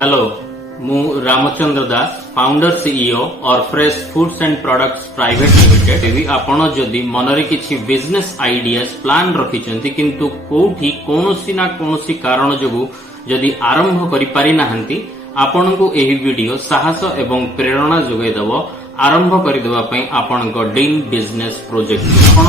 Hello मु रामचंद्र दास founder CEO और fresh foods and products private limited भी आपण जदि मनरे किछि बिजनेस आइडियाज प्लान रखिचंती किंतु कोठी कोनोसी ना कोनोसी कारण जोगु जदि आरंभ करि पारि नाहंती आपनको एही वीडियो साहस एवं प्रेरणा जोगे दबो आरंभ करदेवा आपण ड्रीम बिजनेस प्रोजेक्ट आपण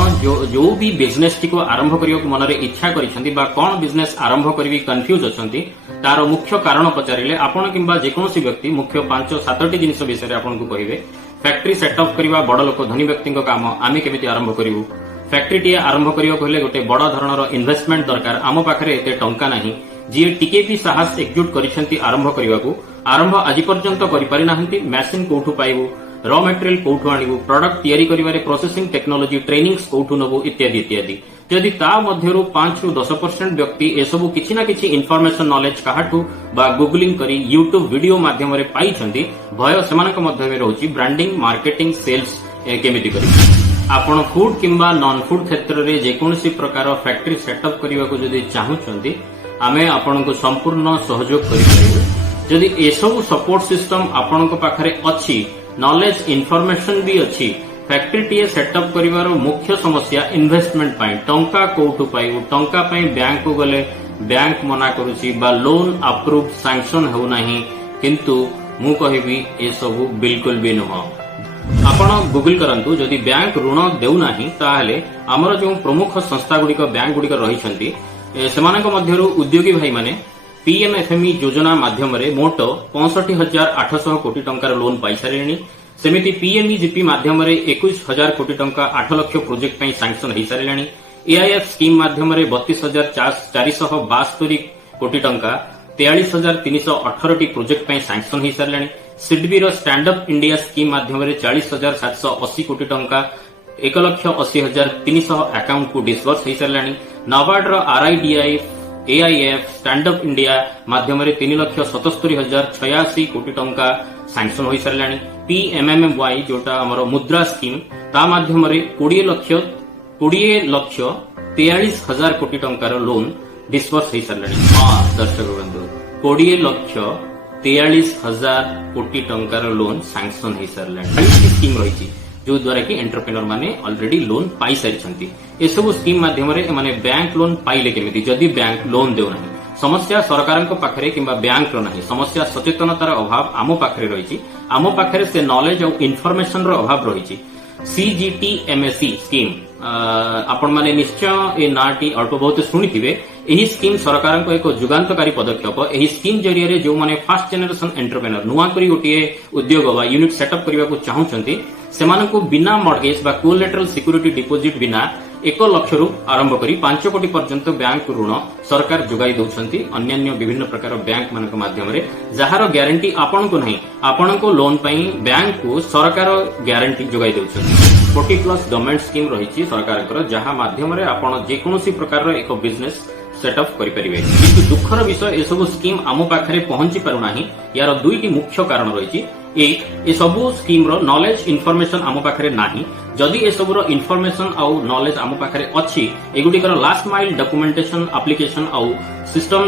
जो भी बिजनेस टी को आरंभ करियो मनरे इच्छा करिसंती बा कोन बिजनेस आरंभ करबी कंफ्यूज अछंती तार मुख्य कारण पचारिले आपण किंबा जेकोसी व्यक्ति मुख्य 5-7 जिनिस विषय आपण को कहिबे फैक्ट्री सेटअप करबा बड़ लोक धनी व्यक्ति काम आमे केमिति आरंभ करिवु फैक्ट्री टी आरंभ करियो कहले गोटे बड़ धरणर इन्वेस्टमेंट दरकार आम पाखरे एते टंका नाही जी टिके भी साहस एकजुट करिसंती आरंभ करिवाकू आरंभ आज पर्यंत करि पारि नाहंती मशीन कोठु पाइबु रॉ मटेरियल कोठु आनिबु प्रोडक्ट तयारी करिवारे प्रोसेसिंग टेक्नोलॉजी ट्रेनिंग्स कोठु नबु इत्यादि इत्यादि जदि ता मध्यरु 5-10% व्यक्ति एसबु किछि ना किछि इन्फॉर्मेशन नॉलेज काहाठु बा गूगलिंग करी यूट्यूब वीडियो माध्यम रे पाइछंती भय सेमानक मध्य में रहउची ब्रांडिंग मार्केटिंग सेल्स केमिति करी आपण फूड किंबा नॉन फूड क्षेत्र रे जेकोनसी प्रकार फैक्ट्री सेटअप करिवाको जदि चाहुचंती आमे आपनको संपूर्ण सहयोग करि परिबु जदि एसबु सपोर्ट सिस्टम आपनको पाखरे अछि नॉलेज इन्फॉर्मेशन भी अच्छी फैक्ट्री टी सेटअप करिवार मुख्य समस्या इन्वेस्टमेंट पाई टंका कोठु पाइबु टंका पाई बैंक को गले बैंक मना करूची बा लोन अप्रूव सैंक्शन हो नाही किंतु मु कहिबी ए सब बिल्कुल भी नुह आपण गूगल करंतु जदि बैंक ऋण देउ नाही ताहाले हमर जो प्रमुख संस्था गुडी बैंक गुडी रहिसंती सेमानक मध्यरु उद्योगी भाई माने पीएमएफएमई योजना माध्यम मोट 65,800 कोटी टंकार लोन पाई सारे सेमिति पीएमईजीपी माध्यम 21,000 कोटी टंका 8 लाख प्रोजेक्ट पई सैंक्शन हो सारे एआईएफ स्कीम माध्यम 32,472 कोटी टंका 43,318 प्रोजेक्ट पई सैंक्शन हो सारे SIDBI stand up India scheme माध्यम 40,780 कोटी टंका 1,80,300 अकाउंट को डिसबर्स हो सारे NABARD RIDI AIF stand up India माध्यम 3,77,086 कोटी टंका सैंक्शन हो सारे पीएमएमवाई जोटा हमर मुद्रा स्कीम ता माध्यम 20,43,000 कोटी टंकार लोन डिसबर्स हो सारे दर्शक बंधु 20,43,000 कोटी टंकार लोन सैंक्शन हो सारे स्कीम रही जो द्वारा कि एंटरप्रेन्योर माने ऑलरेडी लोन पाई सारी एसबू स्कीम माध्यम माने बैंक लोन पाइले केमिति जदि बैंक लोन देउ नाही समस्या सरकार पाखरे किंबा बैंक रो नाही समस्या सचेतनतार अभाव आमो पाखरे रहिछि आमो पाखरे से नॉलेज और इन्फॉर्मेशन रो अभाव रहिछि सीजीटीएमएससी स्कीम आपण माने निश्चय ए नाटी अल्प बहुत शुणिथिबे एही स्कीम सरकार को एक जुगांतकारी पदक्षेप एही स्कीम जरिया जो माने फर्स्ट जनरेशन एंटरप्रेन्योर नुआ करी गोटे उद्योग बा यूनिट सेटअप करबा को चाहुचंती सेमानकु बिना मॉर्गेज बा कोलेटरल सिक्यूरिटी डिपोजिट बिना 1 लाख रु आरंभ करी 5 कोटी पर्यंत बैंक ऋण सरकार जोगाई दउछंती अन्य विभिन्न प्रकार बैंक मानक माध्यम रे जहार ग्यारंटी आपण को नहीं आपण को लोन पई बैंक को सरकार ग्यारंटी जोगाई दउछंती 40+ गवर्नमेंट स्कीम रही सरकार जहां माध्यम रे आपण जेकोसी प्रकार एक बिजनेस सेटअप करि परिबे किंतु दुखर विषय ए सब स्कीम आमो पाखरे पहुंची पारु नाही यार दुईटी मुख्य कारण रही एक ए सबु स्कीम रो नॉलेज इन्फॉर्मेशन आमो पाखरे नाही जदि ए सबु रो इन्फॉर्मेशन आउ नॉलेज आमो पाखरे अछि एगुडी लास्ट माइल डॉक्यूमेंटेशन एप्लीकेशन आउ सिस्टम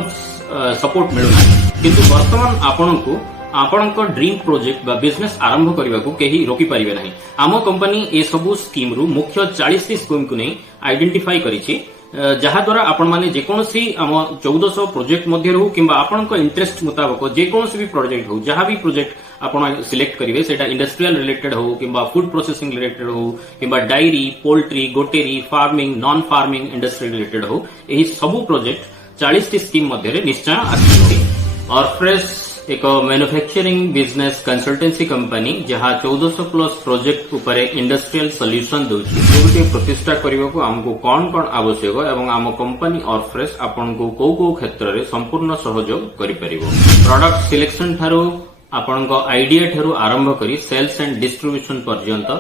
सपोर्ट मिलु नाही किंतु वर्तमान आपनको आपणको ड्रीम प्रोजेक्ट बा बिजनेस आरंभ करबाकू केही रोकी परिबे नाही आमो कंपनी ए सबु स्कीम रु मुख्य 40 स्कीम को नै आइडेंटिफाई करिछि जहाँ द्वारा आपण माने जेकोसी आम 1400 प्रोजेक्ट मध्य रहू किंबा आपणको इंटरेस्ट मुताबक जेकोसी भी प्रोजेक्ट हो जहाँ भी प्रोजेक्ट आपण सिलेक्ट करिवे सेटा इंडस्ट्रियल रिलेटेड हो किंबा फूड प्रोसेसिंग रिलेटेड हो किंबा dairy poultry goatery farming non farming industry related हो एही सबु प्रोजेक्ट 40 स्कीम मध्य निश्चय आछि और फ्रेश एक मैन्युफैक्चरिंग बिजनेस कंसल्टेंसी कंपनी जहाँ 1400+ प्रोजेक्ट उपरे इंडस्ट्रियल सॉल्यूशन दोछि प्रतिष्ठा करबाकू हमको कौन कौन आवश्यक एवं आम कंपनी और फ्रेश आपन को को क्षेत्र रे संपूर्ण सहयोग करि परिबो प्रोडक्ट सिलेक्शन थारो आपन को आइडिया थारो आरंभ करी सेल्स एंड डिस्ट्रीब्यूशन पर्यंत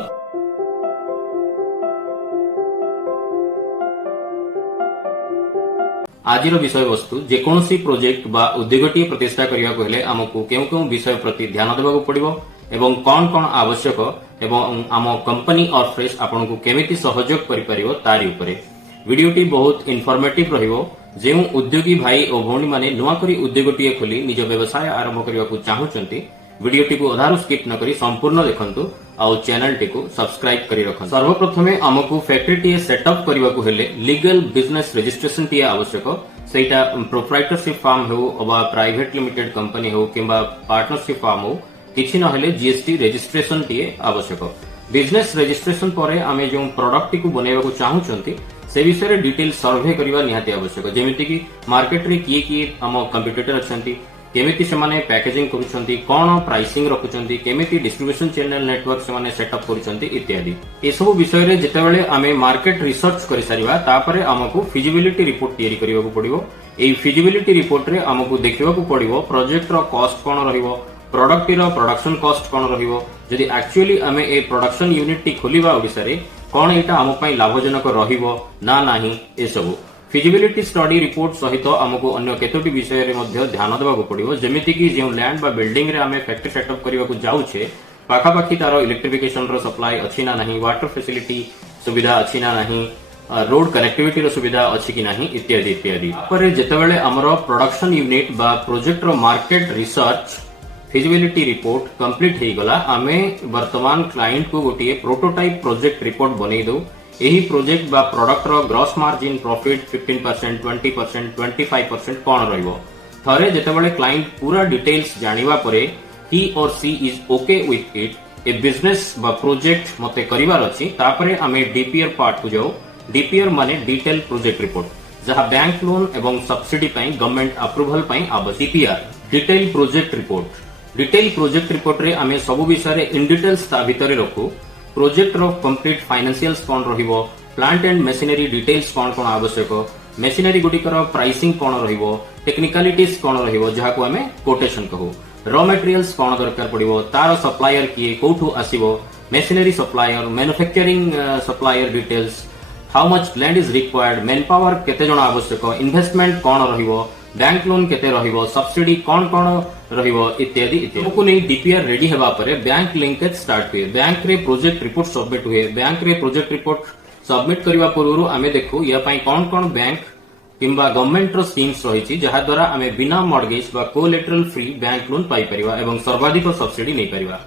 आज विषय वस्तु जेकोसी प्रोजेक्ट बा उद्योगटी प्रतिष्ठा करने आमको क्यों विषय प्रति ध्यान देवाक पड़ो एवं कौन कौन आवश्यक एवं आम कंपनी और फ्रेश आपन को केमिति सहयोग करि परिबो तारि उपरे वीडियोटी बहुत इनफॉर्मेटिव रहिबो जो उद्योगी भाई और भौणी माने नुआ करी उद्योगटीए खोली निज व्यवसाय आरंभ करने को चाहूंती वीडियोटी को अधारू स्किप न करी संपूर्ण देखंतु आउ चैनल टी को सब्सक्राइब करी रखन। सर्वप्रथमे आमको फैक्ट्री टी सेटअप करने को हेले लीगल बिजनेस रजिस्ट्रेशन टी आवश्यक। सेटा प्रोप्राइटरशिप फार्म हो अबा प्राइवेट लिमिटेड कंपनी हो किंबा पार्टनरशिप फार्म हो किछि न हेले जीएसटी रजिस्ट्रेशन टी आवश्यक। बिजनेस रजिस्ट्रेशन पर आमे जो प्रोडक्ट टी को बनैबा को चाहूचंती से विषय डिटेल सर्वे करबा निहाती आवश्यक। जेमिति कि मार्केट रे किए आम कंपिटिटर अछंती केमिति से माने पैकेजिंग करूछंती कोन प्राइसिंग रखुछंती केमिति डिस्ट्रीब्यूशन चैनल नेटवर्क से माने सेटअप करूछंती इत्यादि ए सब विषय रे जेतेबेले आमे मार्केट रिसर्च करि सारिबा तापरे हमकु फिजिबिलिटी रिपोर्ट तयारी करिबाकू पड़िबो। एई फिजिबिलिटी रिपोर्ट रे हमकु देखिबाकू पड़िबो प्रोजेक्ट रो कॉस्ट कोन रहिबो प्रोडक्ट रो प्रोडक्शन कॉस्ट कोन रहिबो जदि एक्चुअली आमे ए प्रोडक्शन यूनिट टी खोलिबा ओडिसा रे कोन एटा हम पई लाभजनक रहिबो ना नाही ए सब फिजिबिलिटी स्टडी रिपोर्ट सहित आमको अन्य केतोटी विषय रे मध्य ध्यान देबाकू पड़िबो। जेमिति कि जो लैंड बा बिल्डिंग रे आमे फैक्ट्री सेटअप करबाकू जाउछे पाखापाखी तार इलेक्ट्रिफिकेशन रो सप्लाई अछि ना नाही वाटर फैसिलिटी सुविधा अछि ना नाही रोड कनेक्टिविटी रो सुविधा अछि कि नाही इत्यादि इत्यादि। पर जेतेबेले हमरो प्रोडक्शन यूनिट बा प्रोजेक्ट रो market research feasibility report complete हो गला आमे वर्तमान क्लाइंट को गोटे प्रोटोटाइप प्रोजेक्ट रिपोर्ट बनै दो। यही प्रोजेक्ट बा प्रोडक्ट रो ग्रॉस मार्जिन प्रॉफिट 15%, 20%, 25% कोन रहइबो। थरे जेतेबेले क्लाइंट पूरा डिटेल्स जानिबा परे he or she is okay with it ए बिजनेस बा प्रोजेक्ट मते करिवार अछि तापरे आमे डीपीआर पार्ट को जाऊ। डीपीआर माने डिटेल प्रोजेक्ट रिपोर्ट जहां बैंक लोन एवं सब्सिडी पई गवर्नमेंट अप्रूवल पई आवश्यक। DPR detail project report detail project report रे आमे सब विषय रे इन डिटेल्स ता भितरे रखू। प्रोजेक्ट रो कंप्लीट फाइनेंशियल्स कोन रहिबो प्लांट एंड मशीनरी डिटेल्स कोन कोन आवश्यक मशीनरी गुडिकर प्राइसिंग कोन रहिबो टेक्निकलिटीज कोन रहिबो जहा को हमें कोटेशन कहू। रॉ मटेरियल्स कोन दरकार पड़िबो तार सप्लायर किए कोठू आसीबो machinery supplier manufacturing supplier details how much land is required manpower केते जण आवश्यक इन्वेस्टमेंट कोन रहिबो बैंक लोन केते रहिबो सब्सिडी कोन कोन रहिबो इत्यादि इत्यादि को नहीं डीपीआर रेडी हेबा परे बैंक लिंकेज स्टार्ट हुए बैंक रे प्रोजेक्ट रिपोर्ट सबमिट हुए। बैंक रे प्रोजेक्ट रिपोर्ट सबमिट करबा पूर्व आमे देखू या पई कोन कोन बैंक किंबा गवर्नमेंट रो स्कीम्स रहिछि जहा द्वारा आमे बिना मॉर्गेज बा कोलेटरल फ्री बैंक लोन पाई परिबा एवं सर्वाधिक सब्सिडी नै परिबा।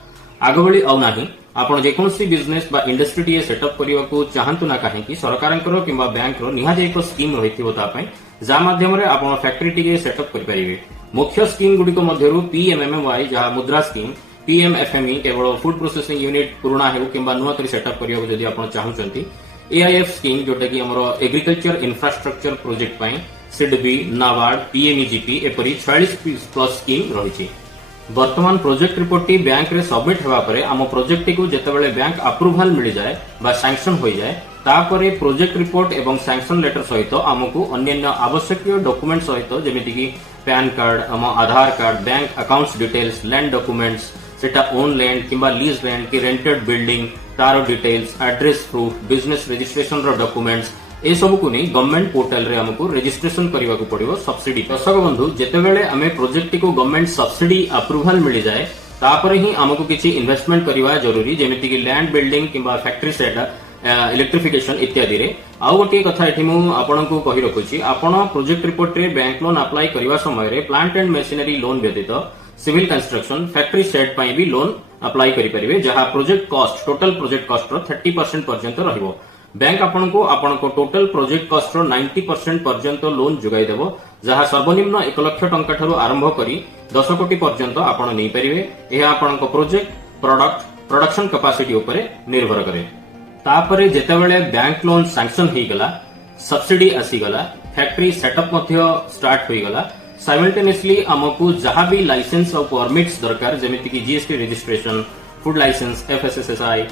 आगबळी आउ नाही आपण जे कोनसी बिजनेस बा इंडस्ट्री टी सेटअप करिवा को चाहंतु ना काहे कि सरकारंकर किंबा बैंक रो निहाजे एक स्कीम रहिथिबो ता पई जा माध्यम रे आपण फैक्ट्री टी सेटअप करि परिबे। मुख्य स्कीम गुडी को मध्यरु पीएमएमवाई जहा मुद्रा स्कीम पीएमएफएमई केवल फूड प्रोसेसिंग यूनिट पुराना हेउ किंबा नुवा करी सेटअप करिया को जदी आपण चाहउचंती एआईएफ स्कीम जोटा कि हमरो एग्रीकल्चर इंफ्रास्ट्रक्चर प्रोजेक्ट पई सिडबी नाबार्ड पीएमईजीपी एपरी 46 प्लस स्कीम रहिछि। वर्तमान प्रोजेक्ट रिपोर्ट टी बैंक रे सबमिट हेबा परे आम प्रोजेक्ट को जेतेबेले बैंक अप्रूवल मिल जाए बा सैंक्शन हो जाए तापरे प्रोजेक्ट रिपोर्ट एवं सैंक्शन लेटर सहित आमको अन्य आवश्यक डॉक्यूमेंट सहित जेमिति कि पैन कार्ड आम Aadhaar card bank accounts details land documents सेटा ओन लैंड किंबा लीज लैंड की रेंटेड बिल्डिंग तार details address proof business registration रो डॉक्यूमेंट्स ए सब को नहीं गवर्नमेंट पोर्टल रे हमको रजिस्ट्रेशन करबा को पड़िबो सब्सिडी। दर्शक बंधु जेतेबेले आमे प्रोजेक्ट को गवर्नमेंट सब्सिडी अप्रूवल मिल जाए तापरे ही हमको किछि इन्वेस्टमेंट करबा जरूरी जेमिति कि लैंड बिल्डिंग किंबा फैक्ट्री सेट इलेक्ट्रिफिकेशन इत्यादि रे। आउ गोटे कथा एठी मु आपनकु कहि रखुछि आपण प्रोजेक्ट रिपोर्ट रे बैंक लोन अप्लाई करबा समय रे प्लांट एंड मशीनरी लोन व्यतीत सिविल कंस्ट्रक्शन फैक्ट्री सेट पई भी लोन अप्लाई करि परिबे जहा project cost total project cost रो 30% पर्यंत रहिबो। बैंक आपनको टोटल प्रोजेक्ट कॉस्ट रो 90% पर्यंत लोन जुगाई देबो जहा सर्वनिम्न 1 लाख टंका ठारू आरंभ करी 10 कोटी पर्यंत आपण नै परिबे। एहा आपनको प्रोजेक्ट प्रोडक्ट प्रोडक्शन कैपेसिटी ऊपर निर्भर करे। तापरे जेतेबेले बैंक लोन सैंक्शन हो गला सब्सिडी आसी गला फैक्ट्री सेटअप मध्य स्टार्ट हो गला साइमल्टेनियसली हमको जहां भी लाइसेंस और परमिट्स दरकार जेमिति कि जीएसटी रजिस्ट्रेशन फूड लाइसेंस एफएसएसएसआई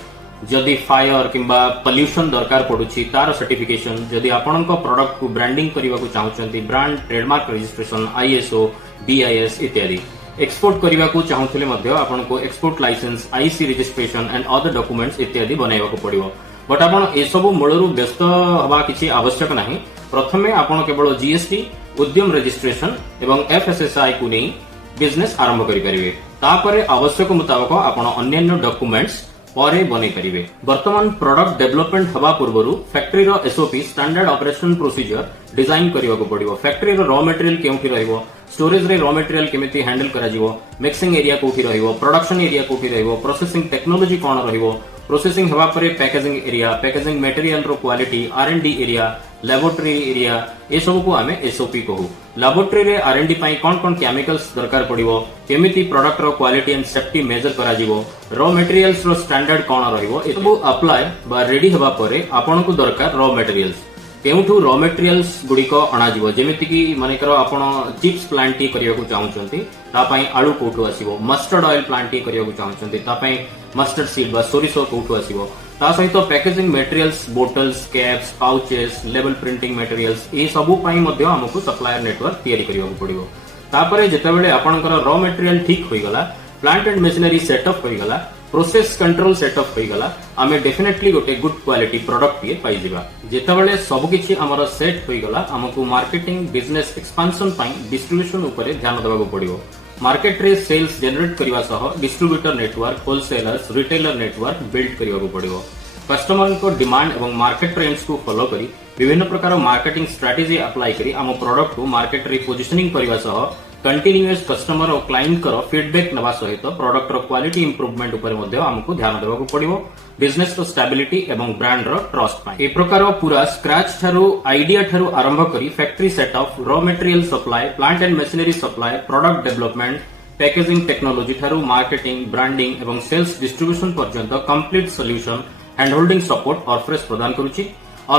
जदि फायर किंबा पोल्यूशन दरकार पड़ुछि तार सर्टिफिकेशन जदि आपनका प्रोडक्ट को ब्रांडिंग करबा को चाहउछंती brand trademark registration ISO BIS इत्यादि एक्सपोर्ट करबा को चाहउथिले मध्य आपनको export licence IC registration and other documents इत्यादि बनाइबा को पड़िबो। बट आपण ए सब मूलरू व्यस्त हवा किछि आवश्यक नाही। प्रथमे आपण केवल जीएसटी उद्यम रजिस्ट्रेशन एवं एफएसएसआई को नहीं बिजनेस आरंभ करि परिबे तापरे आवश्यक मुताबिक आपण अन्य डॉक्यूमेंट्स परे बनै परिबे। वर्तमान प्रोडक्ट डेवलपमेंट हवा पूर्वरु फैक्ट्री रो SOP standard operation procedure design करने को पड़ो फैक्ट्री रॉ मटेरियल केउठी रहइबो स्टोरेज रे रॉ मटेरियल केमिति हैंडल करा जिवो मिक्सिंग एरिया कोठी रहइबो प्रोडक्शन एरिया कोठी रहइबो प्रोसेसिंग टेक्नोलॉजी कोन रहइबो प्रोसेसिंग हवा परे पैकेजिंग एरिया पैकेजिंग मटेरियल रो quality R&D area laboratory area ए सब को आमे एसओपी कहू लैबोरेटरी रे R&D पई कोन कोन केमिकल्स दरकार पड़िबो केमिति प्रोडक्ट रो क्वालिटी एंड सेफ्टी मेजर करा जिवो रॉ मटेरियल्स रो स्टैंडर्ड कोन रहइबो ए सब अप्लाई बा रेडी हवा परे आपन को दरकार रॉ मटेरियल्स केउठू रॉ मटेरियल्स गुड़िक अणाजिवो जेमिति कि मानेकर आपण चिप्स प्लांट टी करिया को चाहुचंती ता पई आलू कोठू आसीबो मस्टर्ड ऑयल प्लांट टी करिया को चाहुचंती ता पई मस्टर्ड सीड बा सोरिसो कोठू आसीबो ता सहित packaging materials bottles caps pouches label printing materials ए सबु पई मध्ये हमकु सप्लायर नेटवर्क तयारी करिया को पड़िबो तापरे जेतेबेले आपणकर रॉ मटेरियल ठीक होई गला प्लांट एंड मशीनरी सेटअप होई गला प्रोसेस कंट्रोल सेटअप होई गला आमे डेफिनेटली गोटे गुड क्वालिटी प्रोडक्ट टिए पाई जिबा जेतेबेले सब किछि हमर सेट होई गला हमकु मार्केटिंग बिजनेस एक्सपांशन पई डिस्ट्रीब्यूशन ऊपर ध्यान देबाको पड़िबो मार्केट रे सेल्स जनरेट करबा सह distributor network wholesalers retailer network build करबाको पड़िबो कस्टमर को डिमांड एवं मार्केट ट्रेंड्स को फॉलो करी विभिन्न प्रकार मार्केटिंग स्ट्रेटजी अप्लाई करी हम प्रोडक्ट को मार्केट रे पोजिशनिंग करबा सह कंटिन्यूअस कस्टमर और क्लाइंट करो फीडबैक नवा सहित प्रोडक्ट रो क्वालिटी इंप्रूवमेंट ऊपर मध्ये हमकु ध्यान देबाको पड़िबो बिजनेस रो स्टेबिलिटी एवं ब्रांड रो ट्रस्ट पाई ए प्रकार पूरा स्क्रैच थारु आइडिया थारु आरंभ करी factory setup raw material supply plant and machinery supply product development packaging technology थारु मार्केटिंग ब्रांडिंग एवं सेल्स डिस्ट्रीब्यूशन पर्यंत complete solution hand holding support Orfresh प्रदान करूची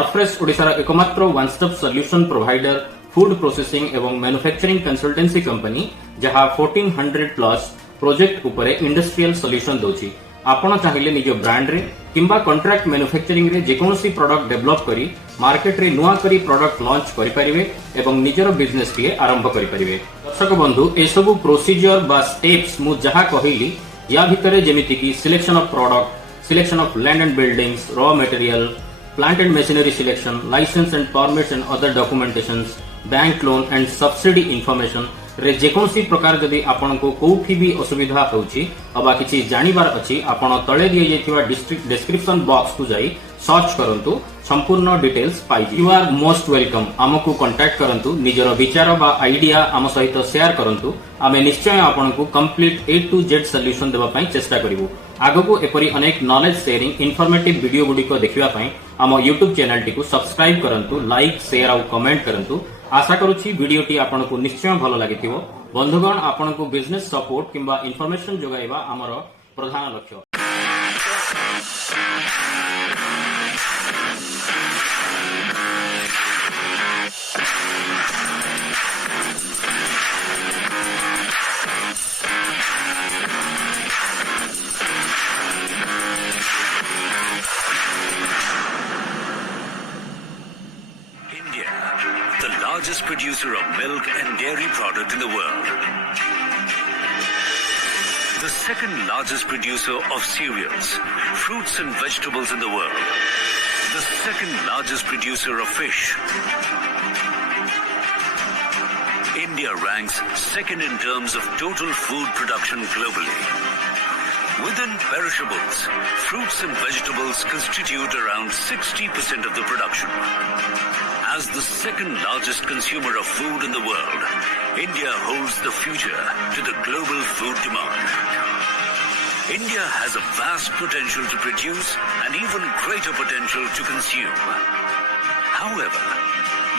ऑरफ्रेश ओडिसा रो एकमात्र one stop solution provider food processing एवं मैन्युफैक्चरिंग कंसल्टेंसी कंपनी जहां 1400 plus project उपरे इंडस्ट्रियल सॉल्यूशन दोची आपण चाहिले निज ब्रांड रे किंबा कॉन्ट्रैक्ट मैन्युफैक्चरिंग रे जेकोनोसी प्रोडक्ट डेवलप करी मार्केट रे नुआ करी प्रोडक्ट लॉन्च करि परिबे एवं निजर बिजनेस टिए आरंभ करि परिबे दर्शक बंधु ए सब प्रोसीजर बा स्टेप्स मु जहां कहिली या भितरे जेमिति की selection of product selection of land and buildings raw material plant and machinery selection license and permits and other documentations bank loan and subsidy information रे जेकोसी प्रकार जदि आपन को कोठी भी असुविधा होउची अबा किछि जानिबार अछि आपन तळे दिए जेथिबा डिस्क्रिप्शन बॉक्स को जाई सर्च करंतु संपूर्ण डिटेल्स पाई यू आर मोस्ट वेलकम हमकु कांटेक्ट करंतु निजर विचार बा आइडिया हम सहित शेयर करंतु आमे निश्चय आपन को complete A to Z solution देबा पई चेष्टा करिवु आगको एपरी अनेक नॉलेज शेयरिंग इन्फॉर्मेटिव वीडियो गुडी को देखिबा पई हम YouTube चैनल टी को सब्सक्राइब करंतु लाइक शेयर और कमेंट करंतु आशा करूची वीडियो टी आपन को निश्चय भलो लागिथिबो बंधुगण आपन को बिजनेस सपोर्ट किंबा इन्फॉर्मेशन जोगाइबा हमर प्रधान लक्ष्य Largest producer of milk and dairy product in the world. The second largest producer of cereals, fruits and vegetables in the world. The second largest producer of fish. India ranks second in terms of total food production globally. Within perishables, fruits and vegetables constitute around 60% of the production. As the second largest consumer of food in the world, India holds the future to the global food demand. India has a vast potential to produce and even greater potential to consume. However,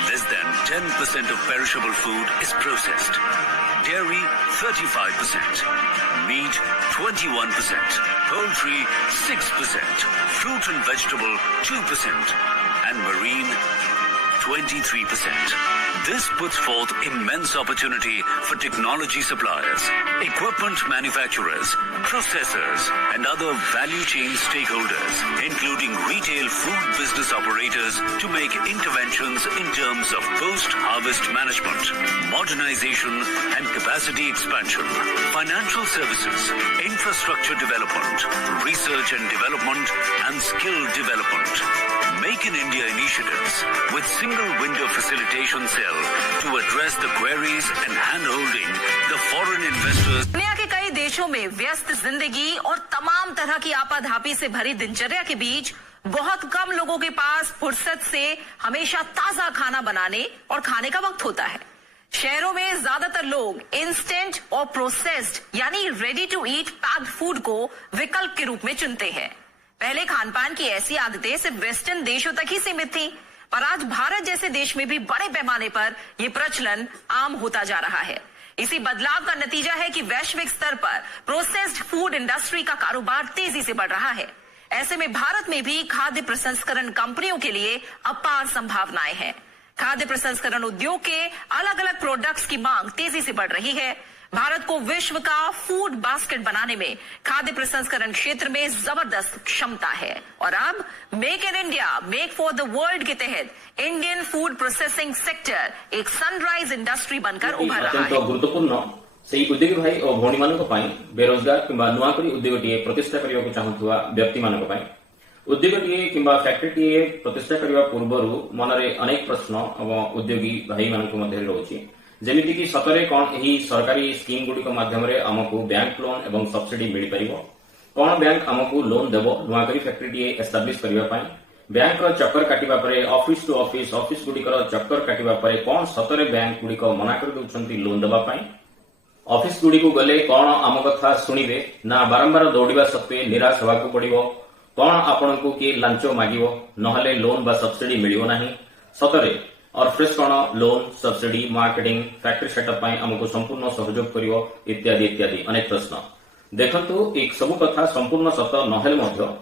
less than 10% of perishable food is processed. Dairy 35%, meat 21%, poultry 6%, fruit and vegetable 2%, and marine 23%. This puts forth immense opportunity for technology suppliers, equipment manufacturers, processors, and other value chain stakeholders, including retail food business operators, to make interventions in terms of post-harvest management, modernization and capacity expansion, financial services, infrastructure development, research and development, and skill development. Make in India initiatives with single window facilitation cell to address the queries and hand-holding the foreign investors. दुनिया के कई देशों में व्यस्त जिंदगी और तमाम तरह की आपाधापी से भरी दिनचर्या के बीच बहुत कम लोगों के पास फुर्सत से हमेशा ताजा खाना बनाने और खाने का वक्त होता है। शहरों में ज्यादातर लोग इंस्टेंट और प्रोसेस्ड यानी ready to eat packed food को विकल्प के रूप में चुनते हैं। पहले खान पान की ऐसी आदतें सिर्फ वेस्टर्न देशों तक ही सीमित थी, पर आज भारत जैसे देश में भी बड़े पैमाने पर यह प्रचलन आम होता जा रहा है। इसी बदलाव का नतीजा है कि वैश्विक स्तर पर प्रोसेस्ड फूड इंडस्ट्री का कारोबार तेजी से बढ़ रहा है। ऐसे में भारत में भी खाद्य प्रसंस्करण कंपनियों के लिए अपार संभावनाएं हैं। खाद्य प्रसंस्करण उद्योग के अलग अलग प्रोडक्ट्स की मांग तेजी से बढ़ रही है। भारत को विश्व का फूड बास्केट बनाने में खाद्य प्रसंस्करण क्षेत्र में जबरदस्त क्षमता है और अब make in India make for the world के तहत इंडियन फूड प्रोसेसिंग सेक्टर एक सनराइज इंडस्ट्री बनकर उभर रहा है। गुरुत्वपूर्ण सेही उद्योगी भाई और भौणी मानक पाई बेरोजगार किंबा नुआकरी उद्योगटीए प्रतिष्ठा करने चाहूवा व्यक्ति मानक पाई उद्योगटीए किंबा फैक्ट्रीटीए प्रतिष्ठा करने पूर्वरु मनरे अनेक प्रश्न और उद्योगी भाई मानक मध्य रहुछि जेमिति कि सतरे कौन यही सरकारी स्कीम गुड़िक माध्यम आमको बैंक लोन एवं सब्सिडी मिल पारिबो कौन बैंक आमको लोन देबो नुआकरी फैक्ट्रीटीए एस्टाब्लिश करबा पई बैंक चक्कर काटिबा परे ऑफिस टू ऑफिस गुड़िकर चक्कर काटिबा परे कौन सतरे बैंक गुड़िक मना कर दउछंती लोन देबा पई ऑफिस गुड़ी को गले कौन आम कथा शुणिबे ना बारंबार दौड़िबा सत्वे निराश होगाकू पड़िबो कौन आपण को किए लांच मागिबो नहले लोन बा सब्सिडी मिलिबो नाही सतरे और फ्रेश कौन loan subsidy marketing factory setup पाई हमको संपूर्ण सहयोग करिवो इत्यादि इत्यादि अनेक प्रश्न देखंतु एक सब कथा संपूर्ण सत नहेले मध्य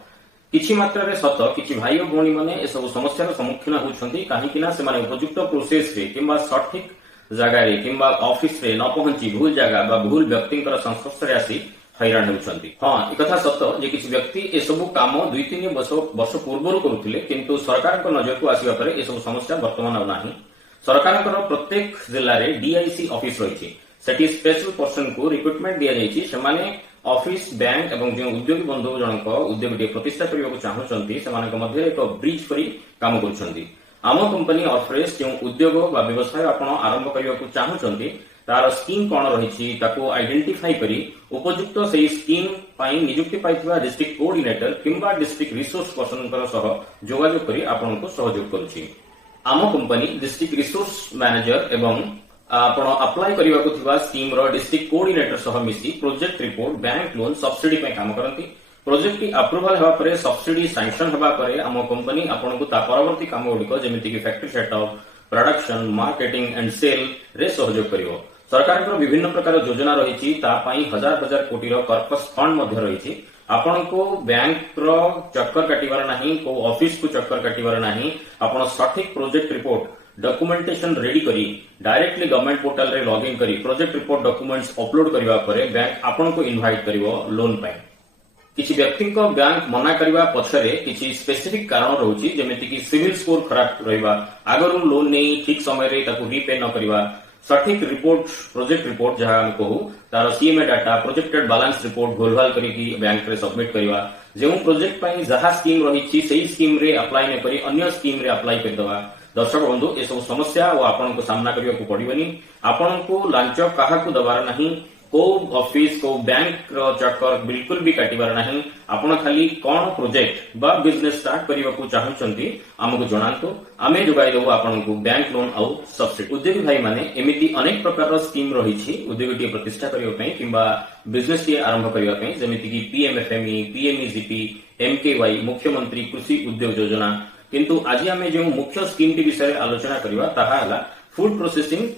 किछि मात्रा रे सत किछि भाई और भौणी माने ए सब समस्या रो सम्मुखीन होउछंती काहे कि ना से माने उपयुक्त प्रोसेस रे किंबा सठिक जगार किंबा ऑफिस रे न पहुंची भूल जगह बा भूल व्यक्ति संस्पर्श रे आसी हैरान होउछंती। हाँ एक कथा सत्य जे किछि व्यक्ति ए सब काम 2-3 वर्ष पूर्व करुथिले किंतु सरकार को नजर को आसीबा परे ए सब समस्या वर्तमान अब नाही। सरकार प्रत्येक जिल्ला रे डीआईसी ऑफिस रहिछि सेठी स्पेशल पर्सन को रिक्रुटमेंट दिया जाइछि सेमाने ऑफिस बैंक एवं जो उद्योगी बंधु जनक उद्योगटी प्रतिष्ठा करबा चाहूछंती सेमानक मध्ये एक ब्रिज करी काम करूछंती। आम कंपनी ऑफरेस जो उद्योग बा व्यवसाय आपण आरंभ करबा चाहूछंती तार स्कीम कौन रही आइडेंटिफाई करी उपयुक्त से स्कीम पाई नियुक्ति पाइथिबा डिस्ट्रिक्ट कोऑर्डिनेटर किंबा डिस्ट्रिक्ट रिसोर्स पर्सन सह जोगाजोग करी आपण को सहयोग करूछि। आम कंपनी डिस्ट्रिक्ट रिसोर्स मैनेजर एवं आपण अप्लाई करबा को थिबा स्कीम रो डिस्ट्रिक्ट कोऑर्डिनेटर सह मिसी project report bank loan subsidy पे काम करंती। प्रोजेक्ट की अप्रूवल हेबा परे सब्सिडी सैंक्शन हेबा परे आम कंपनी आपण को ता परवर्ती काम गुड़िक जेमिति कि factory setup production marketing and sale रे सहयोग करिवो। सरकार को विभिन्न प्रकार योजना रही हजार हजार कोटी कर्पस फंड मध्य रही आपण को बैंक रो चक्कर काटिबार नाही को ऑफिस को चक्कर काटिबार नाही आपण सठिक प्रोजेक्ट रिपोर्ट डॉक्यूमेंटेशन रेडी करी डायरेक्टली गवर्नमेंट पोर्टल रे लॉगिन करी प्रोजेक्ट रिपोर्ट डॉक्यूमेंट्स अपलोड करबा परे बैंक आपण को इनवाइट करिवो लोन पाई। किसी व्यक्ति को बैंक मना करबा पछरे किसी स्पेसिफिक कारण रहउची जेमिति कि सिविल स्कोर खराब रहिबा आगरु लोन नै ठीक समय रे ताकू रीपे न करबा सठिक रिपोर्ट प्रोजेक्ट रिपोर्ट जहां हम कहू तार CMA data projected balance report भूलभाल करी बैंक रे सबमिट करबा जे प्रोजेक्ट पई जहां स्कीम रही सेही स्कीम रे अप्लाई न करी अन्य स्कीम रे अप्लाई कर दवा। दर्शक बंधु ए सब समस्या और आपन को सामना करिया को पड़िबनी आपन को लांच काहा को दबार नहीं को ऑफिस को बैंक रो चक्कर बिल्कुल भी काटिबार नहीं आपण खाली कौन प्रोजेक्ट बा बिजनेस स्टार्ट करबा को चाहउचंती हमको जणांतो आमे जोगाई देबो आपण को बैंक लोन और सब्सिडी। उद्योगी भाई माने एमिति अनेक प्रकार स्कीम रही उद्योगटी प्रतिष्ठा करबा पई किंबा बिजनेस टी आरंभ करबा पई जेमिति कि पीएमएफएमई पीएमईजीपी एमकेवाई मुख्यमंत्री कृषि उद्योग योजना किंतु आज आमे जो मुख्य स्कीम टी विषय आलोचना करबा ताहा हला food processing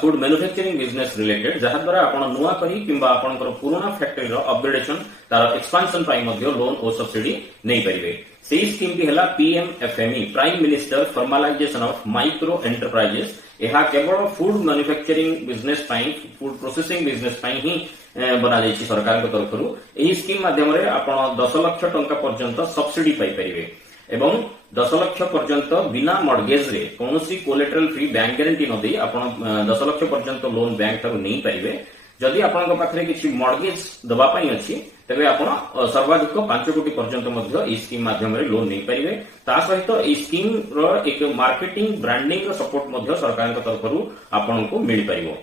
food manufacturing business related जहां द्वारा आपण नुआ करी किंबा आपनकर पुराना फैक्ट्री रो अपग्रेडेशन तार एक्सपांशन पाई मध्य लोन और सब्सिडी नै परिबे। सेही स्कीम टी हला PMFME prime minister formalisation of micro enterprises एहा केवल फूड मैन्युफैक्चरिंग बिजनेस पाई फूड प्रोसेसिंग बिजनेस पाई ही बना जायछि सरकार के तरफ रु एही स्कीम माध्यम रे आपण 10 लाख टंका पर्यंत सब्सिडी पाई परिबे एवं 10 लाख पर्यंत बिना मॉर्गेज रे कोनोसी कोलेटरल फ्री बैंक गारंटी न दे आपण 10 लाख पर्यंत लोन बैंक थारु नै परिबे। जदि आपण पाखरे किछि मॉर्गेज दबा पई अछि तबे आपण सर्वाधिक 5 कोटी पर्यंत मध्य ई स्कीम माध्यम रे लोन नै परिबे। ता सहित ई स्कीम रो एक मार्केटिंग ब्रांडिंग रो सपोर्ट मध्य सरकार के तरफ रु आपण को मिल परिबो।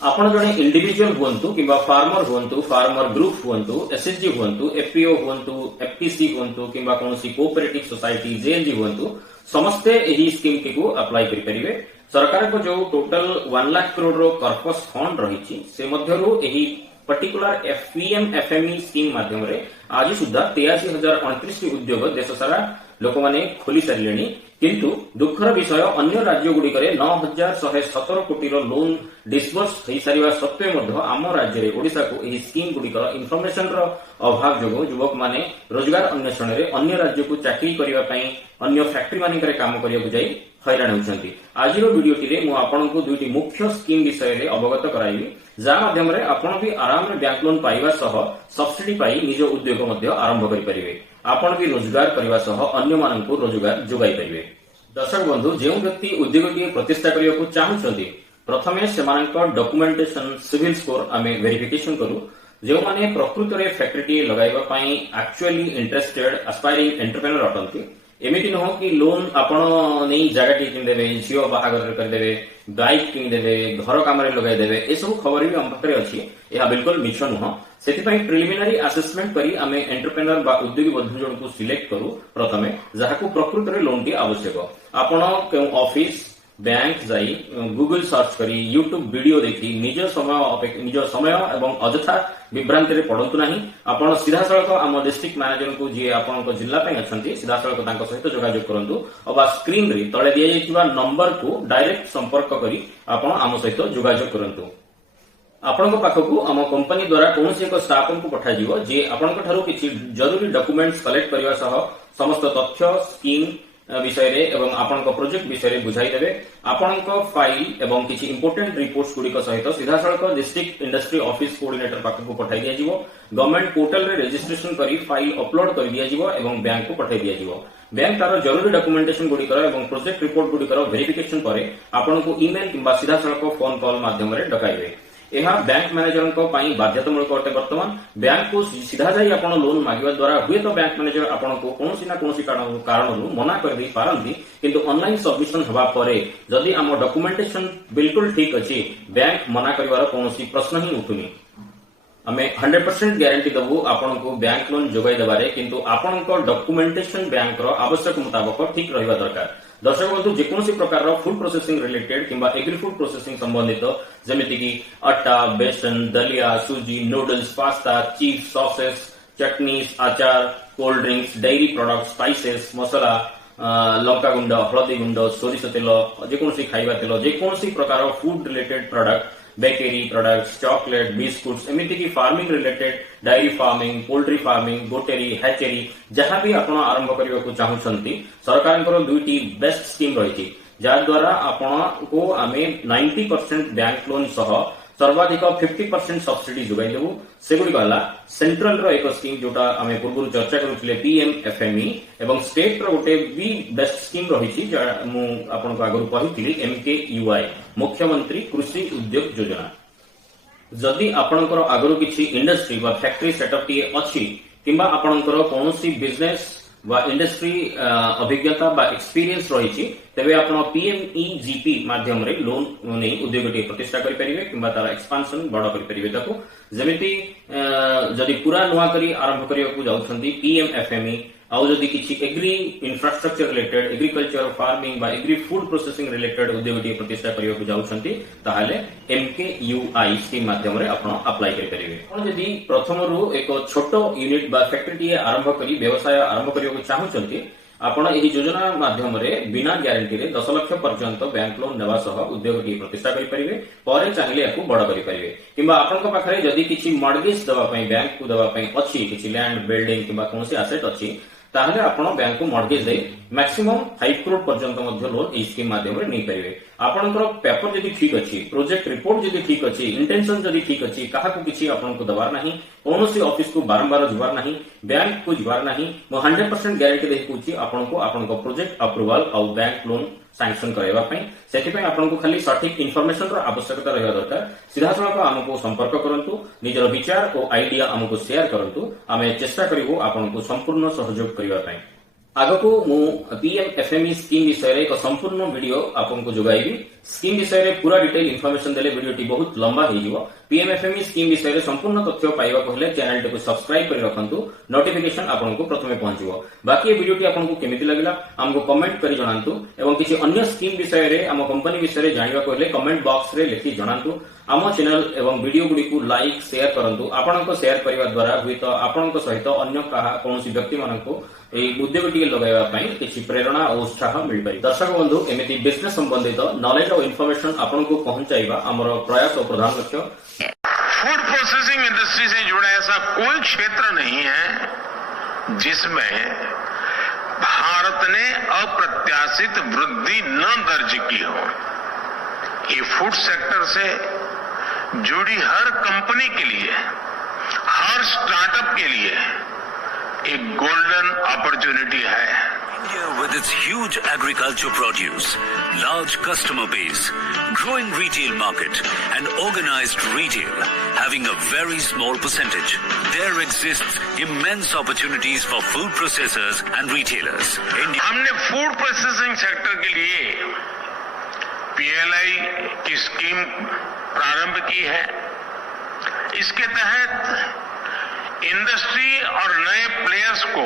आपण जड़े इंडिविजुअल हुंतु किंबा फार्मर हुंतु, फार्मर ग्रुप हुंतु, एसएचजी हुंतु, एफपीओ हुंतु, एफटीसी हुंतु किंबा कोनोसी कोऑपरेटिव सोसाइटी जेएनजी हुंतु, समस्ते एही स्कीम को अप्लाई करि परिबे। सरकार को जो टोटल 1 लाख करोड़ रो कॉर्पस फंड रही से मध्यरु एही पर्टिकुलर एफपीएम एफएमई स्कीम माध्यम रे आज सुधा 83,029 उद्योग देश सारा लोक माने खोली सारिलेनी, किंतु दुखर विषय अन्य राज्य गुड़िकरे 9,117 कोटी लोन डिस्बर्स हो सारिबा सत्वे मध्य आम राज्य रे ओडिशा को एही स्कीम गुड़िकर इनफॉरमेशन रो अभाव जोगो युवक माने रोजगार अन्वेषण रे अन्य राज्य को चाकरी करिवा पई अन्य फैक्ट्री मानिकरे काम करिया जाई हैरान होउछंती। आज रो वीडियो टी रे मु आपनकु दुईटी मुख्य स्कीम विषय रे अवगत कराइबी, जा माध्यम रे आपण भी आराम रे बैंक लोन पाइबा सह सब्सिडी पाई निज उद्योग मध्य आरंभ करि परिबे। आपण भी रोजगार करबा सह अन्य मानकु रोजगार जोगाई परिबे। दर्शक बंधु, जो व्यक्ति उद्योग की प्रतिष्ठा करने चाहते प्रथमे सेमानक डॉक्यूमेंटेशन सिविल स्कोर आमे वेरिफिकेशन करू। जो माने प्रकृत रे फैक्ट्री लगाइबा पई एक्चुअली इंटरेस्टेड एस्पायरिंग एंटरप्रेन्योर अटंती। एमिति न हो कि लोन आपण नहीं जगह टी किन देबे, झियो बाहागर कर देबे, बाइक किन देबे, घर काम रे लगाई देबे, ए सब खबर भी हम पाखरे अछि। एहा बिल्कुल मिछ नुह। सेति पई प्रिलिमिनरी असेसमेंट करी आमे एंटरप्रेन्योर बा उद्योगी बंधु जन को सिलेक्ट करू प्रथमे, जाहाकू प्रकृत रे लोन टी आवश्यक। आपण केउ ऑफिस बैंक जाई गूगल सर्च करी यूट्यूब वीडियो देखी निज समय एवं अजथा विभ्रांति रे पड़ंतु नाही। आपण सीधा सड़क आम डिस्ट्रिक्ट मैनेजर को जी आपण जिला पे अछंती सीधा सड़क तांको सहित जोगाजोग करंतु अबा स्क्रीन रे तळे दिया जायतिबा नंबर को डायरेक्ट संपर्क करी आपण आम सहित जोगाजोग करंतु। आपनक पाखकू आम कंपनी द्वारा कोनोसी एक स्टाफ को पठा जीवो जे आपनक ठारू किछि जरूरी डॉक्यूमेंट्स कलेक्ट करबा सह समस्त तथ्य स्कीम विषय रे एवं आपनक प्रोजेक्ट विषय रे बुझाई देबे। आपनक फाइल एवं किछि इंपोर्टेंट रिपोर्ट्स गुडी सहित सीधा सड़क डिस्ट्रिक्ट इंडस्ट्री ऑफिस कोऑर्डिनेटर पाखकू पठाई दिया जीवो। गवर्नमेंट पोर्टल रे रजिस्ट्रेशन करी फाइल अपलोड कर दिया जीवो एवं बैंक को पठाई दिया जीवो। बैंक तार जरूरी डॉक्यूमेंटेशन गुडी एवं प्रोजेक्ट रिपोर्ट गुडी वेरिफिकेशन करे आपनकू ईमेल किंबा सीधा सड़क फोन कॉल माध्यम रे डकाइबे। यह बैंक मैनेजर बाध्यतामूलक अटे। वर्तमान बैंक को सीधा जाई आपण लोन मागिबा द्वारा हुए तो बैंक मैनेजर आपण को कोनोसी ना कोनोसी कारण मना कर दी पारंती, किंतु ऑनलाइन सबमिशन हवा परे जदि आम डॉक्यूमेंटेशन बिल्कुल ठीक अछि बैंक मना करिवार कोनोसी प्रश्न ही उठुनी। आमे 100% ग्यारंटी दबु आपण को बैंक लोन जोगाई देबारे, किंतु आपण को डॉक्यूमेंटेशन बैंक रो आवश्यक मुताबिक ठीक रहबा दरकार। दर्शक बंधु, जेकोसी प्रकार फूड प्रोसेसिंग रिलेटेड किंबा एग्री फूड प्रोसेसिंग संबंधित जमिति कि आटा, बेसन, दलिया, सूजी, noodles, pasta, chips, sauces, chutneys, आचार, cold drinks, dairy product, spices, masala, लंका गुंड, हलदी गुंड, सोरिष तेल, जेकोसी खाइबा तेल, जेकोसी प्रकार food related product, bakery products, chocolate, biscuits, एमिति की farming related dairy farming, poultry farming, goatery, hatchery जहां भी आपण आरंभ करबा को चाहुछंती सरकारଙ୍କର दुईटी बेस्ट स्कीम रहिछि, जा द्वारा आपण को आमे 90% बैंक लोन सह सर्वाधिक 50% सब्सिडी जोगाई देबु। सेगुडी कहला सेंट्रल रो एक स्कीम जोटा आमे पूर्व चर्चा करूथिले पीएम एफएमई एवं स्टेट रो गोटे भी बेस्ट स्कीम रहिछि जा मु आपण को आगु कहिथिली एमकेयूआई मुख्यमंत्री कृषि उद्योग योजना। जदि आपणकर आगु किछि इंडस्ट्री बा फैक्ट्री सेटअप टी अछि किंबा आपणकर कोनोसी बिजनेस बा इंडस्ट्री अभिज्ञता बा एक्सपीरियंस रहिछि, तेबे आपण पीएमईजीपी माध्यम रे लोन नै उद्योग टी प्रतिष्ठा करि परिबे किंबा तार एक्सपांशन बड़ करि परिबे। ताकू जेमिति जदि पूरा नुआ करी आरंभ करिया को जाउछंती पीएमएफएमई आउ जदि किछि agri infrastructure related agriculture farming बा एग्री फूड प्रोसेसिंग रिलेटेड उद्योग टी प्रतिष्ठा करिया को जाउछंती ताहाले एमकेयूआई स्कीम माध्यम रे आपण अप्लाई करि परिबे। आपण जदि प्रथमरु एक छोटो यूनिट बा फैक्ट्री टी आरंभ करी व्यवसाय आरंभ करिया को चाहुछंती आपण एही योजना माध्यम रे बिना ग्यारंटी रे 10 लाख पर्यंत बैंक लोन नेबा सह उद्योग टी प्रतिष्ठा करि परिबे। परे चाहिले याकू बड़ करि परिबे किंबा आपनक पाखरे जदि किछि मॉर्गेज देबा पई बैंक को देबा पई अछि किछि लैंड बिल्डिंग किंबा कोनोसी एसेट अछि ताहले आपण बैंक को मॉर्गेज दे मैक्सिमम 5 करोड़ पर्यंत मध्य लोन ई स्कीम माध्यम रे नै परिबे। आपनकर पेपर जदि ठीक अछि, प्रोजेक्ट रिपोर्ट जदि ठीक अछि, इंटेंशन जदि ठीक अछि, काहा को किछि आपण को दबार नाही, कोनोसी ऑफिस को बारंबार जुबार नाही, बैंक को जुबार नाही, मो 100% गारंटी दे कुछि आपण को आपनको प्रोजेक्ट अप्रूवल और बैंक लोन सैंक्शन करबा पई। सेति पई आपण को खाली सटीक इंफॉर्मेशन रो आवश्यकता रहबा दरकार। सीधा सळक हमको संपर्क करंतु, निजर विचार और आइडिया हमको शेयर करंतु, आमे चेष्टा करिवो आपण को संपूर्ण सहयोग करिवा पई। आगको मु पीएमएफएमई स्कीम विषय रे एक संपूर्ण वीडियो आपनको जोगाइबी। स्कीम विषय रे पूरा डिटेल इन्फॉर्मेशन देले वीडियोटी बहुत लंबा हो जिवो। पीएमएफएमई स्कीम विषय रे संपूर्ण तथ्य पाइबा पहले चैनल को सब्सक्राइब कर रखंतु, नोटिफिकेशन आपनको प्रथमे पहुंचबो। बाकी ये वीडियोटी आपनको केमिति लागला हमको कमेंट करी जणांतु एवं किछि अन्य स्कीम विषय रे हम कंपनी विषय रे जानिबा पहले कमेंट बॉक्स रे लिखि जणांतु। आम चैनल एवं वीडियो गुडी को लाइक शेयर करंतु। आपनको शेयर करबा द्वारा हुई तो आपनको सहित अन्य कौन व्यक्ति माननको उद्योग टी लगाइबा किसी प्रेरणा और उत्साह मिल पारे। दर्शक बंधु एमती बिजनेस संबंधित नॉलेज और इन्फॉर्मेशन आपको पहुंचाइबा आमर प्रयास और प्रधान लक्ष्य। फूड प्रोसेसिंग इंडस्ट्री से जुड़ा ऐसा कोई क्षेत्र नहीं है जिसमें भारत ने अप्रत्याशित वृद्धि न दर्ज की हो। ये फूड सेक्टर से जुड़ी हर कंपनी के लिए, हर स्टार्टअप के लिए एक गोल्डन अपॉर्चुनिटी है। India, with its huge agriculture produce, large customer base, growing retail market, and organized retail having a very small percentage, there exists immense opportunities for food processors and retailers. हमने food processing sector के लिए PLI की scheme प्रारंभ की है। इसके तहत industry और नए प्लेयर्स को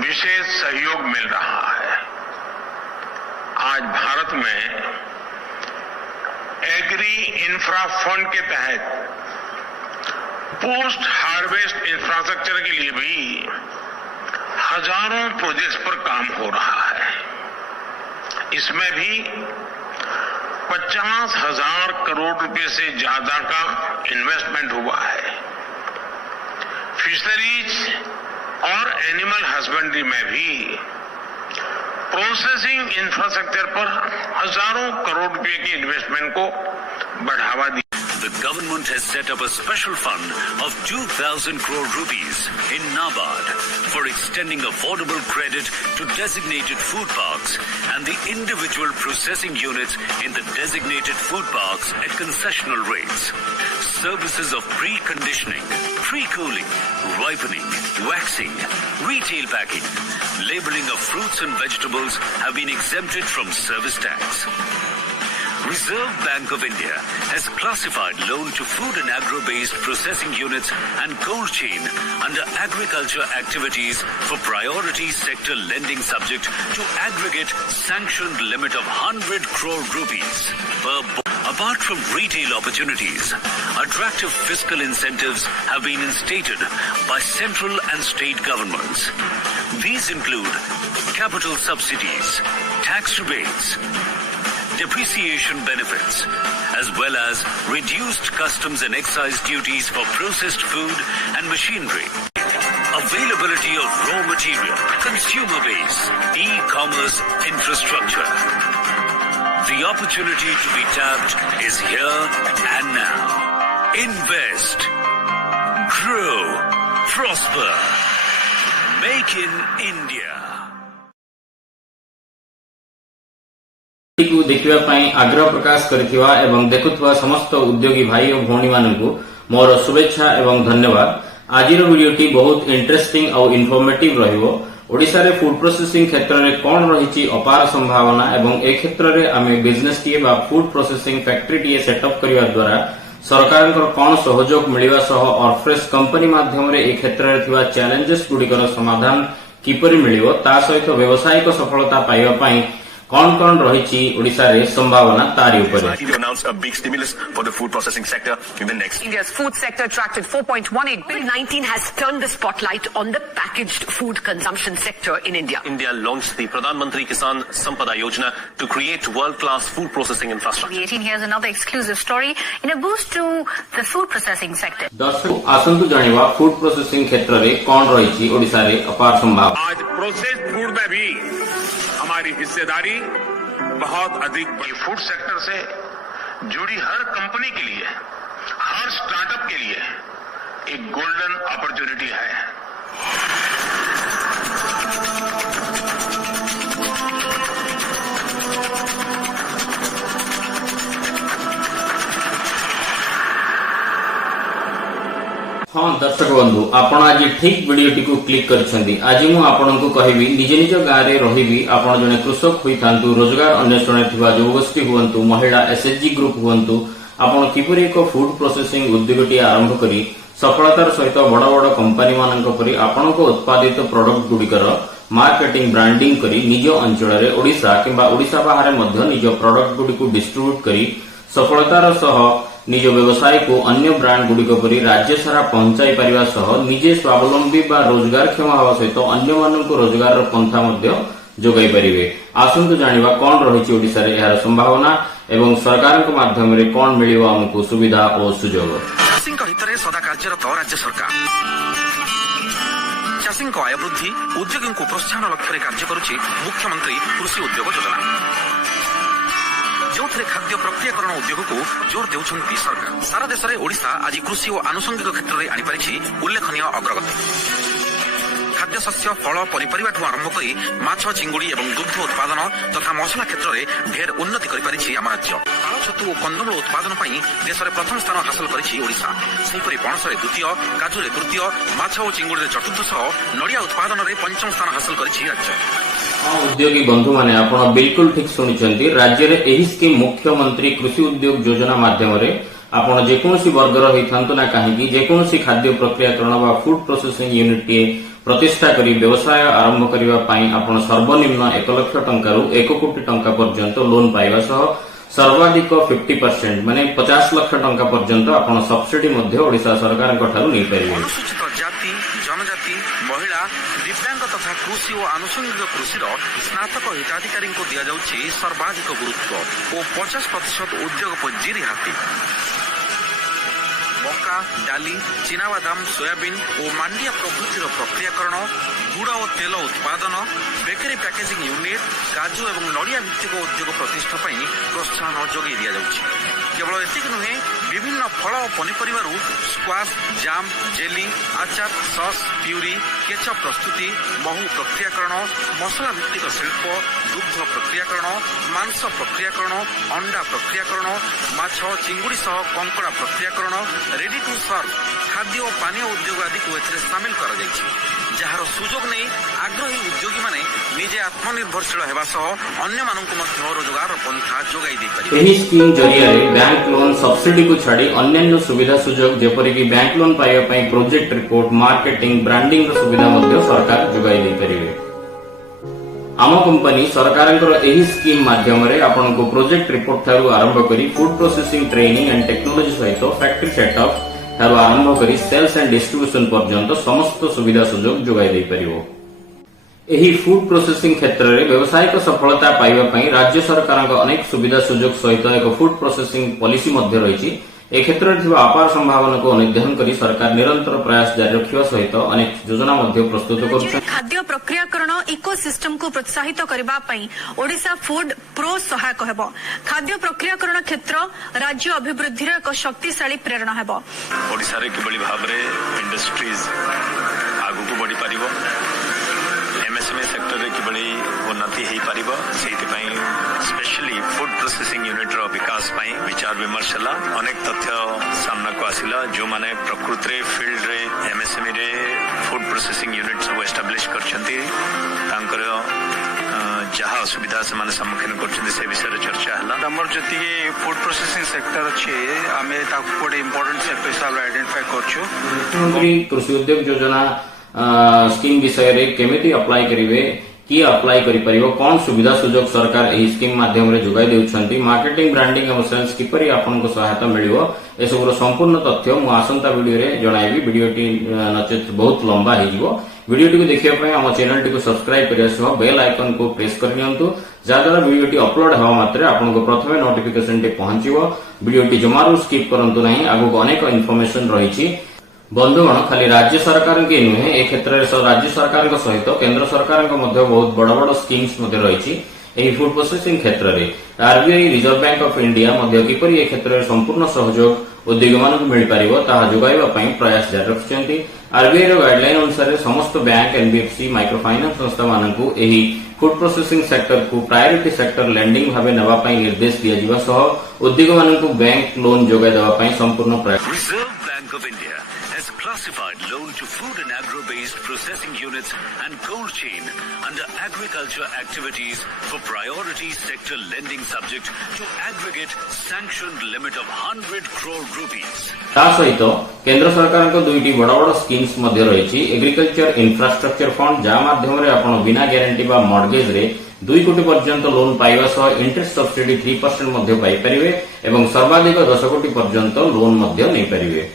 विशेष सहयोग मिल रहा है। आज भारत में एग्री इंफ्रा फंड के तहत पोस्ट हार्वेस्ट इंफ्रास्ट्रक्चर के लिए भी हजारों प्रोजेक्ट्स पर काम हो रहा है। इसमें भी 50,000 करोड़ रुपए से ज्यादा का इन्वेस्टमेंट हुआ है। फिशरीज और एनिमल हस्बेंड्री में भी प्रोसेसिंग इंफ्रास्ट्रक्चर पर हजारों करोड़ रुपए की इन्वेस्टमेंट को बढ़ावा दिया। The government has set up a special fund of 2,000 crore rupees in NABARD for extending affordable credit to designated food parks and the individual processing units in the designated food parks at concessional rates. Services of pre-conditioning, pre-cooling, ripening, waxing, retail packing, labeling of fruits and vegetables have been exempted from service tax. Reserve Bank of India has classified loan to food and agro-based processing units and cold chain under agriculture activities for priority sector lending subject to aggregate sanctioned limit of 100 crore rupees per. Apart from retail opportunities, attractive fiscal incentives have been instated by central and state governments. These include capital subsidies, tax rebates, depreciation benefits, as well as reduced customs and excise duties for processed food and machinery. Availability of raw material, consumer base, e-commerce infrastructure. The opportunity to be tapped is here and now. Invest, grow, prosper. Make in India. को देखिबा पई आग्रह प्रकाश करथिबा एवं देखुथबा समस्त उद्योगी भाई और भौणी मानकु मोर शुभेच्छा एवं धन्यवाद। आजिर वीडियोटी बहुत इंटरेस्टिंग और इनफॉर्मेटिव रहिबो। ओडिसा रे फूड प्रोसेसिंग क्षेत्र रे कोन रहिछि अपार संभावना एवं ए क्षेत्र रे आमे बिजनेस टी बा फूड प्रोसेसिंग फैक्ट्री टी सेटअप करिवा द्वारा सरकार कोन सहयोग मिलिबा सह और फ्रेश कंपनी माध्यम रे ए क्षेत्र रे थिबा चैलेंजेस गुडिकर समाधान किपरि मिलिबो ता सहित व्यावसायिक सफलता पाइबा पई कौन रही ओडिशा रे संभावना तारी ऊपर। To announce a big stimulus for the food processing sector in the next. India's food sector attracted 4.18 billion. 19 has turned the spotlight on the packaged food consumption sector in India. India launched the Pradhan Mantri Kisan Sampada Yojana to create world-class food processing infrastructure. 18 here's another exclusive story in a boost to the food processing sector. दर्शक आसंतु जानिबा food processing क्षेत्र रे कौन रही ओडिशा रे अपार संभावना। आज processed food में भी हमारी हिस्सेदारी बहुत अधिक। फूड सेक्टर से जुड़ी हर कंपनी के लिए, हर स्टार्टअप के लिए एक गोल्डन अपॉर्चुनिटी है। हाँ दर्शक बंधु आपण आज ठीक वीडियोटी को क्लिक करछंती। आज मु आपनकु कहबी निज निज गाँव रे रहिबी आपण जने कृषक होइथांतु रोजगार अन्वेषण थिबा युवगोष्ठी हुअंतु महिला एसएचजी ग्रुप हुअंतु आपण किपरि एक फूड प्रोसेसिंग उद्योगटी आरंभ करी सफलतार सहित बड़ बड़ कंपनी मानक परि आपनको उत्पादित प्रोडक्ट गुडिकर मार्केटिंग ब्रांडिंग करी निज अंचल रे ओडिशा किंबा ओडिशा बाहर मध्य निज प्रोडक्ट गुडी को डिस्ट्रीब्यूट करी सफलतार सह निज व्यवसाय को अन्य ब्रांड गुडिक परि राज्य सारा पहुंचाई परिवा सह निजे स्वावलंबी बा रोजगार क्षम हवा सहित अन्य माननको रोजगार पंथा मध्य जोगाई परिवे। आसंतु जानिबा कोन रहिछि ओडिसा रे यार संभावना एवं सरकार के माध्यम रे कोन मिलिबो हमकु सुविधा और सुजोग। चाषी हितरे सदा कार्यरत राज्य सरकार चाषी आय वृद्धि उद्योगी को प्रोत्साहन लक्ष्य कार्य करुछि मुख्यमंत्री कृषि उद्योग योजना जो खाद्य प्रक्रियाकरण उद्योग को जोर देउछंती सरकार। सारा देश में ओडिशा आज कृषि और आनुषंगिक क्षेत्र में आनीपारी उल्लेखनीय अग्रगति। खाद्य शस्य फल पनिपरिबा ठू आरंभ करी माछ चिंगुड़ी और दुग्ध उत्पादन तथा मसला क्षेत्र में ढेर उन्नति करिपारिछि आम राज्य। पाल छतु और कंदमूल उत्पादन पई देश में प्रथम स्थान हासिल करिछि ओडिशा। सेहिपरि पणस रे द्वितीय, काजू रे तृतीय, माछ और चिंगुड़ी रे चतुर्थ सह नड़िया उत्पादन रे पंचम स्थान हासिल करिछि राज्य। उद्योगी बंधु माने आपण बिल्कुल ठीक सुनिचंती। राज्य रे एही स्कीम मुख्यमंत्री कृषि उद्योग योजना माध्यम रे आपण जेकोसी वर्गर होइथांतु ना काहेकि जेकोसी खाद्य प्रक्रियाकरण वा फूड प्रोसेसिंग यूनिट प्रतिष्ठा करी व्यवसाय आरंभ करिवा पई आपण सर्वनिम्न 1 लाख टंका रु 1 कोटी टंका पर्यंत लोन पाइबा सह सर्वाधिक 50% माने 50 लाख टंका पर्यंत आपण सब्सिडी मध्ये ओडिशा सरकार ठारू नै परिबे। अनुसूचित जाति, जनजाति, महिला, दिव्यांग तथा कृषि और आनुषंगिक कृषि स्नातक हिताधिकारी को दिया जाउछि सर्वाधिक गुरुत्व और 50% उद्योग पंजी रिहाती। मका, डाली, चीनाबादाम, सोयाबीन और मांडिया प्रभृतिर प्रक्रियाकरण, गुड़ और तेल उत्पादन, बेकरी पैकेजिंग यूनिट, काजू और नड़िया भित्तिक उद्योग प्रतिष्ठा प्रोत्साहन जोगाई दि जाउछि। केवल एतिक नुहे विभिन्न फल और पनिपरिबारु स्क्वाश, जाम, जेली, आचार, सस, प्यूरी, केचप प्रस्तुति, महू प्रक्रियाकरण, मसला भित्तिक शिल्प, दुग्ध प्रक्रियाकरण, मांस प्रक्रियाकरण, अंडा प्रक्रियाकरण, माछ चिंगुड़ी सह कंकड़ा प्रक्रियाकरण, रेडी टू सर्व खाद्य और पानीय उद्योग आदि को एथिरे शामिल करा जायछि। जहार सुजोग नै आग्रही उद्योगी माने निजे आत्मनिर्भरशील हेबा सह अन्य माननकु मध्य रोजगार पंथा जोगाई दै परिबे। एही स्कीम जरिया बैंक लोन सब्सिडी को छाड़ी अन्य सुविधा सुजोग जेपरि कि बैंक लोन पाइबा पई प्रोजेक्ट रिपोर्ट, मार्केटिंग, ब्रांडिंग रो सुविधा मध्य सरकार जोगाई दै परिबे। आम कंपनी सरकार एही स्कीम माध्यम रे आपन को प्रोजेक्ट रिपोर्ट थारू आरंभ करी food processing training and technology सहित फैक्ट्री सेटअप थारू आरंभ करी सेल्स एंड डिस्ट्रीब्यूशन पर्यंत समस्त सुविधा सुजोग जोगाई दै परिबो। एही फूड प्रोसेसिंग क्षेत्र में व्यावसायिक सफलता पाइबा पई राज्य सरकार अनेक सुविधा सुजोग सहित एक फूड प्रोसेसिंग पॉलिसी मध्य रही। ए क्षेत्र में अपार संभावना को अनुध्यान करी सरकार निरंतर प्रयास जारी रखिबा सहित अनेक योजना मध्य प्रस्तुत करुछन। खाद्य प्रक्रियाकरण इकोसिस्टम को प्रोत्साहित करबा पई ओडिशा फूड प्रो सहायक हेबो। खाद्य प्रक्रियाकरण क्षेत्र राज्य अभिवृद्धि एक शक्तिशाली प्रेरणा हेबो। ओडिशा रे किबळी भाबरे इंडस्ट्रीज आगु को बढ़ी पारिबो, एमएसएमई सेक्टर रे किबळी उन्नति हेई पारिबो, सेति पई स्पेशली फूड प्रोसेसिंग यूनिट रो विकास पई विचार विमर्श हला। अनेक तथ्य सामना को आसिला जो माने प्रकृति रे फील्ड रे एमएसएमई रे फूड प्रोसेसिंग यूनिट सब एस्टैब्लिश करछंती तांकर जहाँ असुविधा से माने सम्मुखीन करछंती से विषय रे चर्चा हला। हमर जति फूड प्रोसेसिंग सेक्टर अछि आमे ताको कोड इंपोर्टेंट सेक्टर हिसाब आइडेंटिफाई करछु। मुख्यमंत्री कृषि उद्योग योजना स्कीम विषय रे केमिति अप्लाई करिवे, की अप्लाई करि परिबो, कोन सुविधा सुजोग सरकार एही स्कीम माध्यम रे जोगाई देउछंती, मार्केटिंग, ब्रांडिंग और सेल्स किपरि आपनको सहायता मिलिबो, ए सबरो संपूर्ण तथ्य मु आसंता वीडियो रे जणाइबी। वीडियोटी नचेत बहुत लंबा हे जिवो। वीडियोटी को देखिया पय हम चैनल टी को सब्सक्राइब करिया सह बेल आइकन को प्रेस कर नियंतु, जाद्वारा वीडियोटी अपलोड हवा मात्रे आपनको प्रथमे नोटिफिकेशन टे पहुंचीबो। वीडियोटी जमारू स्किप करंतु नहीं, आगु अनेक इन्फॉर्मेशन रहिछि। बंधुगण खाली राज्य सरकार के नुहे ए क्षेत्र में राज्य सरकार सहित केंद्र सरकार बहुत बड़ बड़ स्कीम्स रही। फूड प्रोसेसिंग क्षेत्र में RBI Reserve Bank of India किपरि ए क्षेत्र में संपूर्ण सहयोग उद्योग मान मिल पार जोगाइबा प्रयास जारी रखिछन्ति। आरबीआई रो गाइडलाइन अनुसार समस्त बैंक, एनबीएफसी, माइक्रो फाइनान्स संस्था मानकु एही फूड प्रोसेसिंग सेक्टर को प्रायोरिटी सेक्टर लैंडिंग भाव नेबा पई निर्देश दिया जिबा सह उद्योग मानकु बैंक लोन जोगाइ देबा पई संपूर्ण प्रयास। Reserve Bank of India has plus diversified loan to food and agro-based processing units and cold chain under agriculture activities for priority sector lending subject to aggregate sanctioned limit of 100 crore rupees. ता सहित केंद्र सरकार को दुईटी बड़ बड़ schemes मध्य रही agriculture infrastructure fund जहाँ माध्यम आपण बिना ग्यारंटी बा मॉर्गेज रे 2 कोटी पर्यंत लोन पाइबा सह इंटरेस्ट सब्सिडी 3% मध्य पाई परिवे एवं सर्वाधिक 10 कोटी पर्यंत लोन मध्य नहीं परिवे।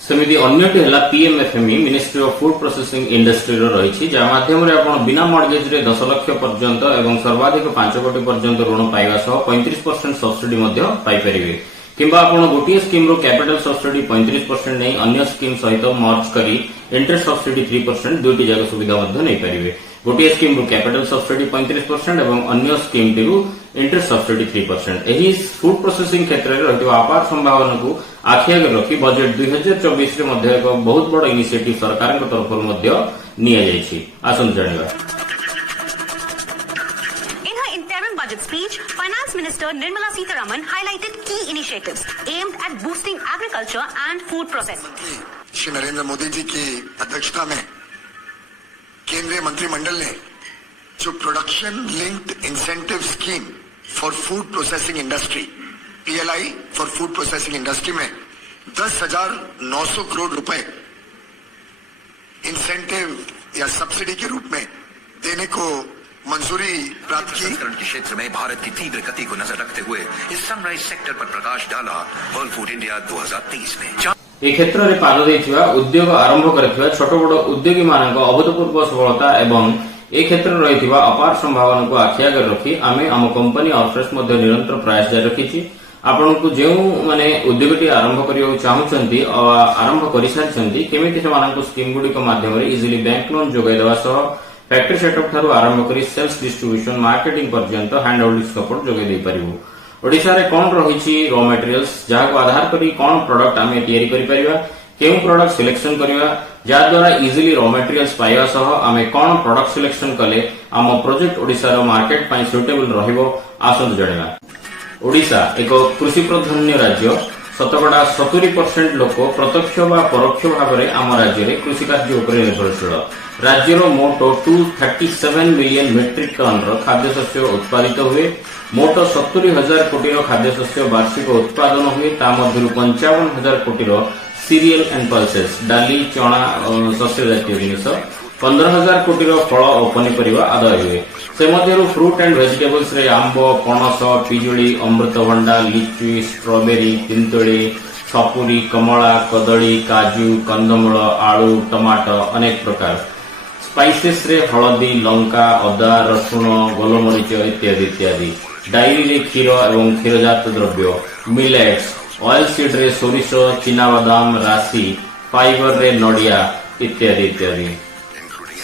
सेमिति अन्यटी हला PMFME ministry of food processing industry रही जहाँ माध्यम आपण बिना मॉर्गेज रे 10 लाख पर्यंत एवं सर्वाधिक 5 कोटी पर्यंत ऋण पाइबा सह 35% सब्सिडी मध्य पाई परिवे किंबा आपण गोटे स्कीम रो कैपिटल सब्सिडी 35% नहीं अन्य स्कीम सहित मर्ज करी इंटरेस्ट सब्सिडी 3% दुईटी जाक सुविधा मध्य नहीं परिवे। गोटे स्कीम रो कैपिटल सब्सिडी 35% एवं अन्य स्कीम टी इंटरेस्ट सब्सिडी 3%। एही फूड प्रोसेसिंग क्षेत्र में रहितो अपार संभावना को आखि आगे रखी बजेट 2024 रे मध्य एक बहुत बड़ इनिशिएटिव सरकार के तरफ मध्य निया जायछि। आसन जानिबा। Budget speech, Finance Minister Nirmala Sitharaman highlighted key initiatives aimed at boosting agriculture and food processing. Shri Narendra Modi ji की अध्यक्षता में केंद्रीय मंत्रिमंडल ने जो production linked incentive scheme for food processing industry PLI for food processing industry में 10,900 करोड़ रुपए इंसेंटिव या सब्सिडी के रूप में देने को मंजूरी प्राप्त की। संस्करण के क्षेत्र में भारत की तीव्र गति को नजर रखते हुए इस सनराइज सेक्टर पर प्रकाश डाला वर्ल्ड फूड इंडिया 2023 में। ए क्षेत्र में पाद देथिबा उद्योग आरंभ करथिबा छोट बड़ उद्योगी मानक अभूतपूर्व सफलता एवं ए क्षेत्र में रहिथिबा अपार संभावना को आखि आगे रखी आमे आम कंपनी ऑफरेस मध्य निरंतर प्रयास जारी रखिछि। आपनकु जेउ माने उद्योगटी आरंभ करियो चाहुचंती आरंभ करि सारिचंती केमिति सेमानकु स्कीम गुडी को माध्यम रे इजिली बैंक लोन जोगाई देवा सह फैक्ट्री सेटअप ठारू आरंभ करी सेल्स डिस्ट्रीब्यूशन मार्केटिंग पर्यंत हैंड होल्डिंग सपोर्ट जोगे दे परिबो। ओडिसा रे कोन रहिछि रॉ मटेरियल्स जहा को आधार करी कोन प्रोडक्ट आमे तयारी करि परिबा केउ प्रोडक्ट सिलेक्शन करिबा जा द्वारा इजिली रॉ मटेरियल्स पाइबा सह आमे कोन प्रोडक्ट सिलेक्शन कले आम प्रोजेक्ट ओडिसा रो मार्केट पई सुटेबल रहिबो आसन जणेबा। ओडिसा एक कृषि प्रधान राज्य शतकड़ा 70% लोक प्रत्यक्ष व परोक्ष भाव में आम राज्य में कृषि कार्य उपर निर्भरशील। राज्यर मोट 237 मिलियन मेट्रिक टन खाद्यशस्य उत्पादित हुए। मोट 70,000 कोटी खाद्यशस्य वार्षिक उत्पादन हुए। ता मध्यरु 55,000 कोटी सीरियल एंड पल्सेस डाली चना शस्य जातीय जिनिस 15,000 कोटी फल और पनीपरिया आदाय हुए। से मध्यरु फ्रूट एंड वेजिटेबल्स रे आंब पणस पिजुली अमृतभंडा लिची स्ट्रॉबेरी तिंतुली सपुरी कमला कदली काजू कंदमूल आलू टमाटो अनेक प्रकार स्पाइसेस रे हलदी लंका अदा रसुण गोलमरीच इत्यादि इत्यादि डायरी रे क्षीर एवं क्षीरजात द्रव्य मिलेट्स ऑयल सीड रे सोरिष चिनाबादाम राशि फाइबर रे नडिया इत्यादि इत्यादि।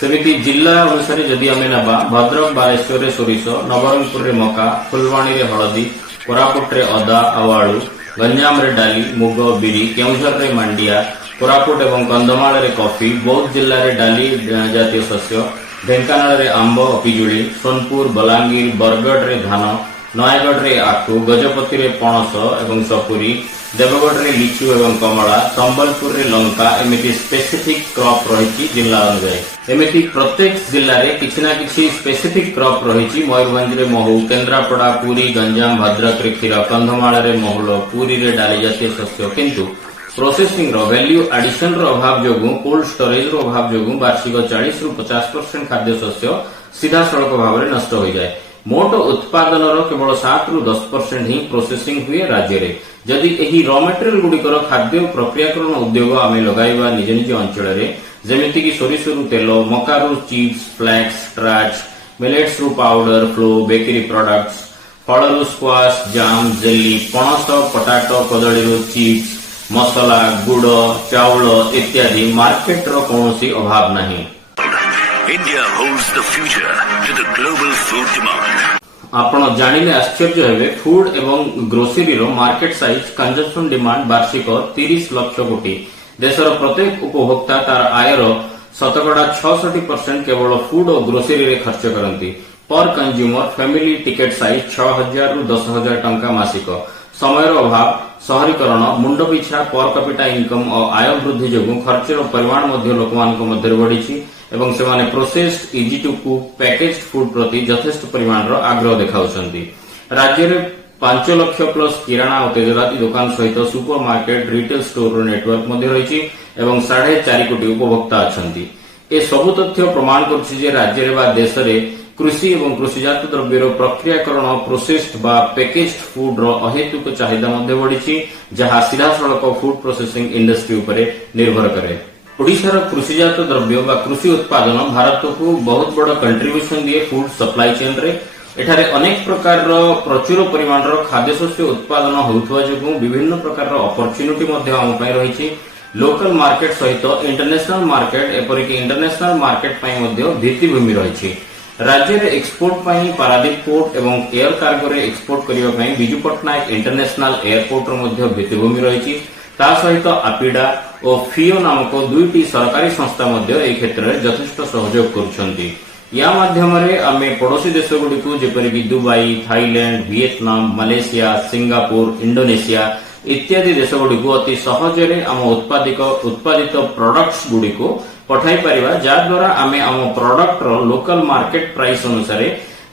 सेमिति जिला अनुसार जदि आमे नबा भद्रक बालेश्वर रे सोरिष नवरंगपुर रे मका फुलवाणी रे हलदी कोरापुट रे अदा आवाळू गंजाम रे डाली मुग बिरी केउझर रे मांडिया कोरापुट एवं कंधमाल रे कॉफी बौद्ध जिल्ला रे डाली जातीय शस्य ढेंकानाल रे आंब पिजुली सोनपुर बलांगीर बरगढ़ रे धान नयागढ़ रे आखु गजपति रे पणस एवं सपुरी देवगढ़ रे लिचु एवं कमला संबलपुर रे लंका एमिति स्पेसिफिक क्रॉप रही जिला अनुसार एमिति प्रत्येक जिल्ला रे किछि ना किछि स्पेसिफिक क्रॉप रही। मयूरभंज रे महू केन्द्रापड़ा पुरी गंजाम भद्रक रे क्षीर कंधमाल रे महुल पुरी रे डाली जातीय शस्य किंतु प्रोसेसिंग रो वैल्यू एडिशन रो अभाव जोगु कोल्ड स्टोरेज रो अभाव जोगु वार्षिक 40 रु 50% खाद्य शस्य सीधा सड़क भाव में नष्ट हो जाए। मोट उत्पादन केवल 7 रु 10% ही प्रोसेसिंग हुए राज्य रे। जदि एही रॉ मटेरियल गुडिकर खाद्य प्रक्रियाकरण उद्योग आमे लगाइबा निज निज अंचल रे जेमिति कि सोरिष रु तेल मका रु चिप्स फ्लैक्स स्टार्च मिलेट्स रु पाउडर फ्लो बेकरी प्रोडक्ट्स फल रु स्क्वाश जाम जेली पणस पोटाटो कदली रु चिप्स मसला गुड़ चाउल इत्यादि मार्केट रो कोनोसी अभाव नहीं। India holds the future to the global food demand. आपण जानिले आश्चर्य हेबे फूड एवं ग्रोसरी रो मार्केट साइज कंजम्पशन डिमांड वार्षिक 30 लाख कोटी। देशर प्रत्येक उपभोक्ता तार आयर शतकड़ा 66% केवल फूड और ग्रोसरी रे खर्च करती। पर कंज्यूमर फैमिली टिकेट साइज 6,000 रु 10,000 टंका मासिक। ସମୟର ଅଭାବ, ସହରୀକରଣ, ମୁଣ୍ଡ ପିଛା ପର କ୍ୟାପିଟା ଇନକମ୍ ଓ ଆୟ ବୃଦ୍ଧି ଯୋଗୁଁ ଖର୍ଚ୍ଚର ପରିମାଣ ମଧ୍ୟ ଲୋକମାନଙ୍କ ମଧ୍ୟରେ ବଢିଛି ଏବଂ ସେମାନେ processed, easy to cook, packaged food ପ୍ରତି ଯଥେଷ୍ଟ ପରିମାଣର ଆଗ୍ରହ ଦେଖାଉଛନ୍ତି। ରାଜ୍ୟରେ 5 ଲକ୍ଷ ପ୍ଲସ୍ କିରାଣା ଓ ତେଜରାତି ଦୋକାନ ସହିତ ସୁପର ମାର୍କେଟ, ରିଟେଲ ଷ୍ଟୋରର ନେଟୱାର୍କ ମଧ୍ୟ ରହିଛି ଏବଂ 4.5 କୋଟି ଉପଭୋକ୍ତା ଅଛନ୍ତି। ଏ ସବୁ ତଥ୍ୟ ପ୍ରମାଣ କରୁଛି ଯେ ରାଜ୍ୟରେ ବା ଦେଶରେ କୃଷି ଏବଂ କୃଷିଜାତ ଦ୍ରବ୍ୟର ପ୍ରକ୍ରିୟାକରଣ, ପ୍ରୋସେସ୍ଡ ବା ପ୍ୟାକେଜ୍ଡ ଫୁଡ୍ର ଅହେତୁକ ଚାହିଦା ମଧ୍ୟ ବଢିଛି, ଯାହା ସିଧାସଳଖ ଫୁଡ୍ ପ୍ରୋସେସିଂ ଇଣ୍ଡଷ୍ଟ୍ରି ଉପରେ ନିର୍ଭର କରେ। ଓଡ଼ିଶାର କୃଷିଜାତ ଦ୍ରବ୍ୟ ବା କୃଷି ଉତ୍ପାଦନ ଭାରତକୁ ବହୁତ ବଡ଼ କଣ୍ଟ୍ରିବ୍ୟୁସନ ଦିଏ ଫୁଡ୍ ସପ୍ଲାଇ ଚେନ୍ରେ। ଏଠାରେ ଅନେକ ପ୍ରକାରର ପ୍ରଚୁର ପରିମାଣର ଖାଦ୍ୟଶସ୍ୟ ଉତ୍ପାଦନ ହେଉଥିବା ଯୋଗୁଁ ବିଭିନ୍ନ ପ୍ରକାରର ଅପରଚ୍ୟୁନିଟି ମଧ୍ୟ ଆମ ପାଇଁ ରହିଛି। ଲୋକାଲ ମାର୍କେଟ ସହିତ ଇଣ୍ଟରନ୍ୟାସନାଲ ମାର୍କେଟ, ଏପରିକି ଇଣ୍ଟରନ୍ୟାସନାଲ ମାର୍କେଟ ପାଇଁ ମଧ୍ୟ ଭିତ୍ତିଭୂମି ରହିଛି। ରାଜ୍ୟରେ ଏକ୍ସପୋର୍ଟ ପାଇଁ ପାରାଦୀପ ପୋର୍ଟ ଏବଂ ଏୟାର କାର୍ଗୋରେ ଏକ୍ସପୋର୍ଟ କରିବା ପାଇଁ ବିଜୁ ପଟ୍ଟନାୟକ ଇଣ୍ଟରନ୍ୟାସନାଲ ଏୟାରପୋର୍ଟର ମଧ୍ୟ ଭିତ୍ତିଭୂମି ରହିଛି। ତା ସହିତ ଆପିଡା ଓ ଫିଓ ନାମକ 2ଟି ସରକାରୀ ସଂସ୍ଥା ମଧ୍ୟ ଏହି କ୍ଷେତ୍ରରେ ଯଥେଷ୍ଟ ସହଯୋଗ କରୁଛନ୍ତି। या माध्यमରେ ଆମେ ପଡ଼ୋଶୀ ଦେଶଗୁଡ଼ିକୁ ଯେପରିକି Dubai, Thailand, Vietnam, Malaysia, Singapore, Indonesia ଇତ୍ୟାଦି ଦେଶଗୁଡ଼ିକୁ ଅତି ସହଜରେ ଆମ ଉତ୍ପାଦିତ ପ୍ରଡକ୍ଟସ୍ ଗୁଡ଼ିକୁ ପଠାଇ ପାରିବା, ଯାହାଦ୍ୱାରା ଆମେ ଆମ ପ୍ରଡକ୍ଟର ଲୋକାଲ ମାର୍କେଟ ପ୍ରାଇସ୍ ଅନୁସାରେ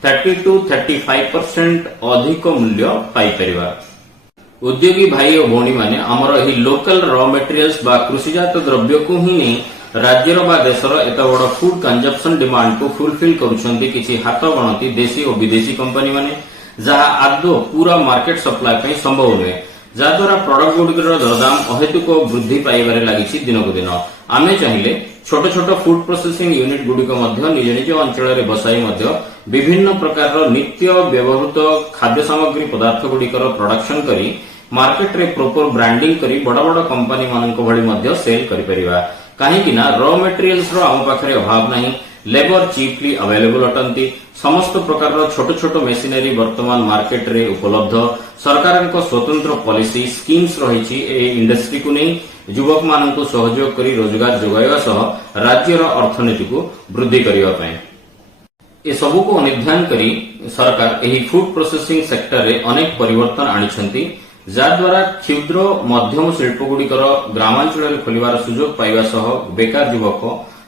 30 to 35% ଅଧିକ ମୂଲ୍ୟ ପାଇପାରିବା। ଉଦ୍ୟୋଗୀ ଭାଇ ଓ ଭଉଣୀମାନେ ଆମର ଏହି ଲୋକାଲ ର ମେଟେରିଆଲ୍ସ ବା କୃଷିଜାତ ଦ୍ରବ୍ୟକୁ ହିଁ ନେଇ राज्यर बा देशर एत बड़ फूड कंजप्शन डिमांड को फुलफिल करुछंती किछि हाथ गणती देशी और विदेशी कंपनी माने, जहा आदो पूरा मार्केट सप्लाई पे संभव नुहे, जहाद्वारा प्रडक्ट गुड़िकर दरदाम अहेतुक वृद्धि पाइबारे लागिछि दिन को दिन। आमे चाहिले छोट छोट फूड प्रोसेसिंग यूनिट गुड़िक निज निज अंचल बसाई विभिन्न प्रकार नित्य व्यवहृत खाद्य सामग्री पदार्थ गुड़िकर प्रोडक्शन करी मार्केट रे प्रॉपर ब्रांडिंग करी बड़ बड़ कंपनी मानक भली सेल करि परिबा। कहीं रॉ मटेरियल्स आम पाखे अभाव नहीं, लेबर चीपली अवेलेबल अटंती, समस्त प्रकार छोट छोट मेसिनरी वर्तमान मार्केट रे उपलब्ध। सरकार स्वतंत्र पॉलिसी स्कीम्स रही इंडस्ट्री को नहीं युवक मान सहयोग कर रोजगार जोगाइवा सह राज्यर अर्थनीति को वृद्धि करने ए सबू को अनुध्यान करी सरकार एही फूड प्रोसेसिंग सेक्टर रे अनेक परिवर्तन आनिछंती, जहाद्वारा क्षुद्र मध्यम शिल्पगुड़िकर ग्रामांचल खोलिबार सुजोग पाइबा सह बेकार युवक,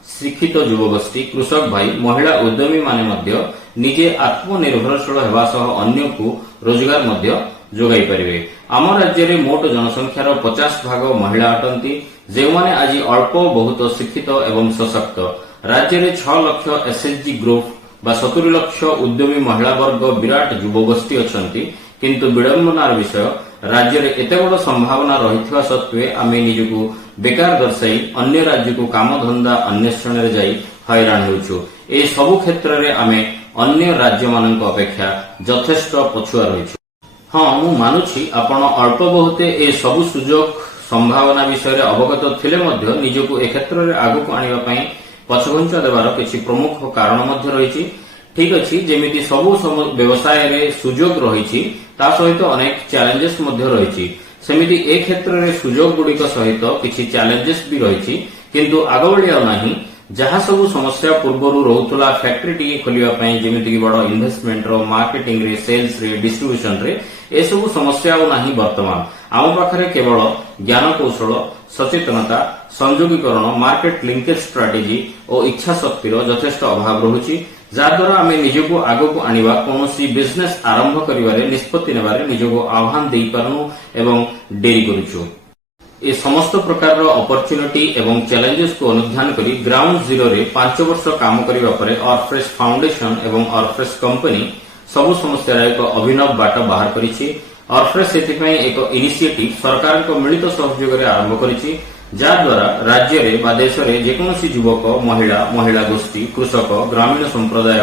शिक्षित युवगोष्ठी, कृषक भाई, महिला उद्यमी माने मध्य निजे आत्मनिर्भरशील हेबा सह अन्य को रोजगार मध्य जोगाई परिबे। आम राज्य में मोट जनसंख्यार 50% महिला अटंती, जेउमाने आज अल्प बहुत शिक्षित एवं सशक्त। राज्य में 6 लाख एसएचजी ग्रुप बा 70 लाख उद्यमी महिला वर्ग विराट युवगोष्ठी अछंती, किंतु विडंबनार विषय राज्य में एत बड़ संभावना रही सत्वे आम निजक बेकार दर्शाई अन्य राज्य को काम धंदा अन्वेषण में जाई हैरान होउछु। ए सबु क्षेत्र में आम अन्य राज्य मान अपेक्षा यथेष्ट पछुआ रही। हाँ, मु मानुछि आपण अल्प बहुते ए सबु सुजोग संभावना विषय अवगत थिले मध्य निजको ए क्षेत्र में आगक आनिबा पई पछघुंचा देवार किछि प्रमुख कारण मध्य रहिछि। ठीक अछि, जेमिति सबु व्यवसाय रे सुजोग रहिछि ता सहित अनेक चैलेंजेस मध्य रहिछि, सेमिति ए क्षेत्र रे सुजोग गुड़िक सहित किछि चैलेंजेस भी रहिछि, किंतु आगबळिया नाही। जहा सबु समस्या पूर्वरु रहुतला फैक्ट्री टी खोलिबा पई जेमिति कि बड़ इन्वेस्टमेंट रो, मार्केटिंग रे, सेल्स रे, डिस्ट्रीब्यूशन रे ए सबु समस्या नाही। वर्तमान आम पाखरे केवल ज्ञान कौशल, सचेतनता, संयोगीकरण, मार्केट लिंकेज स्ट्राटेजी और इच्छा शक्तिर यथेष्ट अभाव रहुछि, जहाद्वारा आम निजको आगक आनिबा कोनोसी बिजनेस आरंभ करिवारे निष्पत्ति नेबारे निजको आह्वान देई पारनु एवं डेरी करूछु। ए समस्त प्रकार अपॉर्चुनिटी एवं चैलेंजेस को अनुध्यान करी ग्राउंड जीरो रे 5 वर्ष काम करिबा परे ऑरफ्रेश फाउंडेशन एवं ऑरफ्रेश कंपनी सबु समस्या एक अभिनव बाट बाहर करिछि। ऑरफ्रेश सेतिपई एक इनिशिएटिव सरकार को मिलित सहयोग रे आरंभ करिछि, जहाद्वारा राज्य रे बा देश रे जेकोसी युवक, महिला गोष्ठी, कृषक, ग्रामीण संप्रदाय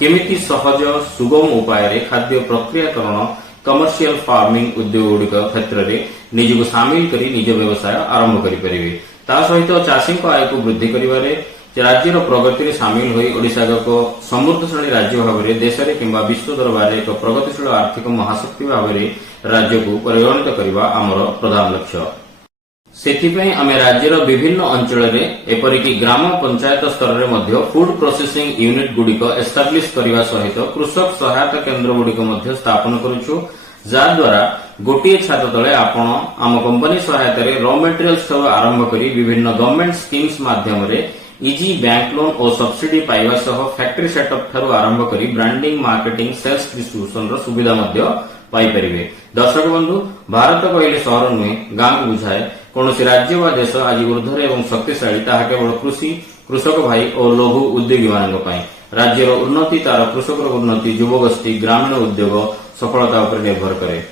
केमिति सहज सुगम उपाय रे खाद्य प्रक्रियाकरण, कमर्शियल फार्मिंग उद्योग गुड़िक क्षेत्र में निजको सामिल करी निज व्यवसाय आरंभ करें। ता सहित चाषी आय को वृद्धि करिवारे राज्यर प्रगति सामिल होई ओडिशा एक समृद्धशाली राज्य भाव में देश में किंबा विश्व दरबार एक प्रगतिशील आर्थिक महाशक्ति भाव में राज्य को परिगणित करने आमर प्रधान लक्ष्य। सेथिपई आमे राज्यर विभिन्न अंचल एपरिकी ग्राम पंचायत स्तर में मध्य फूड प्रोसेसिंग यूनिट गुड़िक एस्टाब्लिश करने सहित कृषक सहायता केन्द्र गुड़िक स्थापन करुछु, जहाद्वारा गोटे छात तले आपण आम कंपनी सहायता रॉ मटेरियल्स आरंभ करी विभिन्न गवर्नमेंट स्कीम्स माध्यम इजी बैंक लोन और सब्सिडी पाइबा सह फैक्ट्री सेटअप ठारू आरंभ करी ब्रांडिंग मार्केटिंग सेल्स डिस्ट्रीब्यूशन रो सुविधा मध्य पाई परिबे। दर्शक बंधु, भारत कहले सहर नुहे गाँ को बुझाए। कौन राज्य व देश आज ऊर्ध्वर एवं शक्तिशाली ताहा केवल कृषि कृषक भाई और लघु उद्योगी मानक पई। राज्यर उन्नति तार कृषकर उन्नति युवगोष्ठी ग्रामीण उद्योग सफलता उपर निर्भर करे।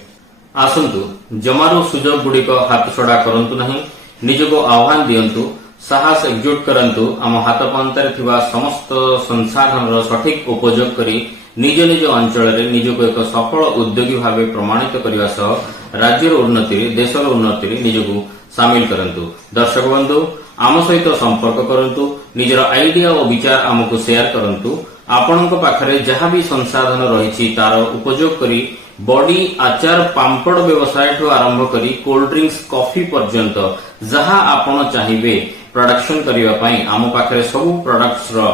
आसंतु जमारू सुजोग गुड़िक हाथ छड़ा करंतु नहीं, निजको आह्वान दियंतु, साहस एकजुट करंतु, आम हाथ पांतारे थिबा समस्त संसाधन सठिक उपयोग करी निज निज अंचल निजको एक सफल उद्योगी भाव प्रमाणित करने सह राज्यर उन्नति देशर उन्नति निजको सामिल करंतु। दर्शक बंधु, आम सहित संपर्क करंतु, निजर आइडिया और विचार आमको शेयर करंतु। आपणक पाखरे जहाँ भी संसाधन रही तार उपयोग करी बॉडी आचार पांपड़ व्यवसाय ठू आरंभ करी कोल्ड ड्रिंक्स कॉफी पर्यंत जहाँ आपण चाहिए प्रोडक्शन करने पाई आम पाखरे सबु प्रोडक्ट्स रो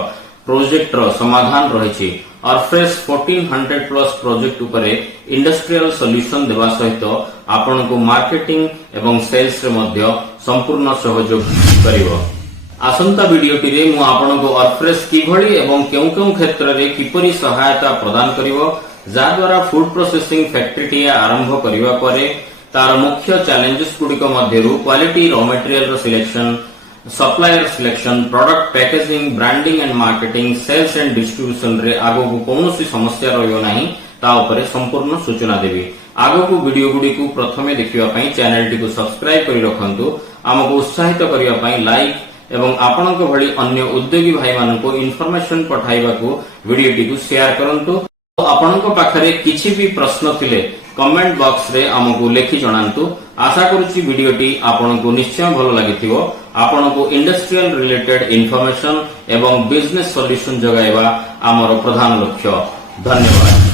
प्रोजेक्ट रो समाधान रही। ऑर्फ्रेस 1400 प्लस प्रोजेक्ट उपरे इंडस्ट्रियल सॉल्यूशन देवा सहित आपण को मार्केटिंग एवं सेल्स रे मध्य संपूर्ण सहयोग करिवो। आसंता वीडियोटी रे मु आपण को ऑर्फ्रेस किभली एवं केउ क्षेत्र रे किपरि सहायता प्रदान करिवो, जा द्वारा फूड प्रोसेसिंग फैक्ट्री आरंभ करिवा परे तार मुख्य चैलेंजेस गुडिक मध्यरु quality raw material selection, supplier selection, product packaging, branding and marketing, sales and distribution रे आगो को कौनसी समस्या रहियो नाही ता उपरे संपूर्ण सूचना देबी। आगो को वीडियो गुडी को प्रथमे देखिवा पई चैनल टी को सब्सक्राइब करि रखंतु। हमको उत्साहित करिवा पई लाइक एवं आपणक भली अन्य उद्योगी भाई मानको इन्फॉर्मेशन पठाइबा को वीडियो टी को शेयर करंतु। आपणक पाखरे किछि भी प्रश्न थिले कमेंट बॉक्स रे हमको लेखि जणांतु। आशा करूची वीडियोटी आपनको निश्चय भलो लागिथिबो। आपनको इंडस्ट्रियल रिलेटेड इन्फॉर्मेशन एवं बिजनेस सॉल्यूशन जगाइबा आमर प्रधान लक्ष्य। धन्यवाद।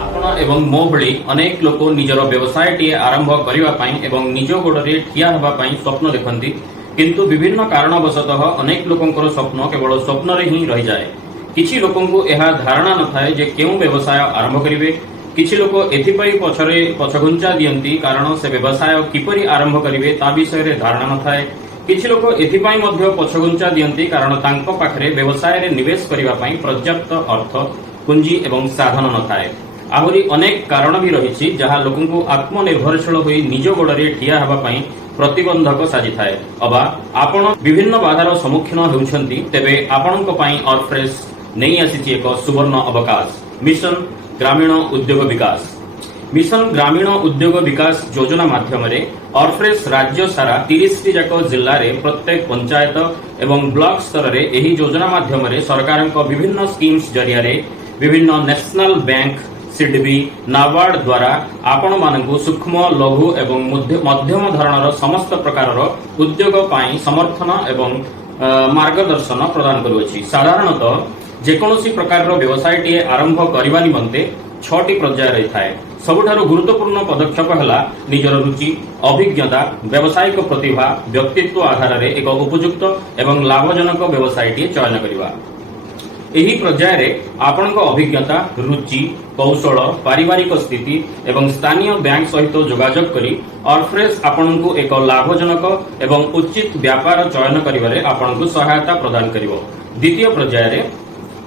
आपण एवं मो भली अनेक लोक निजर व्यवसाय टी आरंभ करिवा पई एवं निज गोडरे ठिया हेबा पई स्वप्न देखंती, किंतु विभिन्न कारणवशतः अनेक लोकंकर स्वप्न केवल स्वप्न रे ही रह जाए। किछि लोकंकु एहा धारणा न थाए जे केउ व्यवसाय आरंभ करिवे। किछि लोक एथिपई पछरे पछघुंचा दियंती कारण से व्यवसाय किपरि आरंभ करिवे ता विषय रे धारणा न थाए। किछि लोक एथिपई मध्य पछघुंचा दियंती कारण तांको पाखरे व्यवसाय रे निवेश करिवा पई पर्याप्त अर्थ पुंजी एवं साधन न थाए। आहुरी अनेक कारण भी रहिछि जहा लोकंकु आत्मनिर्भरशील होई निज गोडरे ठिया हेबा पई प्रतिबंधक साजी थाए। अबा आपण विभिन्न बाधार सम्मुखीन हेउछंती, तेबे आपणक पई ऑर्फ्रेस नहीं आसी एक सुवर्ण अवकाश। मिशन ग्रामीण उद्योग विकास। मिशन ग्रामीण उद्योग विकास योजना माध्यम ऑर्फ्रेस राज्य सारा 30 जाक जिल्ला रे प्रत्येक पंचायत एवं ब्लॉक स्तर रे एही योजना माध्यम सरकार विभिन्न स्कीम्स जरिया रे विभिन्न नेशनल बैंक, सीडीबी, नाबार्ड द्वारा आपण मानकु सूक्ष्म लघु एवं मध्यम धरणर समस्त प्रकार उद्योग पाई समर्थन एवं मार्गदर्शन प्रदान करुछि। साधारणतः जेकोसी प्रकार व्यवसाय टी आरंभ करने निमंते 6टी पर्याय रही थाए। सबुठारु गुरुत्वपूर्ण पदक्षेप है निजर रुचि, अभिज्ञता, व्यावसायिक प्रतिभा, व्यक्तित्व आधार रे एक उपयुक्त एवं लाभजनक व्यवसाय टी चयन करवा। एही पर्याय रे आपणक अभिज्ञता, रुचि, कौशल, पारिवारिक स्थिति एवं स्थानीय बैंक सहित जोगाजोग करी ऑर्फ्रेस आपणकु एक लाभजनक एवं उचित व्यापार चयन करिवारे आपणकु सहायता प्रदान करिवो। द्वितीय पर्याय रे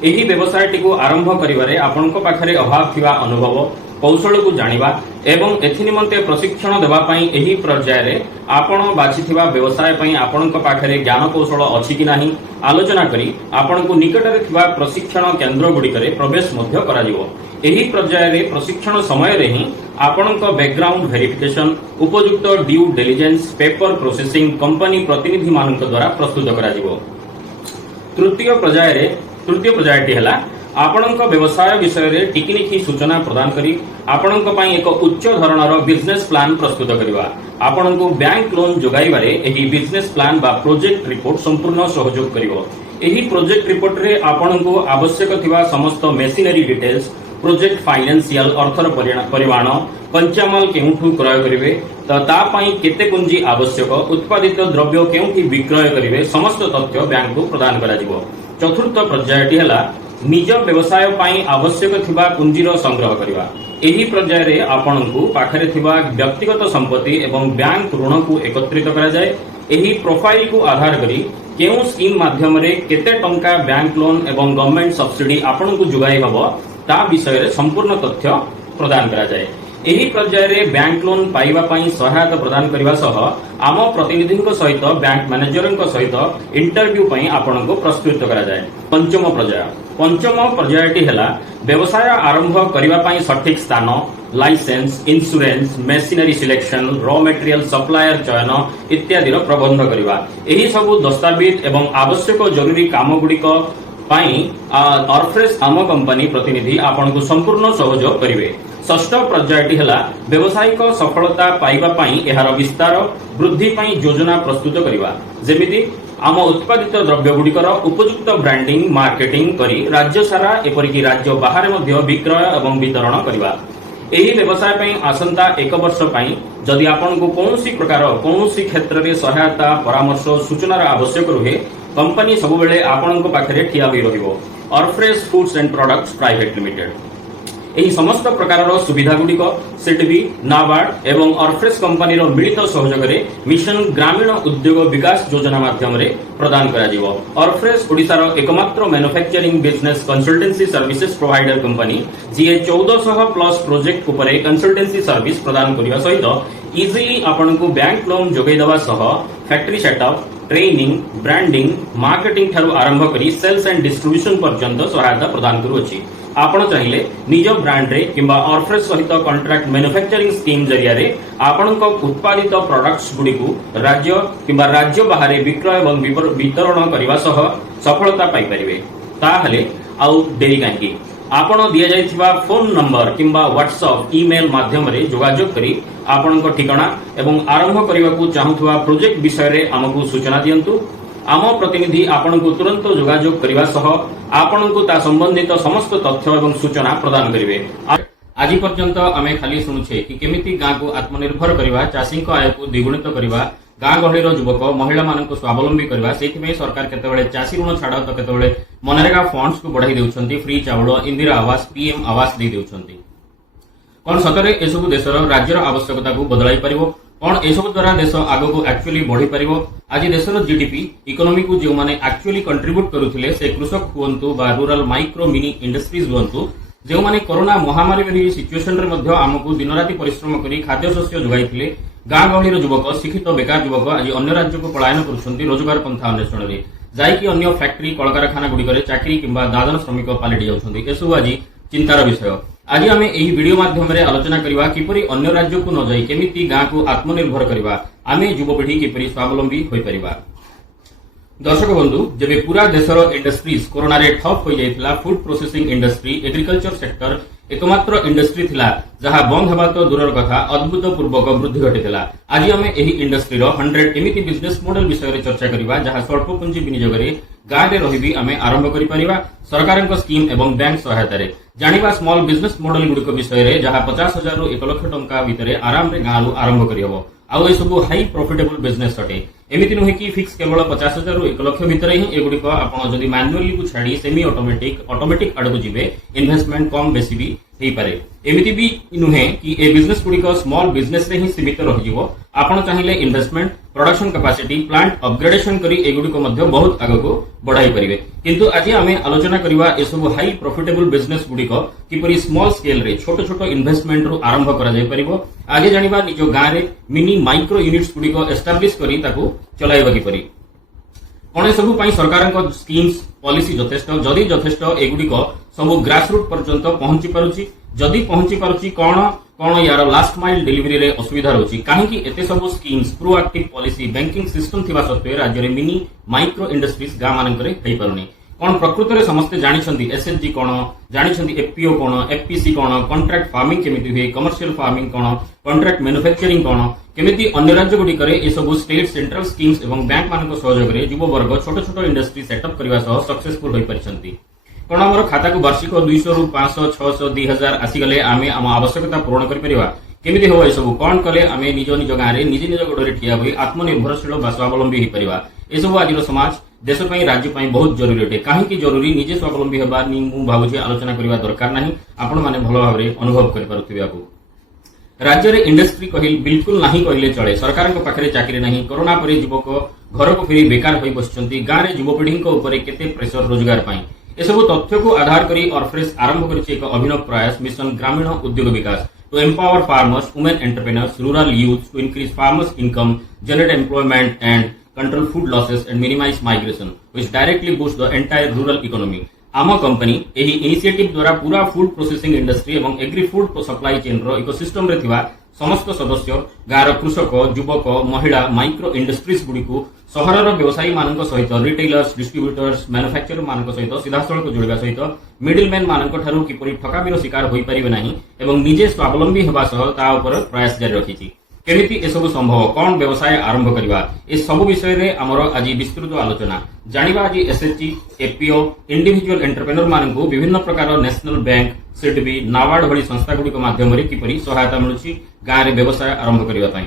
एही व्यवसाय टी को आरंभ करिवारे आपणक पाखरे अभाव थिबा अनुभव, कौशल को जानिबा एवं एथि निमंते प्रशिक्षण देबा पई एही पर्याय रे आपण बाछिथिबा व्यवसाय पई आपणक पाखरे ज्ञान कौशल अछि कि नाही आलोचना करी आपणकु निकटरे थिबा प्रशिक्षण केंद्र गुडिकरे प्रवेश मध्य कराजिवो। एही पर्याय रे प्रशिक्षण समय रे ही आपणक बैकग्राउंड वेरिफिकेशन, उपयुक्त due diligence, paper processing company प्रतिनिधि मानक द्वारा प्रस्तुत कराजिवो। तृतीय पर्यायटी है आपणक व्यवसाय विषय रे टिकिनिखी सूचना प्रदान करी आपणक पई एक उच्च धरणर बिजनेस प्लान प्रस्तुत करबा। आपणकु बैंक लोन जोगाइबारे एही बिजनेस प्लान बा प्रोजेक्ट रिपोर्ट संपूर्ण सहयोग करिवो। एही प्रोजेक्ट रिपोर्ट रे आपणकु आवश्यक थिबा समस्त मेशिनरी डिटेल्स, प्रोजेक्ट फाइनेंशियल अर्थर परिमाण, कंचामाल केउठु क्रय करिवे, ता पई केते पुंजी आवश्यक, उत्पादित द्रव्य केउठी विक्रय करिवे, समस्त तथ्य बैंक को प्रदान करा जिवो। चतुर्थ पर्यायटी है निज व्यवसाय पाई आवश्यक थिबा पुंजीर संग्रह करिवा। एही पर्याୟରେ आपणଙ୍କୁ पाखरे थिबा व्यक्तिगत संपत्ति एवं बैंक ऋण को एकत्रित करा जाय। एही प्रोफाइल को आधार करी केउ स्कीम माध्यम रे केते टंका बैंक लोन एवं गवर्नमेंट सब्सिडी आपणଙ୍କୁ जुगाई हबो ता विषय रे संपूर्ण तथ्य प्रदान करा जाय। एही पर्याୟରେ बैंक लोन पाइबा पाई सहायता प्रदान करबा सह आम प्रतिनिधिଙ୍କ सहित बैंक मैनेजरଙ୍କ सहित इंटरव्यू पाई आपणଙ୍କୁ प्रस्तुत करा जाय। पंचम पर्यायटी हेला व्यवसाय आरंभ करबा पाई सठिक स्थान, license, insurance, machinery selection, raw material supplier चयन इत्यादि प्रबंध करबा। एही सब दस्तावेज एवं आवश्यक जरूरी काम गुड़िक पाई ऑर्फ्रेस आम कंपनी प्रतिनिधि आपणଙ୍କୁ संपूर्ण सहयोग करिवे। षष्ठ पर्यायटी हेला व्यवसायिक सफलता पाइबा पाई एहार विस्तार वृद्धि पाई योजना प्रस्तुत करिवा। जेमिति आम उत्पादित द्रव्य गुड़िकर उपयुक्त ब्रांडिंग मार्केटिंग करी राज्य सारा एपरिकी राज्य बाहर मध्य विक्रय एवं वितरण करिवा। एही व्यवसाय पाई आसंता 1 वर्ष पाई जदि आपनको कोनोसी प्रकार कोनोसी क्षेत्र रे सहायता परामर्श सूचनार आवश्यक रुहे कंपनी सबुबेले आपनको पाखरे ठिया होई रहिबो। Orfresh foods and products private limited एही समस्त प्रकार सुविधा गुड़िक सिडबी, नाबार्ड एवं ऑर्फ्रेस कंपनी मिलित सहयोग मिशन ग्रामीण उद्योग विकास योजना माध्यम प्रदान करा जिवो। ऑर्फ्रेस ओडिशार एकमात्र manufacturing business consultancy services provider company जीए 1400+ प्रोजेक्ट उपरे कंसल्टेंसी सर्विस प्रदान करबा सहित इजिली आपनको बैंक लोन जोगै दवा सह factory setup, training, branding, marketing ठारू आरंभ करी सेल्स एंड डिस्ट्रीब्यूशन पर्यंत सहायता प्रदान करूछि। आपण चाहिए निज ब्रांड रे किंबा ऑर्फ्रेस सहित कॉन्ट्रैक्ट मैन्युफैक्चरिंग स्कीम जरिया रे आपणक उत्पादित प्रोडक्ट्स गुडी को राज्य किंबा राज्य बाहर विक्रय एवं वितरण करबा सह सफलता पाई परिबे। ताहले आउ देरी काहेकि आपण दिया जायथिबा फोन नंबर किंबा व्हाट्सएप ईमेल माध्यम रे जोगाजोग करी आपणक ठिकाना एवं आरंभ करबा को चाहुथुवा प्रोजेक्ट विषय रे हमकु सूचना दियंतु। आम प्रतिनिधि आपणको तुरंत जोगाजोग करबा सह आपणको ता संबंधित समस्त तथ्य एवं सूचना प्रदान करिवे। आज पर्यंत आमे खाली सुनुछे कि केमिति गाँ को आत्मनिर्भर करबा, चाषी आय को द्विगुणित करबा, गाँ गहलीर युवक महिला मानक स्वावलंबी करबा। सेथिमे सरकार केतेबेले चाषी ऋण छाड़ तो केतेबेले मनरेगा फंड्स को बढ़ाई देउछंती, फ्री चावल, इंदिरा आवास, पीएम आवास दे देउछंती। कोन सतरे एसबु देशर राज्यर आवश्यकता को बदलाई परिबो? कौन एसबु द्वारा देश आगो को एक्चुअली बढ़ी पारिबो? आज देशर जीडीपी इकोनॉमी को जो माने एक्चुअली कंट्रीब्यूट करुथिले से कृषक हुअंतु बा रूरल माइक्रो मिनी इंडस्ट्रीज हुअंतु जो माने कोरोना महामारी भली सिचुएशन रे मध्य हमकु दिन राति परिश्रम करी खाद्य शस्य जोगाइथिले। गाँ गहलीर युवक, शिक्षित बेकार युवक आज अन्य राज्य को पलायन करुछंती रोजगार पंथा अन्वेषण रे जायकि अन्य फैक्ट्री कलकारखाना गुड़िकर चाकरी किंबा दादन श्रमिक पालटि जाउछंती। एसबु आज चिंतार विषय। आज आमे एही वीडियो माध्यम रे आलोचना करिवा किपरि अन्य राज्य को न जाई केमिति गाँ को आत्मनिर्भर करिवा, आमे युवपीढ़ी किपरि स्वावलंबी होई परिबा। दर्शक बंधु, जेबे पूरा देशर इंडस्ट्रीज कोरोना रे ठप होई जायतिला, food processing industry agriculture sector एकमात्र इंडस्ट्री थिला जहा बंद हेबा तो दूरर कथा अद्भुतपूर्वक वृद्धि घटिथिला। आज आमे एही इंडस्ट्री रो 100 एमिति बिजनेस मॉडल विषय रे चर्चा करिवा जहा स्वल्प पुंजी विनियोग रे गाँ रे रहिबी आमे आरंभ करि परिबा सरकारक स्कीम एवं बैंक सहायता रे। जानिबा स्मॉल बिजनेस मॉडल गुड़िक विषय रे जहा 50,000 रु 1 लाख टंका भितरे आराम रे गाँ आरंभ करि हबो। आउ ए सब हाई प्रॉफिटेबल बिजनेस अटे। एमिति नुहे कि फिक्स केवल 50,000 रु 1 लाख भितर ही एगुड़िक आपण जदि मैनुअली को छाड़ी सेमी ऑटोमेटिक आड़क जिवे इन्वेस्टमेंट कम बेसी भी हेई पारे। एमिति भी नुहे कि ए बिजनेस गुड़िक स्मॉल बिजनेस रे ही सीमित रहिजिवो। आपण चाहिए investment, production capacity, plant upgradation करी एगुड़िक मध्य बहुत आगको बढ़ाई परिबे। किंतु आज आमे आलोचना करिवा ए सब हाई प्रॉफिटेबल बिजनेस गुड़िक किपरि स्मॉल स्केल रे छोट छोट इन्वेस्टमेंट रु आरंभ करा जाय परिबो। आगे जानिबा निज गाँ रे मिनी माइक्रो यूनिट्स गुड़िक एस्टाब्लिश करी ताकू चलाइबा किपरि। कोन सब पई सरकारक स्कीम्स पॉलिसी यथेष्ट, जदि यथेष्ट एगुड़िक सब ग्रासरूट पर्यंत पहुंची पारुची, जदि पहुंची पारुची कोन यार लास्ट माइल डिलीवरी रे असुविधा रहउची काहेकि एते सब schemes proactive policy banking system थिबा सत्वे राज्य रे मिनी माइक्रो इंडस्ट्रीज गाँ मानक रे हेई पारुनी। कोन प्रकृत रे समस्ते जानिछंती एसएचजी कोन, जानिछंती एफपीओ कोन, एफपीसी कोन, कॉन्ट्रैक्ट फार्मिंग केमिति हुए, कमर्शियल फार्मिंग कोन, कॉन्ट्रैक्ट मैन्युफैक्चरिंग कोन, केमिति अन्य राज्य गुडी करे ए सब स्टेट सेंट्रल स्कीम्स एवं बैंक मानक सहयोग रे युवा वर्ग छोट छोट इंडस्ट्री सेटअप करबा सह सक्सेसफुल होई परिछंती। कोन हमर खाता को वार्षिक 200 रु 500 600 2000 आसी गले आमे हम आवश्यकता पूर्ण करि परिबा। केमिति हो ए सब कोन कले आमे निज निज गाँ रे निज निज गोडरे ठिया होई आत्मनिर्भरशील बा स्वावलंबी होई परिबा। ए सब आजिर समाज देश राज्य बहुत जरूरी अटे कहीं जरूरी निजे स्वावलंबी होगा मु भावुची आलोचना करने दरकार नहीं आपण मैंने भल भाव अनुभव कर राज्य में इंडस्ट्री बिल्कुल नहीं कहले चले सरकार पाखे चाकरी नहीं कोरोना पर युवक घर को फेरी बेकार हो बसुंट गाँव में युवपीढ़ी केते प्रेसर रोजगार पाई एसबू तथ्य को आधार करी ऑर्फरेस आरंभ कर एक अभिनव प्रयास मिशन ग्रामीण उद्योग विकास to empower farmers women entrepreneurs rural youth to increase farmers income generate employment and control food losses and minimise migration which directly boost the entire rural economy आम कंपनी एही इनिशिएटिव द्वारा पूरा फूड प्रोसेसिंग इंडस्ट्री एवं agri food supply chain रो ecosystem रे थिबा समस्त सदस्य गाँव कृषक युवक महिला माइक्रो इंडस्ट्रीज गुड़ी सहर व्यवसायी मान सहित रिटेलर्स डिस्ट्रीब्यूटर्स मैन्युफैक्चरर मान सहित सीधासलख जोड़ा सहित मिडिल मैन मान किपरि ठकामीर शिकार हो पारे नहीं एवं निजे स्वावलंबी होगा सह ता उपर प्रयास जारी रखी केमिति एसबू संभव कौन व्यवसाय आरंभ करवा ए सब विषय रे आमर आज विस्तृत आलोचना जानिबा आज एसएचजी एपीओ इंडिविजुअल एंटरप्रेन्योर मानकु विभिन्न प्रकार नेशनल बैंक सिडबी नाबार्ड भली संस्था गुडी माध्यम किपरि सहायता मिलुछि गाँव में व्यवसाय आरंभ करने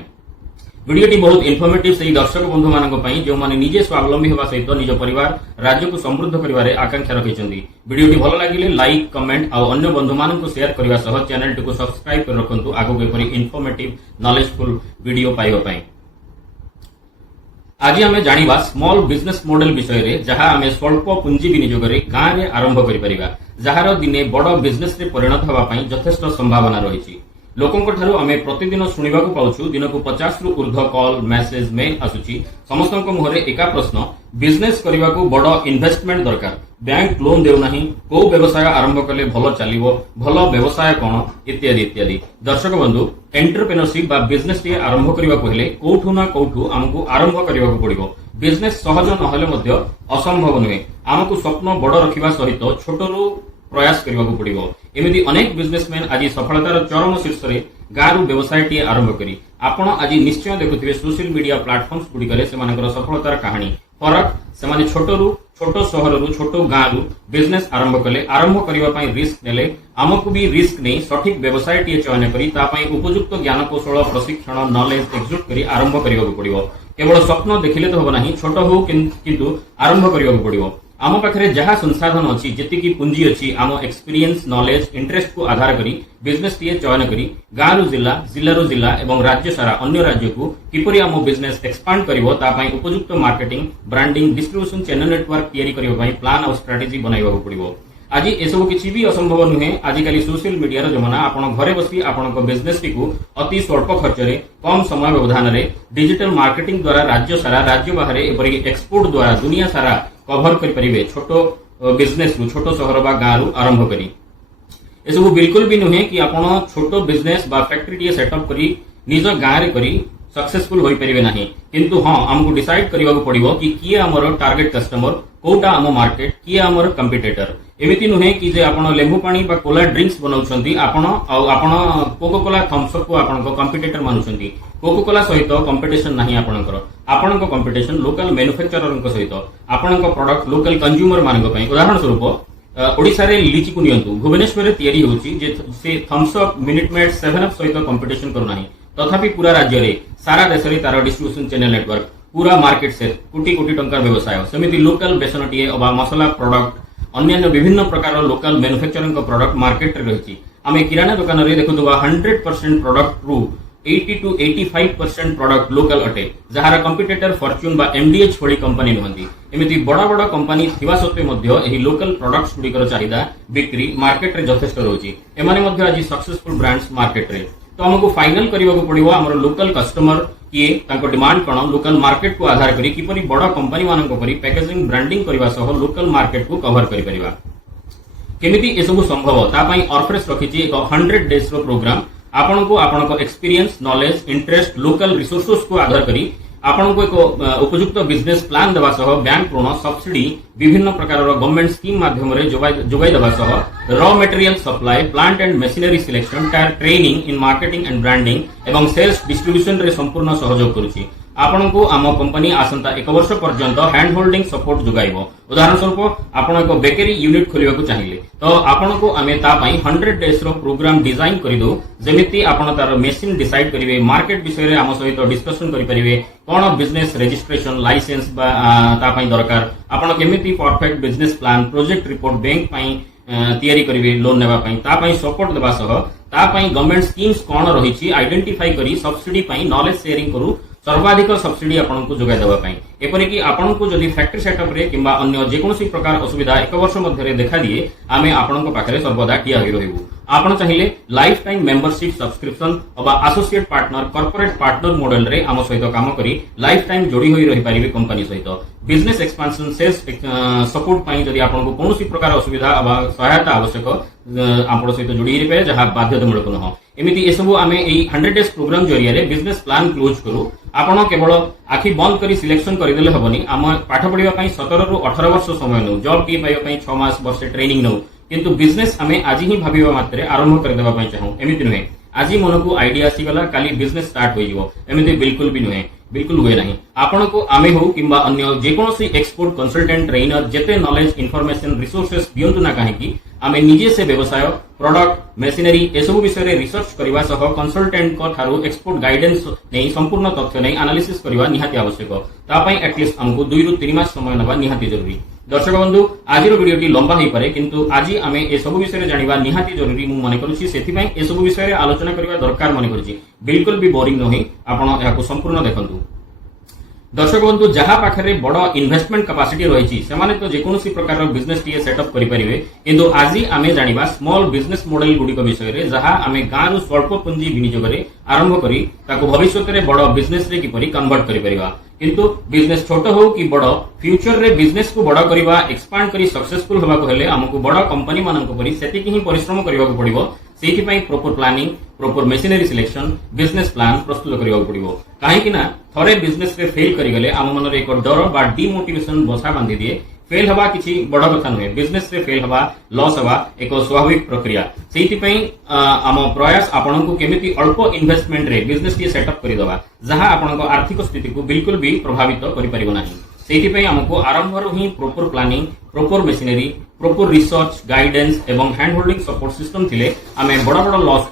वीडियोटी बहुत इनफॉर्मेटिव से दर्शक बंधु मान जो माने निजे स्वावलंबी होगा सहित निज परिवार राज्य को समृद्ध करिवारे आकांक्षा रखिछन्ती वीडियोटी भल लागिले लाइक कमेंट और अन्य बंधु मान को शेयर करबा सह चैनल को सब्सक्राइब कर रखंतु आगो एपरि इनफॉर्मेटिव नॉलेजफुल वीडियो पाइबा पई आज आम जानिबा स्मॉल बिजनेस मॉडल विषय रे जहां आम स्वल्प पुंजी विनियोग रे गाँव में आरंभ करि परिबा जहार दिने बड़ बिजनेस रे परिणत होबा पई यथेष्ट संभावना रही लोकों आम प्रतिदिन शुणा पाऊँ दिन को 50 रु ऊर्ध्व कॉल मेसेज मेल आसुची समस्त मुहरे एका प्रश्न बिजनेस करने को बड़ इन्वेस्टमेंट दरकार बैंक लोन देउना को व्यवसाय आरंभ कले भल चलिबो भल व्यवसाय कौन इत्यादि इत्यादि दर्शक बंधु एंटरप्रेन्योरशिप बा बिजनेस टी आरंभ करने को हेले कोठू ना कोठू आमको आरंभ करने को पड़िबो बिजनेस सहज नहले असंभव नुहे आमको स्वप्न बड़ रखिबा सहित छोटरू प्रयास करने को पड़िबो एमिति अनेक बिजनेसमैन आज सफलतार चरम शीर्ष रे गाँव व्यवसाय टी आरंभ करी आपण आज निश्चय देखुथिबे सोशल मीडिया प्लेटफॉर्म्स गुड़िकरे सेमानकर सफलतार कहानी फरक सेमाने छोटरू छोट सहरु छोट गाँव बिजनेस आरंभ कले आरंभ करबा पई रिस्क नेले आमको भी रिस्क नहीं सठिक व्यवसाय टी चयन करी ता पई उपयुक्त ज्ञान कौशल प्रशिक्षण नॉलेज एक्जिक्यूट करी आरंभ करबा को पड़िबो केवल स्वप्न देखिले तो होबा नहीं छोट हो किंतु आरंभ करबा को पड़िबो आम पाखे जहाँ संसाधन अच्छी जी पुंजी अच्छी आम एक्सपीरियंस नॉलेज इंटरेस्ट को आधार करी बिजनेस टी चयन करी गाँव जिला जिल्लारू जिला एवं राज्य सारा अन्य राज्य को किपरि आम बिजनेस एक्सपांड करिवो ता पई उपयुक्त marketing branding distribution channel network तैयारी करिवो पई प्लान और स्ट्रेटेजी बनाइबा पड़िबो आज एसबू किसी भी असंभव नुहे आजिकल सोशल मीडिया जमाना आपण घरे बसी आपण बिजनेस टी को अति स्वल्प खर्च रे कम समय व्यवधान रे डिजिटल मार्केटिंग द्वारा राज्य सारा राज्य बाहर एपरिक एक्सपोर्ट द्वारा दुनिया सारा कभर करें छोट बिजनेस छोट सहर बा गाँव आरंभ करी एसबू बिल्कुल भी नुहे कि आपण छोट बिजनेस बा फैक्ट्री टी सेटअप करी निज गाँव रे करी सक्सेसफुल हो पारे ना किंतु हाँ आमको डिसाइड करने को पड़ो कि किए आमर टार्गेट कस्टमर कोटा आम मार्केट किए आमर कंपिटिटर एमती नुहे कि जे आपण लेंबू पानी बा कोला ड्रिंक्स बनाउछंती आपण कोको कोला थम्स अप को आपण कंपिटिटर मानुछंती कोको कोला सहित कंपिटिशन नाही आपणकर आपणक कंपिटिशन लोकल मैन्युफैक्चरर सहित आपणक प्रोडक्ट लोकल कंज्यूमर मानक पई उदाहरण स्वरूप ओडिसा रे लीची को नियंतु भुवनेश्वर रे तयारी होची जे से Thums Up Minute Maid 7 Up सहित कंपिटिशन करू नाही तथापि पूरा राज्य रे सारा देश रे तार डिस्ट्रीब्यूशन चैनल नेटवर्क पूरा मार्केट से कोटी कोटी टंकार व्यवसाय सेमिति लोकल बेसन टी अबा मसला प्रोडक्ट अन्य विभिन्न प्रकार लोकल मैन्युफैक्चरिंग प्रोडक्ट मार्केट रे रही आम किराना दुकान रे देखुवा 100% प्रोडक्ट रु 80 to 85% प्रोडक्ट लोकल अटे जहार कंपिटिटर फॉर्च्यून बा एमडीएच भली कंपनी नुहंती एमिति बड़ा बड़ा कंपनी थिबा सत्वे मध्य एही लोकल प्रोडक्ट्स गुड़िकर चाहिदा बिक्री मार्केट रे यथेष्ट रहउची एमाने मध्य आज सक्सेसफुल ब्रांड्स मार्केट रे तो हमको फाइनल करने को पड़ो आम लोकल कस्टमर किए डिमांड कौन लोकल मार्केट को आधार करी किपरि बड़ कंपनी मानक परि पैकेजिंग ब्रांडिंग करबा सह लोकल मार्केट को कवर करि परिबा केमिति ए सब संभव ता पई ऑर्फरेस रखिछि एक 100 डेज रो प्रोग्राम आपन को experience knowledge interest local resources को आधार करी आपन को एक उपयुक्त बिजनेस प्लान देवा सह बैंक ऋण सब्सिडी विभिन्न प्रकार गवर्नमेंट स्कीम माध्यम रे जोगाई देवा सह raw material supply plant and machinery selection training in marketing and branding एवं सेल्स डिस्ट्रीब्यूशन रे संपूर्ण सहयोग करूची आपनको आम कंपनी आसंता 1 वर्ष पर्यंत हैंड होल्डिंग सपोर्ट जोगाइबो। उदाहरण स्वरूप आपण एक बेकरी यूनिट खोलिबा को चाहिए तो आपनको आमे ता पई 100 डेज रो प्रोग्राम डिजाइन करि दो जेमिति आपण तार मेसिन डिसाइड करिवे, मार्केट विषय रे आम सहित डिस्कशन करि परिवे, कोन बिजनेस रजिस्ट्रेशन लाइसेंस बा ता पई दरकार, आपण केमिति perfect business plan project report bank पई तैयारी करिवे लोन नेबा पई, ता पई सपोर्ट देबा सह ता पई गवर्नमेंट स्कीम्स कोन रहिछि आइडेंटिफाई करी सब्सिडी पई नॉलेज शेयरिंग करू सर्वाधिक सब्सिडी आपको जोगाई देवा पई। एपरिक आपको जदि फैक्ट्री सेटअप रे किंबा अन्य जेकोसी प्रकार असुविधा 1 वर्ष मध्य देखा दिए आमे आपनको पाखरे सर्वदा ठिया होई रहबू। आपण चाहिए लाइफ टाइम मेंबरशिप सब्सक्रिप्शन अबा associate partner corporate partner model रे आम सहित काम करी लाइफ टाइम जोड़ी होई रही पारिबे कंपनी सहित। बिजनेस एक्सपांशन सेल्स सपोर्ट पई जदि आपनको कोनोसी प्रकार असुविधा अबा सहायता आवश्यक आपण सहित जोड़ी रही पारे जहा बाध्यतामूलक नह। एमिति एसबु आमे एई 100 डेज प्रोग्राम जरिया रे बिजनेस प्लान क्लोज करू। आपण केवल आखि बंद करी सिलेक्शन करदेले हबनी, आम पाठ पढ़िबा पई 17 रु 18 वर्ष समय नउ, जॉब टी पाइबा पई 6 मास वर्ष ट्रेनिंग नउ, किंतु बिजनेस आमे आज ही भाबिबा मात्रे आरंभ कर देबा पई चाहू। एमिति नुहे आज मन को आइडिया आसी गला काली बिजनेस स्टार्ट होई जिवो, एमिति बिल्कुल भी नुहे, बिल्कुल हुए नहीं। आपनको आमे हो किंबा अन्य जेकोसी एक्सपोर्ट कंसल्टेंट ट्रेनर जेते नॉलेज इनफॉरमेशन रिसोर्सेस दियंतु ना काहेकि आमे निजे से व्यवसाय प्रोडक्ट मशीनरी एसबु विषय रे रिसर्च करबा सह कंसल्टेंट को थारु एक्सपोर्ट गाइडेंस नै संपूर्ण तथ्य नै एनालिसिस करबा निहाती आवश्यक। ता पई एटलिस्ट हमको 2 रु 3 मास समय नबा निहाती जरूरी। दर्शक बंधु आज वीडियोटी लंबा हो पारे किंतु आज आमे ए सब विषय रे जानिबा निहाती जरूरी मु माने करूची, सेति पई ए सब विषय रे आलोचना करबा दरकार माने करूची। बिल्कुल भी बोरिंग नहि, आपण एहाको संपूर्ण देखंतु। दर्शक बंधु जहा पाखरे बड़ इन्वेस्टमेंट कैपेसिटी रही से तो जेकोसी प्रकार बिजनेस टी सेटअप करें, किंतु आज आमे जानिबा स्मॉल बिजनेस मॉडल गुड़िक विषय रे जहा आमे गाँ रु स्वल्प पुंजी विनियोग रे आरंभ करी ताको भविष्य रे बड़ बिजनेस रे किपरि कन्वर्ट करि परिबा। किंतु बिजनेस छोट हो कि बड़ फ्यूचर रे बिजनेस को बड़ करबा एक्सपांड करी सक्सेसफुल होबा को हेले हमको बड़ कंपनी मानक परि सेतिकि ही परिश्रम करबा को पड़िबो। सेति पई proper planning proper machinery selection business plan प्रस्तुत करबा को पड़िबो। काहेकि ना थरे बिजनेस रे फेल करि गले आम मन रे एक डर बा डिमोटिवेशन बसा बांधी दिए। फेल हवा किछि बड़ कथा नुहे, बिजनेस रे फेल हवा लॉस हवा एक स्वाभाविक प्रक्रिया। सेति पई आम प्रयास आपनको केमिति अल्प इन्वेस्टमेंट रे बिजनेस टी सेटअप करि दबा जहा आपनको आर्थिक स्थिति को बिल्कुल भी प्रभावित करि परिबो नाही। सेति पई हमको आरंभ रु ही proper planning proper machinery proper research guidance एवं हैंड होल्डिंग सपोर्ट सिस्टम थिले आमे बड़ बड़ लॉस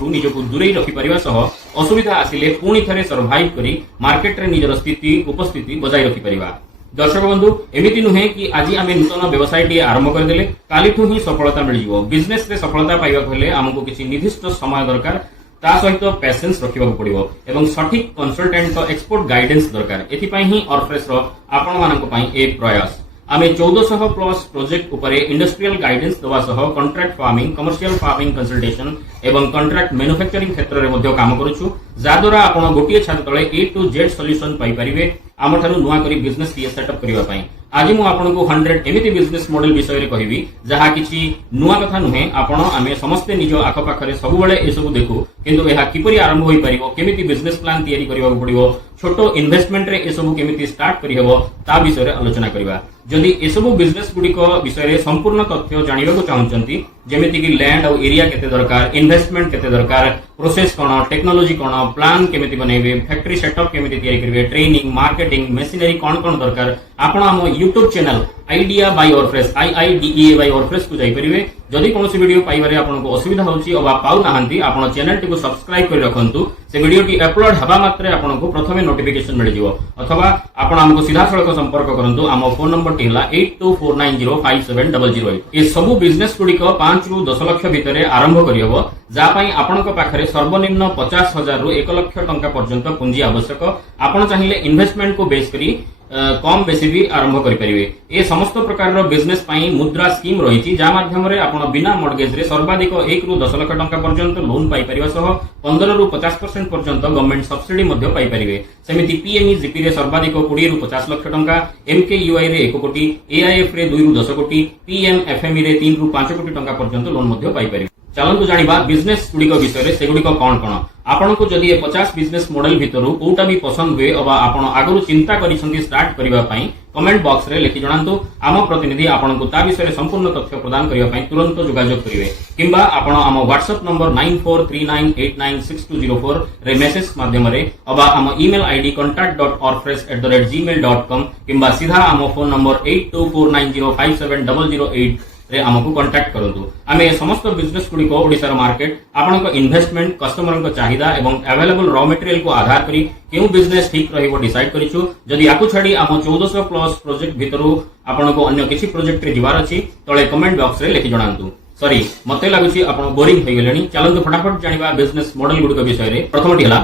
रु निजको दूरे रखि परिबा सह असुविधा आसिले पुणी थरे सर्वाइव करी मार्केट रे निजर स्थिति उपस्थिति बजाय रखि परिबा। दर्शक बंधु एमिति नुहे कि आज आमे नूतन व्यवसाय टी आरंभ कर देले कालीठू ही सफलता मिल जिवो। बिजनेस रे सफलता पाइबा हेले हमको किछि निर्दिष्ट समय दरकार, ता सहित पेशेंस रखिबा पड़िबो एवं सठिक कंसल्टेंट को एक्सपोर्ट गाइडेंस दरकार। एथि पई ही ऑर्फ्रेस रो आपण मानक पई ए प्रयास आमे 1400 प्लस प्रोजेक्ट उपरे इंडस्ट्रियल गाइडेंस दवा सह contract farming commercial farming consultation एवं कॉन्ट्रैक्ट मैन्युफैक्चरिंग क्षेत्र रे मध्ये काम करूछु, जा द्वारा आपण गोटिए छात तळे ए टू जेड सॉल्यूशन पाई परिबे आम ठारू नुआ करी बिजनेस टी सेटअप करबा पई। आज मु आपनको 100 एमिति बिजनेस मॉडल विषय रे कहिबी जहा किछि नुआ कथा नुहे। आपण आमे समस्ते निज आख पाखरे सब बेले ए सब देखु, किंतु एहा किपरि आरंभ होई परिबो, केमिति बिजनेस प्लान तयारी करबा पड़िबो, छोटो इन्वेस्टमेंट रे ए सब केमिति स्टार्ट करि हेबो ता विषय रे आलोचना करबा। जदि ए सब बिजनेस गुडी को विषय रे संपूर्ण तथ्य जानिबा को चाहउचंती जेमिति कि लैंड और एरिया केते दरकार, इन्वेस्टमेंट केते दरकार, प्रोसेस कोन, टेक्नोलॉजी कोन, प्लान केमिति बनेबे, फैक्ट्री सेटअप केमिति तयारी करबे, ट्रेनिंग मार्केटिंग मशीनरी कोन कोन दरकार, आपण हम YouTube channel idea by Orfresh IIDEA by Orfresh को जाई परिबे। जदि कोनोसी वीडियो पाइबारे आपनको असुविधा होउची अबा पाउ नाहंती आपण चैनल टी को सब्सक्राइब कर रखंतु, से वीडियो टी अपलोड हबा मात्रे आपनको प्रथमे नोटिफिकेशन मिल जिवो। अथवा आपण हमको सीधा सड़क संपर्क करंतु, आम फोन नंबर टी हला 8249057008। ए सब बिजनेस गुडी को 5 रु 10 लाख भितरे आरंभ करि हबो, जा पई आपनको पाखरे सर्वनिम्न 50,000 रु 1 लाख टंका पर्यंत पुंजी आवश्यक। आपण चाहिए इन्वेस्टमेंट को बेस करी कम बेसी भी आरंभ करि परिबे। ए समस्त प्रकार रो बिजनेस पई मुद्रा स्कीम रहिछि, जा माध्यम रे आपण बिना मॉर्गेज रे सर्वाधिक 1 रु 10 लाख टंका पर्यंत लोन पाई परिबा सह 15 रु 50% पर्यंत गवर्नमेंट सब्सिडी मध्ये पाई परिबे। सेमिति पीएमई जीपी रे सर्वाधिक 20 रु 50 लाख टंका, एमकेयूआई रे 1 कोटी, एआईएफ रे 2 रु 10 कोटी, पीएमएफएमई रे 3 रु 5 कोटी टंका पर्यंत लोन मध्ये पाई परिबे। चलंतु जानिबा बिजनेस गुडी को विषय रे सेगुडी को कोन कोन। आपन को जदि 50 बिजनेस मॉडल भितरु कोटा भी पसंद हुए अबा आपन आगरु चिंता करिसंती स्टार्ट करिवा पई कमेंट बॉक्स रे लिखि जणांतु आम प्रतिनिधि आपन को ता विषय संपूर्ण तथ्य प्रदान करिवा पई तुरंत जोगाजोग करिवे किंबा आपन आम व्हाट्सएप नंबर 9439896204 रे मैसेज माध्यम रे अबा आम ईमेल आईडी contact.orfresh@gmail.com किंबा सीधा आम फोन नंबर 8249057008 रे हमको कांटेक्ट करंतु आमे समस्त बिजनेस गुडी को ओडिसा रो मार्केट आपन को इन्वेस्टमेंट कस्टमर को चाहिदा एवं अवेलेबल रॉ मटेरियल को आधार करी केउ बिजनेस ठीक रहिबो डिसाइड करिछु जदि आकु छाडी आम 1400 प्लस प्रोजेक्ट भितरु आपन को अन्य किछि प्रोजेक्ट रे जिवार अछि तळे कमेंट बॉक्स रे लिखि जणांतु सॉरी मते लागुछि आपन बोरिंग होई गेलेनी चलंतु फटाफट जानिबा बिजनेस मॉडल गुडी को विषय रे प्रथमटी हला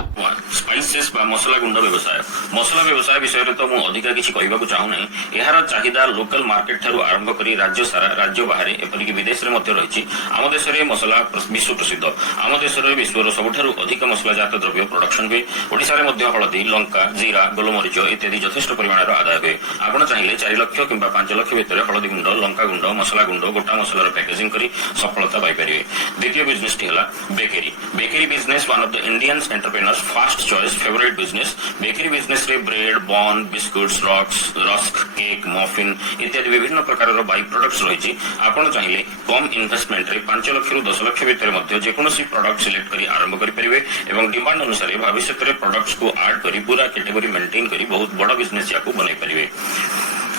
स्पाइसेस बा मसला गुंड व्यवसाय विषय रे तो मु अधिका किछि कहबाकू चाहू नै एहार चाहिदा लोकल मार्केट थारु आरंभ करी राज्य सारा राज्य बाहरे एपरि कि विदेश रे मध्य रहिछि आम देश रे मसला विश्व प्रसिद्ध आम देश रे विश्व रो सबठारु अधिक मसला जात द्रव्य प्रोडक्शन हुए ओडिसा रे मध्य हळदी लंका जीरा गोलमरीच इत्यादि यथेष्ट परिमाण रो आदाय हुए आपण चाहिए 4 लाख किंबा 5 लाख भितर हळदी गुंड लंका गुंड मसला गुंड गोटा मसला रो पैकेजिंग करी सफलता पाई परिवे द्वितीय बिजनेस टिहला bakery business one of the Indians entrepreneurs first choice favourite business bakery business रे bread bun biscuits rusk cake muffin इत्यादि विभिन्न प्रकार बाई प्रोडक्ट्स रही आपण चाहिए कम इन्वेस्टमेंट रे 5 लाख रु 10 लाख भितर मध्य जेकोसी प्रोडक्ट सिलेक्ट करी आरंभ करि परिवे एवं डिमांड अनुसार भविष्य रे प्रोडक्ट्स को ऐड करी पूरा कैटेगरी मेंटेन करी बहुत बड़ा बिजनेस याकू बनाई परिवे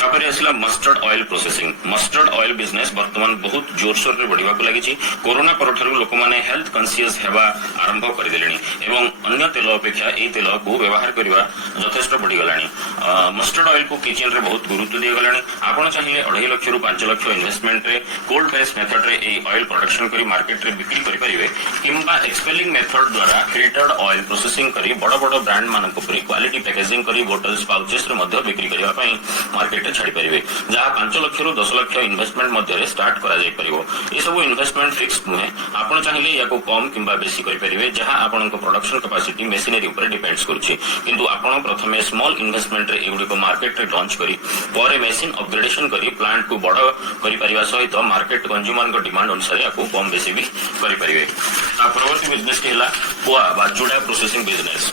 तापर आसला मस्टर्ड ऑयल बिजनेस वर्तमान बहुत जोरसोर रे बढ़िबा को लागिछि कोरोना परठारु लोक माने हेल्थ कॉन्शियस हेबा आरंभ करि देलेनी एवं अन्य तेल अपेक्षा ए तेल को व्यवहार करबा यथेष्ट बढ़ी गलानी मस्टर्ड ऑयल को किचन रे बहुत गुरुत्व दिया गलानी आपण चाहिए 2.5 लाख रु 5 लाख इन्वेस्टमेंट रे कोल्ड प्रेस मेथड रे ए ऑयल प्रोडक्शन करी मार्केट रे बिक्री करि परिवे किंबा एक्सपेलिंग मेथड द्वारा फिल्टर्ड ऑयल प्रोसेसिंग करी बड़ बड़ ब्रांड मानक परि क्वालिटी पैकेजिंग करी बोटल्स पाउचेस रे मध्य बिक्री करबा पई मार्केट छाड़ी परिवे जहाँ 5 लाख रु 10 लाख इन्वेस्टमेंट मध्य स्टार्ट करा जाय परिवो ए सब इन्वेस्टमेंट फिक्स नुहे आपण चाहिए याको कम किंबा बेसी करि परिवे जहाँ आपण को प्रोडक्शन कैपेसिटी मशीनरी ऊपर डिपेंड्स करूछि किंतु आपण प्रथमे स्मॉल इन्वेस्टमेंट रे एगुडी को मार्केट रे लॉन्च करी परे मशीन अपग्रेडेशन करी प्लांट को बड़ करि परिवा सहित मार्केट कंज्यूमर को डिमांड अनुसार याको कम बेसी भी करि परिवे आ परवर्ती बिजनेस केला पुआ बा चूड़ा प्रोसेसिंग बिजनेस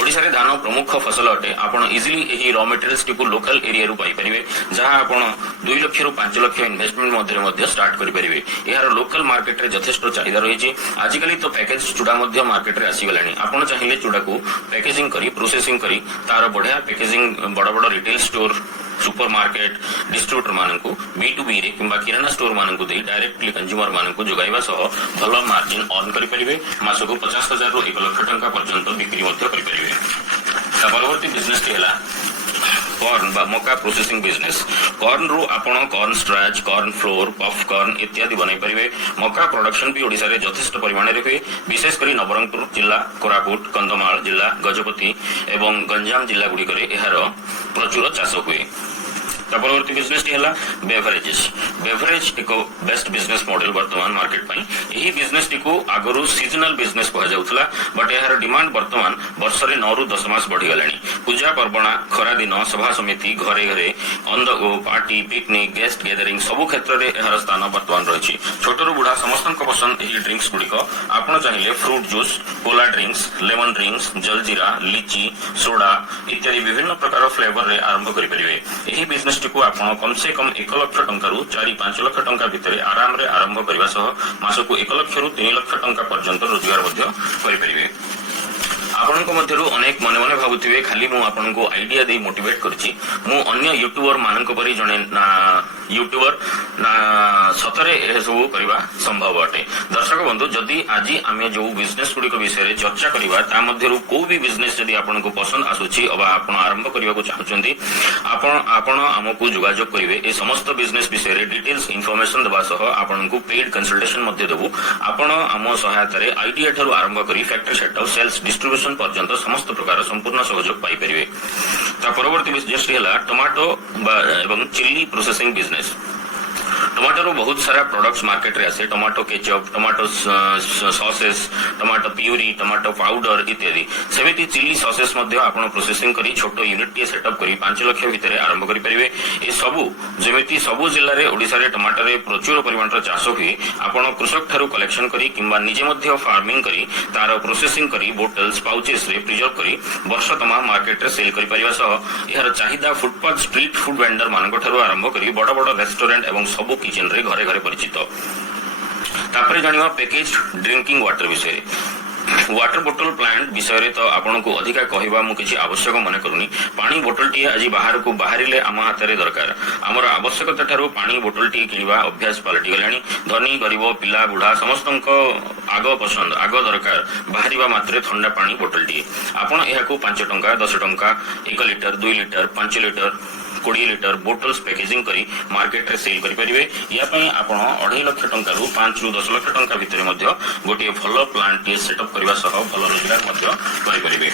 ओडिसा रे धान प्रमुख फसल अटे आपण इजिली एही रॉ मटेरियल्स टिकु लोकल एरिया रु पाई परिवे जहां आपण 2 लाख रु 5 लाख इन्वेस्टमेंट मध्य स्टार्ट करि परिवे एहार लोकल मार्केट रे यथेष्ट चाहिदा रहिछि आजिकली तो पैकेज चूड़ा मध्य मार्केट रे आसी गलानी आपण चाहिए चूड़ा को पैकेजिंग करी प्रोसेसिंग करी तार बढ़िया पैकेजिंग बड़ बड़ retail store supermarket distributor मानकु B2B रे किंबा किराना स्टोर मानकु दे डायरेक्टली कंज्यूमर मानकु जोगाइबा सह भल मार्जिन अर्न करि परिवे मासको 50,000 रु 1 लाख टंका पर्यंत बिक्री मध्य करि परिवे परवर्ती बिजनेस केला कॉर्न बा मका प्रोसेसिंग बिजनेस कॉर्न रु आपण कॉर्न स्ट्राच कॉर्न फ्लोर पॉपकॉर्न इत्यादि बनाई परिवे मका प्रोडक्शन भी ओडिसा रे यथेष्ट परिमाण रे हुए विशेष करी नवरंगपुर जिला कोरापुट कंधमाल जिला गजपति एवं गंजाम जिला गुडी करे एहार प्रचुर चाष हुए परवर्ती बिजनेस टी बेवरेज एक बेस्ट बिजनेस मॉडल वर्तमान मार्केट पई एही बिजनेस टी को आगरु सीजनल बिजनेस कहा जाउथला बट एहार डिमांड वर्तमान वर्ष रे 9 रु 10 मास बढ़ी गलानी पूजा पर्वणा खरा दिन सभा समिति घरे घरे on the go party picnic guest gathering सब क्षेत्र रे एहार स्थान वर्तमान रहिछि छोट रु बुढा समस्तन को पसंद एही ड्रिंक्स गुडी को आपण चाहिए fruit juice Cola drinks lemon drinks jaljeera लीची सोडा इत्यादि विभिन्न प्रकार फ्लेवर रे आरंभ करि परिवे एही बिजनेस को आपण कम से कम 1 लाख टंका रु 4-5 लाख टंका भितर आराम रे आरंभ करबा सह मासको 1 लाख रु 3 लाख टंका पर्यंत रोजगार मध्य करि परिवे आपनको मध्यरु अनेक मने मने भाबुथिबे खाली मु आपनको आइडिया दे मोटिवेट करछि मु अन्य यूट्यूबर मानक परि जणे यूट्यूबर सतरे ए सब करबा संभव अटे दर्शक बंधु जदि आज आमे जो बिजनेस गुडी को विषय रे चर्चा करबा ता मध्यरु को भी बिजनेस जदि आपनको पसंद आसुछि अबा आपण आरंभ करबा को चाहउछन्ती आपण हमकु जोगाजोग करिवे ए समस्त बिजनेस विषय रे डिटेल्स इंफॉर्मेशन दबा सह आपनको पेड कंसल्टेशन मध्य देबु आपण हम सहायता रे आइडिया ठरु आरंभ करी फैक्टरी सेटअप सेल्स डिस्ट्रीब्यूशन पर्यंत समस्त प्रकार संपूर्ण सहयोग पाई परिवे ता परवर्ती बिजनेस हेला टमाटो एवं चिल्ली प्रोसेसिंग बिजनेस टमाटो बहुत सारा प्रोडक्ट्स मार्केट रे आसे tomato ketchup tomato sauces tomato puree tomato powder इत्यादि सेमिति चिली सॉसेस मध्ये आपण प्रोसेसिंग करी छोटो यूनिट टी सेटअप करी 5 लाख भितर आरंभ करि परिबे ए सबु जेमिति सबु जिल्ला रे ओडिसा रे टमाटर रे प्रचुर परिमाण रो चाष हुई आपण कृषक थारु कलेक्शन करी किंबा निजे मध्ये फार्मिंग करी तार प्रोसेसिंग करी बोटल्स पाउचेस रे प्रिजर्व करी वर्ष तमाम मार्केट रे सेल करि परिबा सह यार चाहिदा फुटपाथ स्ट्रीट फूड वेंडर मानक थारु आरंभ करी बड़ बड़ रेस्टोरेंट एवं सबु किचन रे घरे घरे परिचित तापरे जानिबा पैकेज ड्रिंकिंग वाटर विषय वाटर बोतल प्लांट विषय तो आपन को अधिका कहवा मु किछि आवश्यक मने करूनी पानी बोतल टी आज बाहर को बाहरिले आम हाथरे दरकार हमर आवश्यकता ठारू पानी बोतल टी किनिबा अभ्यास पलटि गलानी धनी गरीब पिला बुढ़ा समस्तंक आग पसंद आग दरकार बाहरिबा मात्रे ठंडा पानी बोतल टी आपन एहाकू 5 टंका 10 टंका 1 litre 2 litre 5 litre 20 litre bottles packaging करी मार्केट रे सेल करि परिबे या पई आपण 2.5 लाख टंका रु 5 रु 10 लाख टंका भितर मध्ये गोटे भलो प्लांट टी सेटअप करबा सह भलो रोजगार मध्ये करि परिबे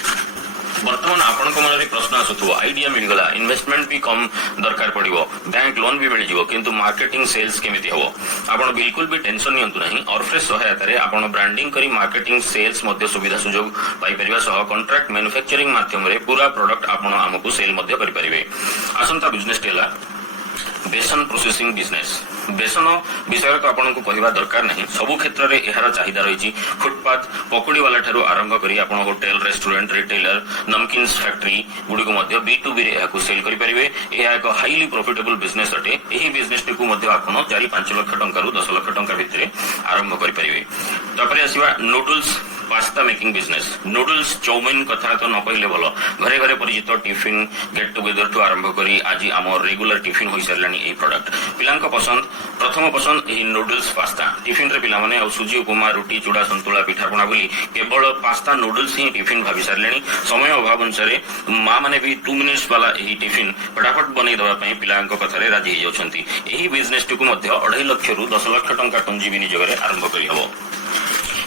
वर्तमान आपण को मनरे प्रश्न आसुथो आइडिया मिल गला इन्वेस्टमेंट भी कम दरकार पड़िबो बैंक लोन भी मिल जिवो किंतु मार्केटिंग सेल्स केमिति हबो आपण बिल्कुल भी टेंशन नियंतु नहीं ऑर्फ्रेस सहायता रे आपण ब्रांडिंग करी मार्केटिंग सेल्स मध्ये सुविधा सुयोग पाई परिबा सह कॉन्ट्रैक्ट मैन्युफैक्चरिंग माध्यम रे पूरा प्रोडक्ट आपण हमकु सेल मध्ये करि परिबे आसंता बिजनेस टेला बेसन प्रोसेसिंग बिजनेस बेसन विषय तो आपन को कहवा दरकार नहीं सबु क्षेत्र रे एहार चाहिदा रही फुटपाथ पकोड़ी वाला ठारू आरंभ करी आपन hotel restaurant retailer namkeens factory गुडी को मध्ये B2B रे एहाकू सेल करि परिबे एहा एक हाईली प्रॉफिटेबल बिजनेस अटे एही बिजनेस टिकू मध्ये आपन 4-5 लाख टंका रु 10 लाख टंका भितरे आरंभ करि परिबे तापरे आसीबा noodles pasta making business noodles chow mein कथा तो न कहले भलो घरे घरे परिचित टिफिन गेट टुगेदर टू आरंभ करी आज आम रेगुलर टिफिन होई सरलानी ए प्रोडक्ट पिलांक पसंद प्रथम पसंद ए नूडल्स पास्ता टिफिन रे पिला माने सुजी उपमा रोटी चूड़ा संतुला पिठापणा बोली केवल पास्ता नूडल्स ही टिफिन भाबी सरलेनी समय अभाव अनुसार मां माने भी 2 मिनिट्स वाला एही टिफिन फटाफट बनै दवा पई पिलांक कथा रे राजी हो जाउछंती एही बिजनेस टिकु मध्ये 2.5 लाख रु 10 लाख टंका टंजीबी निजगरे आरंभ करी हबो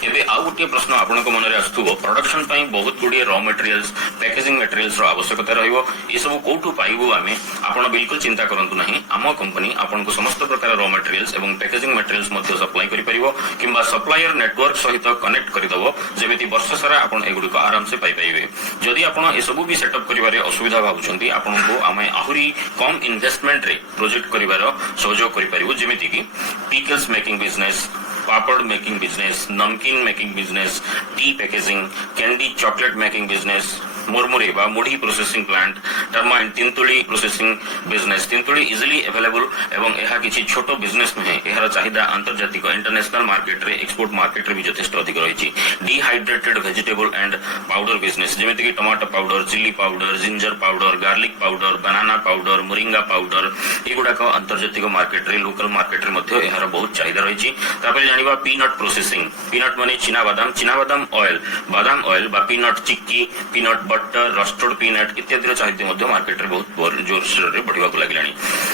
एबे आउ गोटे प्रश्न आपण को मनरे आस्तुबो प्रोडक्शन पई बहुत गुडी रॉ मटेरियल्स पैकेजिंग मटेरियल्स रो आवश्यकता रहइबो ए सब कोठु पाइबो आमे आपण बिल्कुल चिंता करंतु नाही आम कंपनी आपण को समस्त प्रकार रॉ मटेरियल्स एवं पैकेजिंग मटेरियल्स मध्ये सप्लाई करि परिबो किंबा सप्लायर नेटवर्क सहित कनेक्ट करि दबो जेमिति वर्ष सारा आपण एगुडी को आराम से पाई पाइबे जदि आपण ए सब भी सेटअप करिवारे असुविधा भाबुछंती आपण को आमे आहुरी कम इन्वेस्टमेंट रे प्रोजेक्ट करिवार सहयोग करि परिबो जेमिति कि pickles making business papad making business namkeen making business tea packaging candy chocolate making business मुरमुरे बा मुढ़ी प्रोसेसिंग प्लांट टर्माइन तिंतुली प्रोसेसिंग बिजनेस तिंतुली इजिली अवेलेबल एवं यह किसी छोटो बिजनेस नुहे यार चाहिदा अंतर्जातिक इंटरनेशनल मार्केट रे एक्सपोर्ट मार्केट रे भी यथेष्ट अधिक रही dehydrated vegetable and powder business जेमिति कि tomato powder chilli powder ginger powder garlic powder banana powder moringa powder एगुड़ाक अंतर्जातिक market रे लोकल मार्केट रे मध्ये यार बहुत चाहिदा रही तापर जानिबा पीनट प्रोसेसिंग पीनट माने चिना बादाम ऑयल बादाम ऑयल बा पीनट चिक्की पीनट बटर रोस्टेड पीनट इत्यादि चाहिए मध्य मार्केट रे बहुत जोर से बढ़िया लगिलानी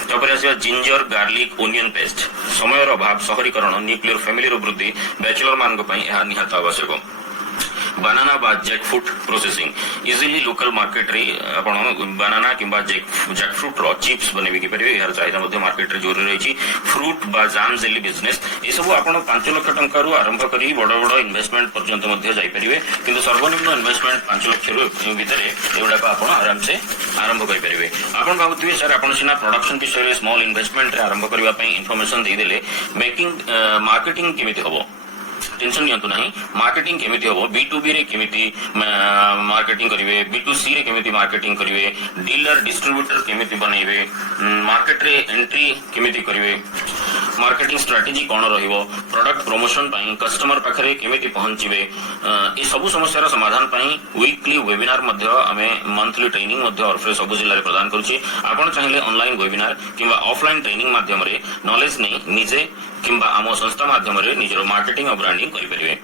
तापर आसीबा जिंजर गार्लिक ओनियन पेस्ट समय अभाव शहरीकरण न्यूक्लियर फैमिली रो वृद्धि बैचलर मान को पई यह निहात आवश्यक बनाना बा jackfruit processing easily local market रे आपण बनाना किंबा जैकफ्रूट रो चिप्स बनेबी कि परिबे यार चाहिदा मध्ये मार्केट रे जोर रही फ्रूट बा जाम जेली बिजनेस ए सब आपण 5 लाख टंका रु आरंभ करी बड़ बड़ इन्वेस्टमेंट पर्यंत मध्ये जाई परिबे किंतु सर्वनिम्न इन्वेस्टमेंट 5 लाख रु भितरे एउडा को आपण आराम से आरंभ करि परिबे आपण भाबुथिबे सर आपण सिना प्रोडक्शन विषय रे स्मॉल इन्वेस्टमेंट रे आरंभ करबा पई इंफॉर्मेशन दे देले मेकिंग मार्केटिंग केमिति हबो टेंशन नियंतु नहीं मार्केटिंग केमिति हबो B2B रे केमिति मार्केटिंग करिवे B2C रे केमिति मार्केटिंग करिवे डीलर डिस्ट्रीब्यूटर केमिति बनेइबे मार्केट रे एंट्री केमिति करिवे मार्केटिंग स्ट्रेटजी कोन रहिबो प्रोडक्ट प्रमोशन पई कस्टमर पाखरे केमिति पहुंचीबे ए सब समस्या समाधान पई वीकली वेबिनार मध्ये हमें मंथली ट्रेनिंग मध्ये ऑफर सब जिल्ला रे प्रदान करूची आपण चाहिले ऑनलाइन वेबिनार किंबा ऑफलाइन ट्रेनिंग माध्यम रे नॉलेज नै निजे किंबा आम संस्था माध्यम रे निजरो मार्केटिंग और ब्रांडिंग करि परिबे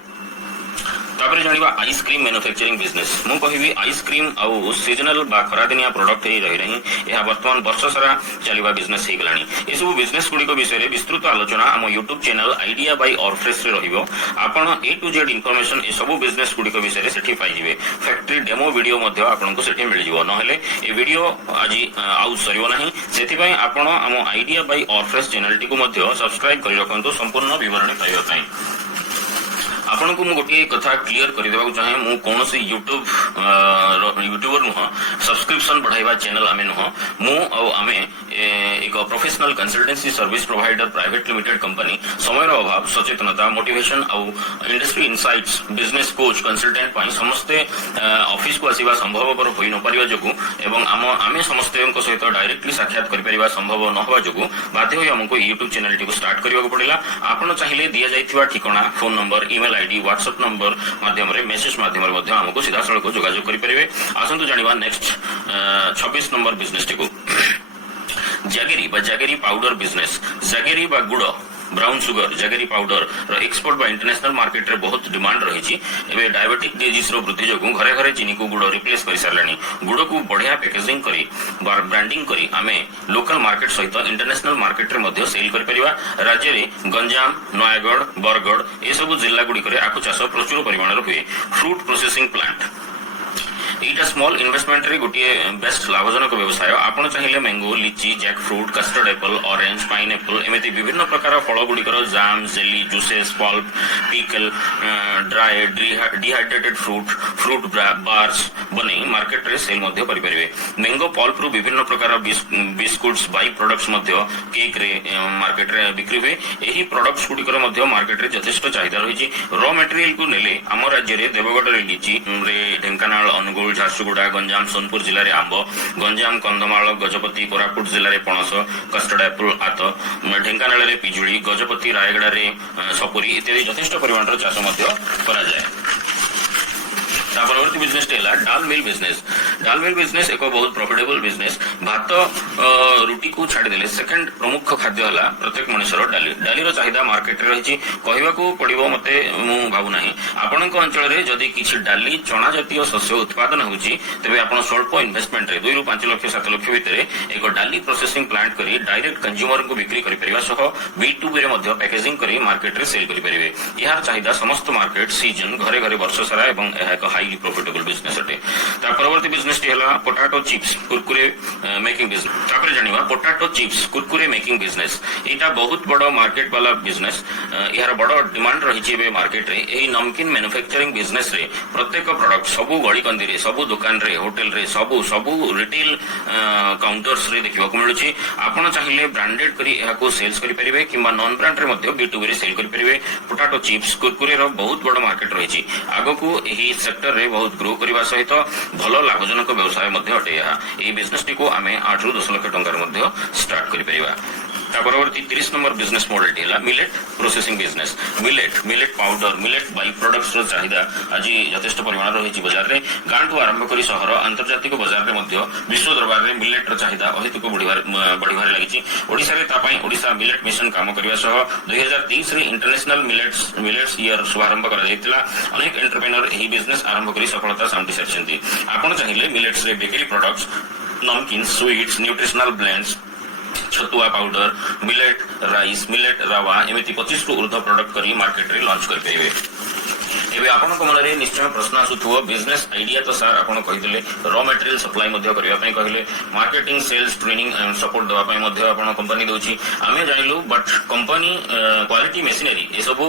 तापर जानिबा आइसक्रीम मैन्युफैक्चरिंग बिजनेस मु कहबी आइसक्रीम आउ सीजनल बा खरादिनिया प्रोडक्ट ही रही रही यह वर्तमान वर्ष सारा चलिबा बिजनेस हे गलानी ए सब बिजनेस गुडी को विषय रे विस्तृत आलोचना हम YouTube चैनल आइडिया बाय ऑरफ्रेश रे रहिबो आपण A to Z इंफॉर्मेशन ए सब बिजनेस गुडी को विषय रे सेठी पाई जिवे फैक्ट्री डेमो वीडियो मध्ये आपण को सेठी मिल जिवो नहले ए वीडियो आज आउ सरिबो नाही सेति पई आपण हम आइडिया बाय ऑरफ्रेश चैनल टी को मध्ये सब्सक्राइब करि रखंतु संपूर्ण विवरण पाइबा पई आपण को मु गोटे कथा क्लियर कर देबा चाहे मु कोनोसी यूट्यूबर नुह सब्सक्रिप्शन बढ़ाइबा चैनल आमे नुह मु आमे एक professional consultancy service provider private limited company समय अभाव सचेतनता मोटिवेशन आउ industry insights business coach consultant पई समस्त ऑफिस को आसीबा संभवपर होई न परिबा जगु एवं आमे समस्त को सहित डायरेक्टली साक्षात करि परिबा संभव न होबा जगु बाध्य होई हमको YouTube चैनल टी को स्टार्ट करिबा को पड़िला आपण चाहिले दिया जाइथिबा ठिकाना phone number email ID WhatsApp number माध्यम रे मेसेज माध्यम रे मध्ये हमको सीधा सड़क जोगाजोग करि परिबे आसंतु जानिबा नेक्स्ट 26 नंबर बिजनेस टी को जागेरी पाउडर बिजनेस जागेरी बा गुड़ brown sugar jaggery powder export बा इंटरनेशनल मार्केट रे बहुत डिमांड रही एबे डायबिटिक डिजीज रो वृद्धि जोगु घरे घरे चीनी को गुड़ रिप्लेस कर सारलानी गुड़ को बढ़िया पैकेजिंग करी ब्रांडिंग करी आमे लोकल मार्केट सहित इंटरनेशनल मार्केट रे मध्ये सेल कर परिबा राज्य रे गंजाम नयागढ़ बरगढ़ ए सब जिल्ला गुडी करे आखु चाष प्रचुर परिमाण रे हुए फ्रूट प्रोसेसिंग प्लांट एटा स्मॉल इन्वेस्टमेंट रे गोटे बेस्ट लाभजनक व्यवसाय आपण चाहिए mango lychee jackfruit custard apple orange pineapple एमती विभिन्न प्रकार फल गुड़िकर jam jelly juices pulp pickle dry dehydrated fruit bars बने मार्केट रे सेल मध्य करि परिबे मैंगो पल्प रु विभिन्न प्रकार बिस्कुट्स बाई प्रोडक्ट्स मध्य केक रे मार्केट रे बिक्री हुए एही प्रोडक्ट्स गुड़िकर मध्य मार्केट रे यथेष्ट चाहिदा रही रॉ मटेरियल को नेले आम राज्य रे देवगढ़ रे लीची रे ढेंकानाल अनुगुल झारसुगुड़ा गंजाम सोनपुर जिले में आंब गंजाम कंधमाल गजपति कोरापुट जिले में पणस कस्टर्ड एप्पल आत ढेंकानाल में पिजुड़ी गजपति रायगड़ा रे सपुरी इत्यादि यथेष्ट परिमाण चाष करा जाए परवर्ती बिजनेस डाल मिल बिजनेस एक बहुत प्रॉफिटेबल बिजनेस भात रुटी को छाड़देले सेकंड प्रमुख खाद्य है प्रत्येक मनुष्यर डाली डाली चाहिदा मार्केट रे रही कहवाकू पड़ो मते मु भावु नाही आपण अंचल में जदि किसी डाली चना जातीय शस्य उत्पादन होउची तेबे आपण स्वल्प इन्वेस्टमेंट रे 2 ରୁ 5 लाख 7 लाख भितर एक डाली प्रोसेसिंग प्लांट करी डायरेक्ट कंज्यूमर को बिक्री करि परिबा सह B2B रे मध्ये पैकेजिंग करी मार्केट रे सेल करि परिबे यार चाहिदा समस्त मार्केट सीजन घरे घरे वर्ष सारा एवं एक हाईली प्रॉफिटेबल बिजनेस अटे ता परवर्ती बिजनेस टी हला potato chips Kurkure making business तापर जानिबा potato chips Kurkure making business एटा बहुत बड़ मार्केट वाला बिजनेस यार बड़ डिमांड रही छे मार्केट रे एही नमकीन मैन्युफैक्चरिंग बिजनेस रे प्रत्येक प्रोडक्ट सबु गळी कंदी रे सबु दुकान रे होटल रे सबु रिटेल काउंटर्स रे देखिबा को मिलुची आपण चाहिए ब्रांडेड करी एहाको सेल्स करि परिबे किबा नॉन ब्रांड रे मध्ये B2B रे सेल करि परिबे पोटैटो चिप्स कुरकुरे रो बहुत बड़ मार्केट रही छी आगो को एही सेक्टर रे बहुत ग्रो करबा सहित भलो लाभजनक व्यवसाय मध्ये अटे यहा ए बिजनेस टी को आमे 8 ରୁ 10 लाख टंका रे मध्ये स्टार्ट करि परिबा परवर्ती 30 नंबर बिजनेस मॉडल टी हला millet processing business millet powder millet by products रो चाहिदा आज यथेष्ट परिमाण रही बाजार रे गांठू आरंभ करी शहर अंतर्जातिक बाजार रे मध्ये विश्व दरबार रे मिलेट रो चाहिदा अहितुक बढ़िबार लागिची ओडिसा रे तापाई ओडिसा मिलेट मिशन काम करबा सह 2023 रे इंटरनेशनल मिलेट्स ईयर शुभारंभ करा जायतिला अनेक एंटरप्रेन्योर एही बिजनेस आरंभ करी सफलता सामटी सारछंती आपण चाहिए मिलेट्स रे bakery products namkeen sweets nutritional blends छतुआ powder millet rice millet rava एमती 25 ରୁ ऊर्ध्व प्रोडक्ट करी मार्केट रे लॉन्च कर परिबे एबे आपन को मन रे निश्चय प्रश्न आसुथो बिजनेस आइडिया तो सर आपन कहितले रॉ मटेरियल सप्लाई मध्ये करिया पई कहले marketing sales training and support देवा पई मध्ये आपन कंपनी दोची आमे जानिलु बट कंपनी क्वालिटी मशीनरी ए सब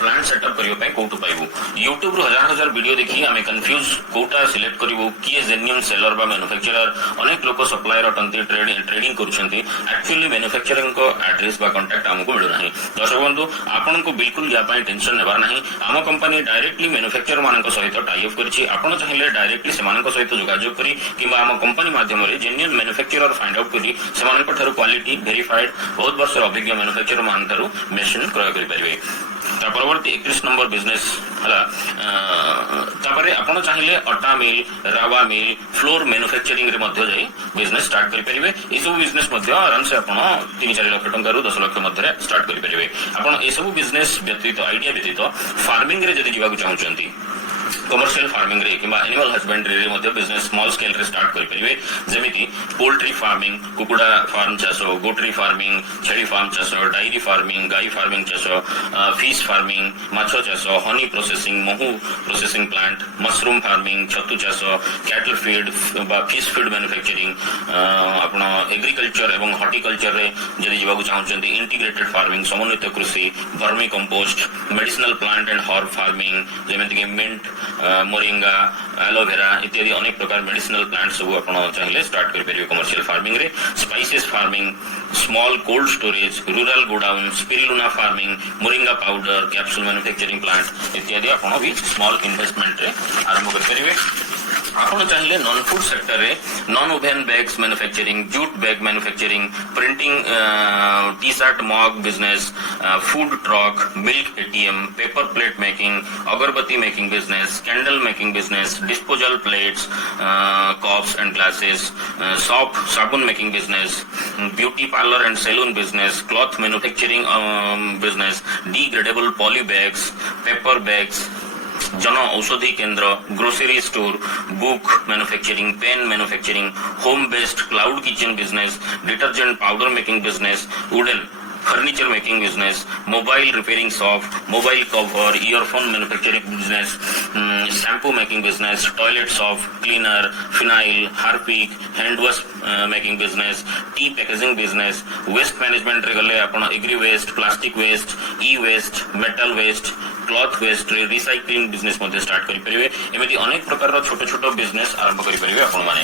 प्लांट सेटअप करियो पई कोटु पाइबु YouTube रो हजार वीडियो देखि आमे कंफ्यूज कोटा सिलेक्ट करिवु किए जेन्युइन सेलर बा मैन्युफैक्चरर अनेक लोक सप्लायर अटंती ट्रेडिंग करूछंती एक्चुअली मैन्युफैक्चरिंग को एड्रेस बा कांटेक्ट हमको मिलु नाही दर्शक बंधु आपन को बिल्कुल या पई टेंशन नेबार नाही आम कंपनी डायरेक्टली मैन्युफैक्चरर मानक सहित टाई अप करछि आपण चाहिए डायरेक्टली से मानक सहित जोगाजोग करी किबा हम कंपनी माध्यम रे जेन्युइन मैन्युफैक्चरर फाइंड आउट करी से मानक थारु क्वालिटी वेरीफाइड बहुत वर्ष अभिज्ञ मैन्युफैक्चरर मान थारु मशीन क्रय करि परिबे ता परवर्ती 31 नंबर बिजनेस हला तापरे आपण चाहिए अटा मिल रावा मिल फ्लोर मैन्युफैक्चरिंग रे मध्ये जाई बिजनेस स्टार्ट करि परिबे ए सब बिजनेस मध्ये आराम से आपण 3-4 लाख टंका रु 10 लाख मध्ये स्टार्ट करि परिबे आपण ए सब बिजनेस व्यतीत आइडिया व्यतीत फार्मिंग रे जदि जीवा को चाहउचंती कमर्शियल फार्मिंग रे किंबा एनिमल हस्बेंडरी रे मध्ये बिजनेस स्मॉल स्केल रे स्टार्ट करि परिबे जेमिति पोल्ट्री फार्मिंग कुकुडा फार्म चाष गोट्री फार्मिंग छेली फार्म चाष डायरी फार्मिंग गाई फार्मिंग चाष फिश फार्मिंग माछो चाष हनी प्रोसेसिंग महू प्रोसेसिंग प्लांट मशरूम फार्मिंग छतु चाष कैटल फीड बा फिश फीड मैन्युफैक्चरिंग आपण एग्रीकल्चर एवं हॉर्टिकल्चर रे जदि जीवाकु चाहउचंती इंटीग्रेटेड फार्मिंग समन्वित कृषि vermicompost medicinal plant and herb farming जेमिति कि मिंट मोरिंगा एलोवेरा इत्यादि अनेक प्रकार मेडिसिनल प्लांट सब आपण चाहिले स्टार्ट कर परिबे कमर्शियल फार्मिंग रे spices farming small cold storage rural godown spirulina farming moringa powder capsule manufacturing plant इत्यादि आपण भी स्मॉल इन्वेस्टमेंट रे आरंभ कर परिबे आपण चाहिले नॉन फूड सेक्टर रे non woven bags manufacturing jute bag manufacturing printing T shirt mug business food truck milk ATM paper plate making agarbatti making business candle making business disposal plates cups and glasses soap साबुन making business beauty parlour and salon business cloth manufacturing business degradable poly bags paper bags Jan Aushadhi Kendra grocery store book manufacturing pen manufacturing home based cloud kitchen business detergent powder making business wooden furniture making business mobile repairing shop mobile cover earphone manufacturing business shampoo making business toilet shop cleaner phenyl Harpic hand wash making business tea packaging business waste management रे गले आपण agri waste plastic waste e waste metal waste cloth waste रे recycling business मध्ये start करि परिबे एमिति अनेक प्रकार रो छोटो छोटो बिजनेस आरंभ करि परिबे आपण माने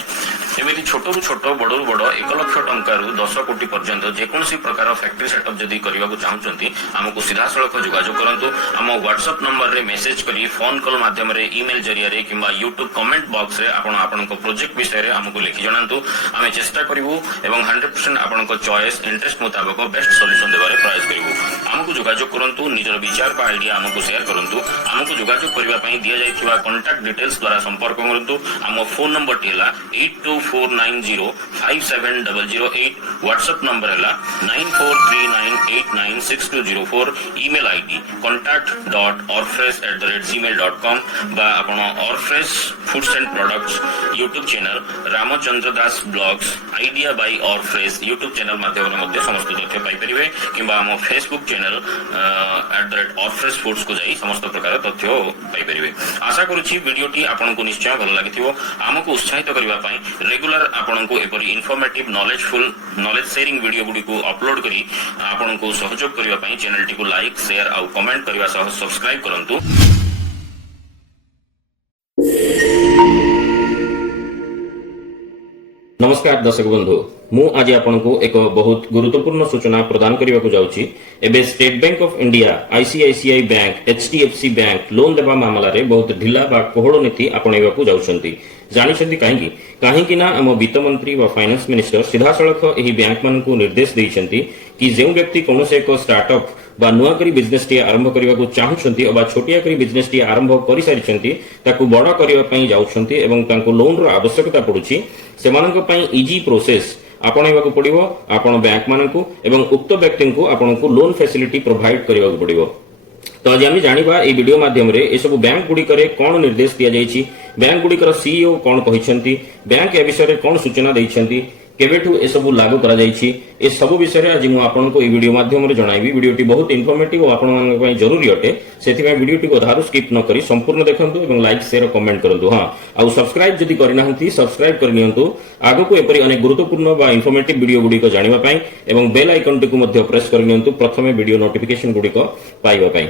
एमिति छोटो रु छोटो बडो रु बडो 1 लाख टंका रु 10 कोटी पर्यंत जे कोनसी प्रकार फैक्ट्री सेटअप जदि करबाकू चाहउचंती हमकु सीधा सड़क जोगाजोग करंतु हम व्हाट्सएप नंबर रे मेसेज करी फोन कॉल माध्यम रे ईमेल जरिया रे किंबा यूट्यूब कमेंट बॉक्स रे आपण आपनको प्रोजेक्ट विषय रे हमकु लिखि जणांतु आमे चेष्टा करिवु एवं 100% आपनको चॉइस इंटरेस्ट मुताबिक बेस्ट सॉल्यूशन देबारे प्रयास करिवु हमकु जोगाजोग करंतु निजर विचार का आईडिया हमकु शेयर करंतु हमकु जोगाजोग करबा पई दिया जायथिबा कांटेक्ट डिटेल्स द्वारा संपर्क करंतु हम फोन नंबर टिला 8249057008 व्हाट्सएप नंबर हला 9439896204 ईमेल आईडी contact.orfresh@gmail.com बा आपण Orfresh foods and products YouTube channel Ramchandra Das blogs idea by Orfresh YouTube channel माध्यम मध्ये समस्त तथ्य पाई परिबे किबा हम फेसबुक चैनल @orfresh फूड्स को जाई समस्त प्रकार तथ्य पाई परिबे आशा करूची वीडियोटी आपनको निश्चय भल लागिथिबो हमको उत्साहित करबा पई रेगुलर आपनको एपरि इन्फॉर्मेटिव नॉलेज शेयरिंग वीडियो गुडी को अपलोड करी आपनको सहयोग करबा पई चैनल टी को लाइक शेयर और कमेंट करबा सह सब्सक्राइब करंतु। नमस्कार दर्शक बंधु मु आज आपनको एक बहुत गुरुत्वपूर्ण सूचना प्रदान करने को जाउची एबे state bank of India ICICI bank HDFC bank loan देवा मामला रे बहुत ढिला बा कोहड़ नीति आपणेबा को जाउछंती जानिछंती काहेकि ना हम वित्त मंत्री व फाइनेंस मिनिस्टर सीधा सड़क एही बैंक मान को निर्देश दैछंती कि जो व्यक्ति कोनोसे एक स्टार्टअप बा नुआ करी बिजनेस टी आरंभ करबा को चाहुछंती अबा छोटिया करी बिजनेस टी आरंभ करि सारिछंती ताकू बड़ा करबा पई जाउछंती एवं तांको लोन रो आवश्यकता पडुची सेमानक पई इजी प्रोसेस आपणेबाकू पड़िबो आपण बैंक मानकू एवं उक्त व्यक्ति को आपनको लोन फैसिलिटी प्रोवाइड करबाकू पड़िबो। तो आज आम जानिबा ए वीडियो माध्यम रे ए सब बैंक गुडी करे कोन निर्देश दिया जायछि बैंक गुडी कर सीईओ कोन कहिसंती बैंक ए विषय रे कोन सूचना दैछंती केबेठू ए सब लागू करा जायछि ए सब विषय रे आज मु आपनको ए वीडियो माध्यम रे जणाइबी वीडियोटी बहुत इन्फॉर्मेटिव आपण मानक पई जरूरी अटे सेथिबा वीडियोटी को धारु स्किप न करी संपूर्ण देखंतु एवं लाइक शेयर कमेंट करंतु हां आ सब्सक्राइब जदि करिनाहंती सब्सक्राइब करनियंतु आगो को एपरि अनेक गुरुत्वपूर्ण बा इन्फॉर्मेटिव वीडियो गुडी को जानिबा पई एवं बेल आइकन टी को मध्ये प्रेस करनियंतु प्रथमे वीडियो नोटिफिकेशन गुडी को पाइबा पई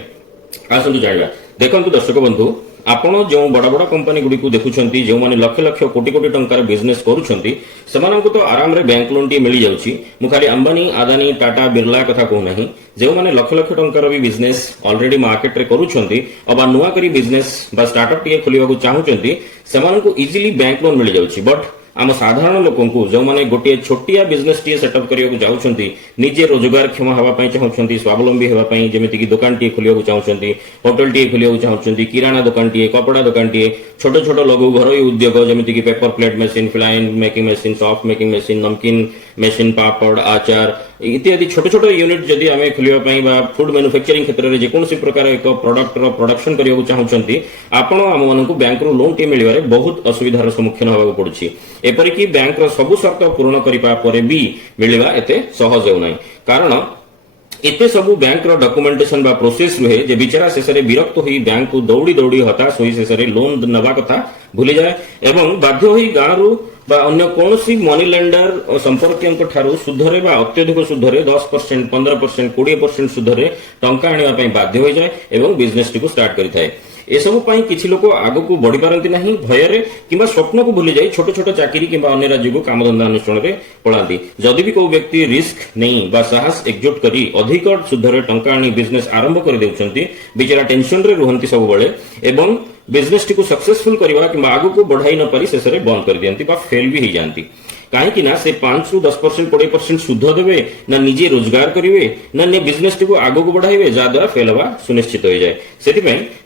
आसंतु जानिबा देखंतु दर्शक बंधु आपण जो बड़ बड़ कंपनी गुडी को देखुछंती जो माने लक्ष लक्ष कोटी कोटी टंकार बिजनेस करूछंती सेमानंकु तो आराम रे बैंक लोन टी मिली जाउची मु खाली अंबानी आदानी टाटा बिरला कथा कहू नाही जो माने लक्ष लक्ष टंकार भी बिजनेस ऑलरेडी मार्केट रे करूछंती अबा नुआ करी बिजनेस बा स्टार्टअप टी खोलिबा को चाहुचंती सेमानंकु इजीली बैंक लोन मिली जाउची बट आम साधारण लोकंकु जो माने गोटे छोटिया बिजनेस टी सेटअप करिया को जाउछंती निजे रोजगार क्षम हवा पई चाहुछंती स्वावलंबी हेबा पई जेमिति कि दुकान टी खोलिया को चाहुछंती होटल टी खोलिया को चाहुछंती किराना दुकान टी कपड़ा दुकान टी छोटो छोटो लघु घरोई उद्योग जेमिति कि paper plate machine feline making machine soft making machine नमकीन मशीन पापड़ आचार इत्यादि छोट छोट यूनिट जदि आम खोलिया फूड मैन्युफैक्चरिंग क्षेत्र में जेकोसी प्रकार एक प्रोडक्ट प्रोडक्शन करने चाहूँगी आपण आम मान बैंक रू लोन टी मिलवे बहुत असुविधार सम्मुखीन होगा पड़ुछि एपरिक बैंक सबु शर्त पूर्ण करने भी मिलवा एते सहज होना कारण एते सबु बैंक रो डॉक्यूमेंटेशन बा प्रोसेस रुहे जे बिचारा शेष में विरक्त होई बैंक को दौड़ी दौड़ी हताश होई शेष में लोन नवा कथा भूली जाए एवं बाध्य होई गाँव रु बा अन्य कौनसी मनी लेंडर संपर्क ठारू सुधरे बा अत्यधिक सुधरे 10% 15% 20% सुधरे टंका आनिबा पई बाध्य हो जाए एवं बिजनेस टी को स्टार्ट करिथाय एसबू किसी लोक आग को बढ़ी पारती ना भय कि स्वप्न को भूली जाए छोट छोट चाकरी कि अन्य राज्य को कामधंदा अनुष्ठान में पड़ाती जदि भी कोई व्यक्ति रिस्क नहीं बा साहस एकजुट करी अधिक सुधरे टंका आनी बिजनेस आरंभ कर देउछंती बिचारा टेंशन रे रुहंती सब बेले एवं बिजनेस टी को सक्सेसफुल करवा कि आग को बढ़ाई न पारी शेष में बंद कर दियंती बा फेल भी हो जाती कहीं ना से 5 ରୁ 10% 20% सुध देवे ना निजे रोजगार करेंगे ना बिजनेस टी को आग को बढ़ाइबे जहाद्वारा फेल हवा सुनिश्चित हो जाए से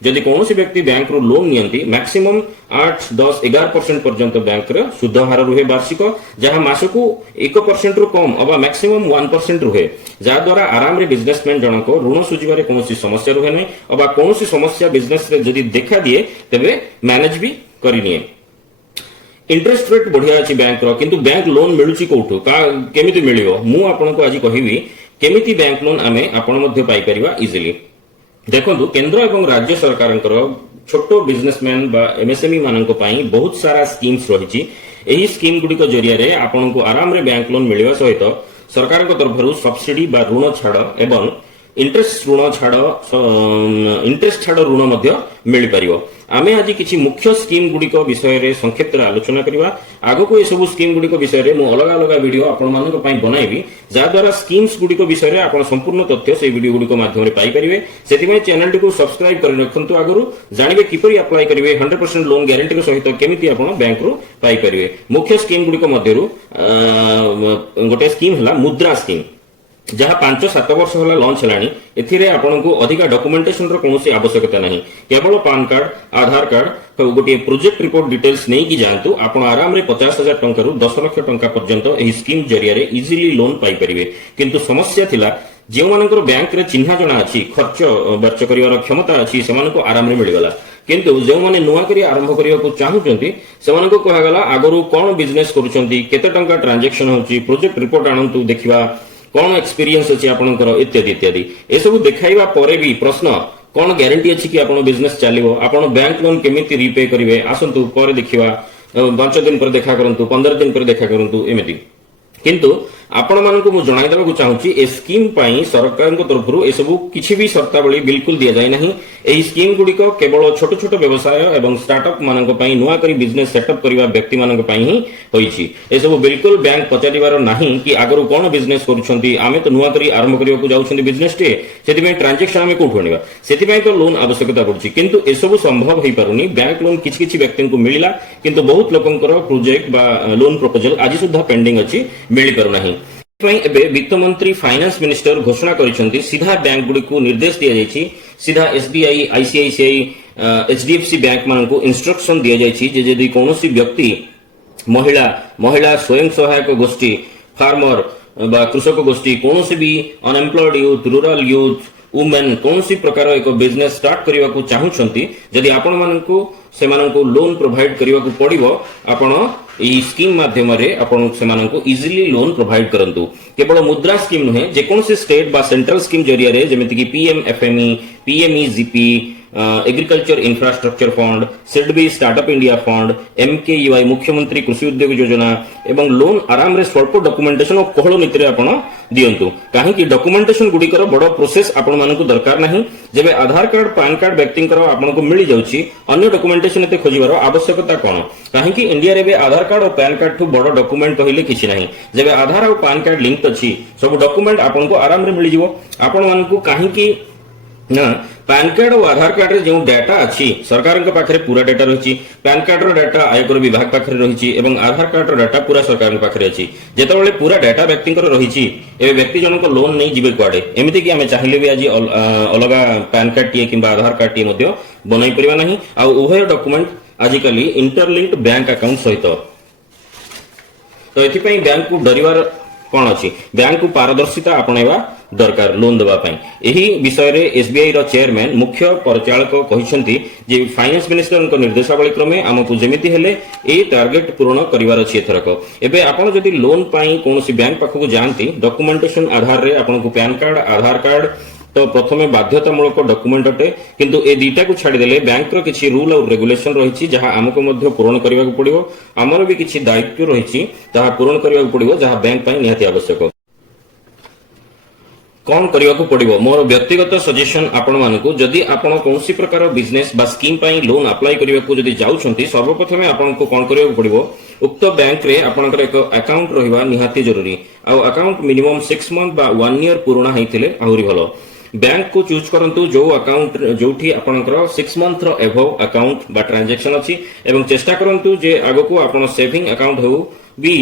जदि कौन व्यक्ति बैंक रू लोन नियंती मैक्सिमम 8, 10, 11% पर्यंत बैंक रे सुध हार रुहे वार्षिक जहां मासकू 1% रु कम अबा मैक्सिमम 1% रुहे जहाद्वारा आराम रे बिजनेसमैन जनक ऋण सुझिबारे कौन समस्या रुहे नहीं अबा कौन समस्या बिजनेस रे जदि देखा दिए तेबे मैनेज भी करिनिए इंटरेस्ट रेट बढ़िया अच्छी बैंक रो किंतु बैंक लोन मिलुची कोठु केमिति मिलियो मु आपनको आज कहिबी केमिति बैंक लोन आमे आपण मध्ये पाई परिबा इजीली देखंतु केंद्र एवं राज्य सरकारंकर छोट बिजनेसमैन बा एमएसएमई माननको पाई बहुत सारा स्कीम्स रहिची एही स्कीम गुडी को जरिया रे आपनको आराम रे बैंक लोन मिलिबा सहित सरकारक तरफरु सब्सिडी बा ऋण छाड़ एवं इंटरेस्ट ऋण छाड़ इंटरेस्ट छाड़ ऋण मध्य मिल पारिबो आमे आज किछि मुख्य स्कीम गुडी को विषय रे संक्षिप्त आलोचना करिबा आगो को ए सब स्कीम गुडी को विषय रे मु अलग अलग वीडियो आपण मानक पई बनाइबी जा द्वारा स्कीम्स गुडी को विषय रे आपण संपूर्ण तथ्य से वीडियो गुडी को माध्यम रे पाई परिबे सेति में चैनल टी को सब्सक्राइब कर रखंतु आगरु जानिबे किपरि अप्लाई करिवे 100% लोन गारंटी को सहित केमिति आपण बैंक रो पाई परिबे मुख्य स्कीम गुडी को मध्यरु गोटे स्कीम हला मुद्रा स्कीम जहाँ 5-7 वर्ष होला लॉन्च हेलानी एथिरे आपनको अधिक डॉक्यूमेंटेशन रो कोनोसी आवश्यकता नहीं केवल पान कार्ड आधार कार्ड गोटे प्रोजेक्ट रिपोर्ट डिटेल्स नहीं कि जानतु आपण आराम रे 50,000 टंका रु 10 लाख टंका पर्यंत एही स्कीम जरिया रे इजीली लोन पाई परिबे किंतु समस्या थिला जे मानकर बैंक रे चिन्हा जणा अछि खर्च बर्च करिवार क्षमता अछि सेमानको आराम रे मिलिगला किंतु जो माने नुआ करी आरंभ करिया को चाहुचंती सेमानको कहगला आगरु कोन बिजनेस करूचंती केते टंका ट्रांजैक्शन होची प्रोजेक्ट रिपोर्ट आनंतु देखिबा कौन एक्सपीरियंस अच्छी आपंकर इत्यादि इत्यादि ए सब देखाइबा परे भी प्रश्न कौन ग्यारंटी अच्छी कि आपन बिजनेस चलिबो आपन बैंक लोन केमिति रीपे करिवे आसंतु पर देखिबा 5 दिन पर देखा करंतु 15 दिन पर देखा करंतु एमिति किंतु आपण मानकु मु जणाई देबा को चाहूची ए स्कीम पई सरकार को तरफरु ए सब किछि भी शर्तावली बिल्कुल दिया जाय नहीं एही स्कीम गुडी को केवल छोट छोट व्यवसाय एवं स्टार्टअप मानक पई नुआ करी बिजनेस सेटअप करिवा व्यक्ति मानक पई ही होईची ए सब बिल्कुल बैंक पचारिवार नाही कि आगरु कोन बिजनेस करूछंती आमे तो नुआ करी आरंभ करिवा को जाउछंती बिजनेस टे सेति में ट्रांजैक्शन आमे कोठु आनिबा सेति में तो लोन आवश्यकता पड़छि किंतु ए सब संभव होई पारुनी बैंक लोन किछि किछि व्यक्ति को मिलिला किंतु बहुत लोकंकर प्रोजेक्ट बा लोन प्रपोजल आज सुद्धा पेंडिंग अछि मिलि पारु नाही वित्त मंत्री फाइनेंस मिनिस्टर घोषणा करिसेंती सीधा बैंक गुडी को निर्देश दिया जायछि सीधा एसबीआई आईसीआईसीआई एचडीएफसी बैंक मान को इंस्ट्रक्शन दिया जायछि जे यदि कोनोसी व्यक्ति महिला स्वयं सहायक गोष्ठी फार्मर बा कृषक गोष्ठी कोनोसी भी unemployed youth rural youth women कोनोसी प्रकार एक बिजनेस स्टार्ट करबा को चाहुछंती जदि आपण मानकु सेमानकु लोन प्रोवाइड करबा को पड़िबो आपण ई स्कीम माध्यम रे आपण सेमानकु इजीली लोन प्रोवाइड करंतु केवल मुद्रा स्कीम नुहे जे कोनोसी स्टेट बा सेंट्रल स्कीम जरिया रे जेमिति कि PMFME PMEGP agriculture infrastructure fund SIDBI startup India fund MKUI Mukhyamantri Krushi उद्योग योजना एवं लोन आराम रे स्वल्प डॉक्यूमेंटेशन और कोहଳ नीति रे आपण दियंतु काहे कि डॉक्यूमेंटेशन गुडी कर बड़ प्रोसेस आपण मानकु दरकार नाही जेबे आधार कार्ड पैन कार्ड व्यक्ति कर आपण को मिली जाउची अन्य डॉक्यूमेंटेशन एते खोजिबार आवश्यकता कोन काहे कि इंडिया रे बे आधार कार्ड और पैन कार्ड ठु बड़ डॉक्यूमेंट कहिले किछि नाही जेबे आधार और पैन कार्ड लिंक अछि सब डॉक्यूमेंट आपण को आराम रे मिली जिवो आपण मानकु काहे कि ना पैन कार्ड और आधार कार्ड रे जो डाटा अच्छी सरकार के पाखरे पूरा डाटा रही पैन कार्ड रो डाटा आयकर विभाग पाखरे रही एवं आधार कार्ड रो डाटा पूरा सरकार के पाखरे अछि जेतबेले पूरा डाटा व्यक्ति रही ए व्यक्ति जनक लोन नहीं जिबे कुआडे एमिति कि हमें चाहिले भी आज अलगा पैन कार्ड टी किबा आधार कार्ड टी मध्ये बनाई परिबा नाही आ उभय डॉक्यूमेंट आजिकली इंटरलिंक्ड बैंक अकाउंट सहित तो एथि पई बैंक को डरिवार कौन अच्छी बैंक को पारदर्शिता आपणेबा दरकार लोन देवा पाई एही विषय रे एसबीआई रो चेयरमैन मुख्य परिचालक कहिसंती जे फाइनेंस मिनिस्टर को निर्देशावली क्रमे हमकु जेमिति हेले ए टार्गेट पूर्ण करिवार अछि एथरक एबे आपण जदि लोन पाई कोनोसी बैंक पाखकु जानती डॉक्यूमेंटेशन आधार रे आपनको पैन कार्ड आधार कार्ड तो प्रथमे बाध्यतामूलक डॉक्यूमेंट अटे किंतु ए दीटा को छाड़ी देले बैंक रो किछि रूल और रेगुलेशन रहिछि जहा हमको मध्य पूर्ण करिवाक पड़िबो हमर भी किछि दायित्व रहिछि जहा पूर्ण करिवाक पड़िबो जहा बैंक पाई निहाती आवश्यक कौन करने पड़ो मोर व्यक्तिगत सजेशन आपण मानकु जदि आपण कौनसी प्रकार बिजनेस बा स्कीम पाई लोन अप्लाई करने को जदि जाउछंती सर्वप्रथम आपण को कौन करने पड़ो उक्त बैंक रे आपनकर एक अकाउंट रहिबा निहाती जरूरी आ अकाउंट मिनिमम 6 मंथ बा 1 ईयर पुराना हेतिले आहुरी भलो बैंक को चूज करंतु जो अकाउंट जोठी आपनकर 6 मंथ रो एभव अकाउंट बा ट्रांजैक्शन अछि एवं चेष्टा करंतु जे आगो को आपण सेविंग अकाउंट हो भी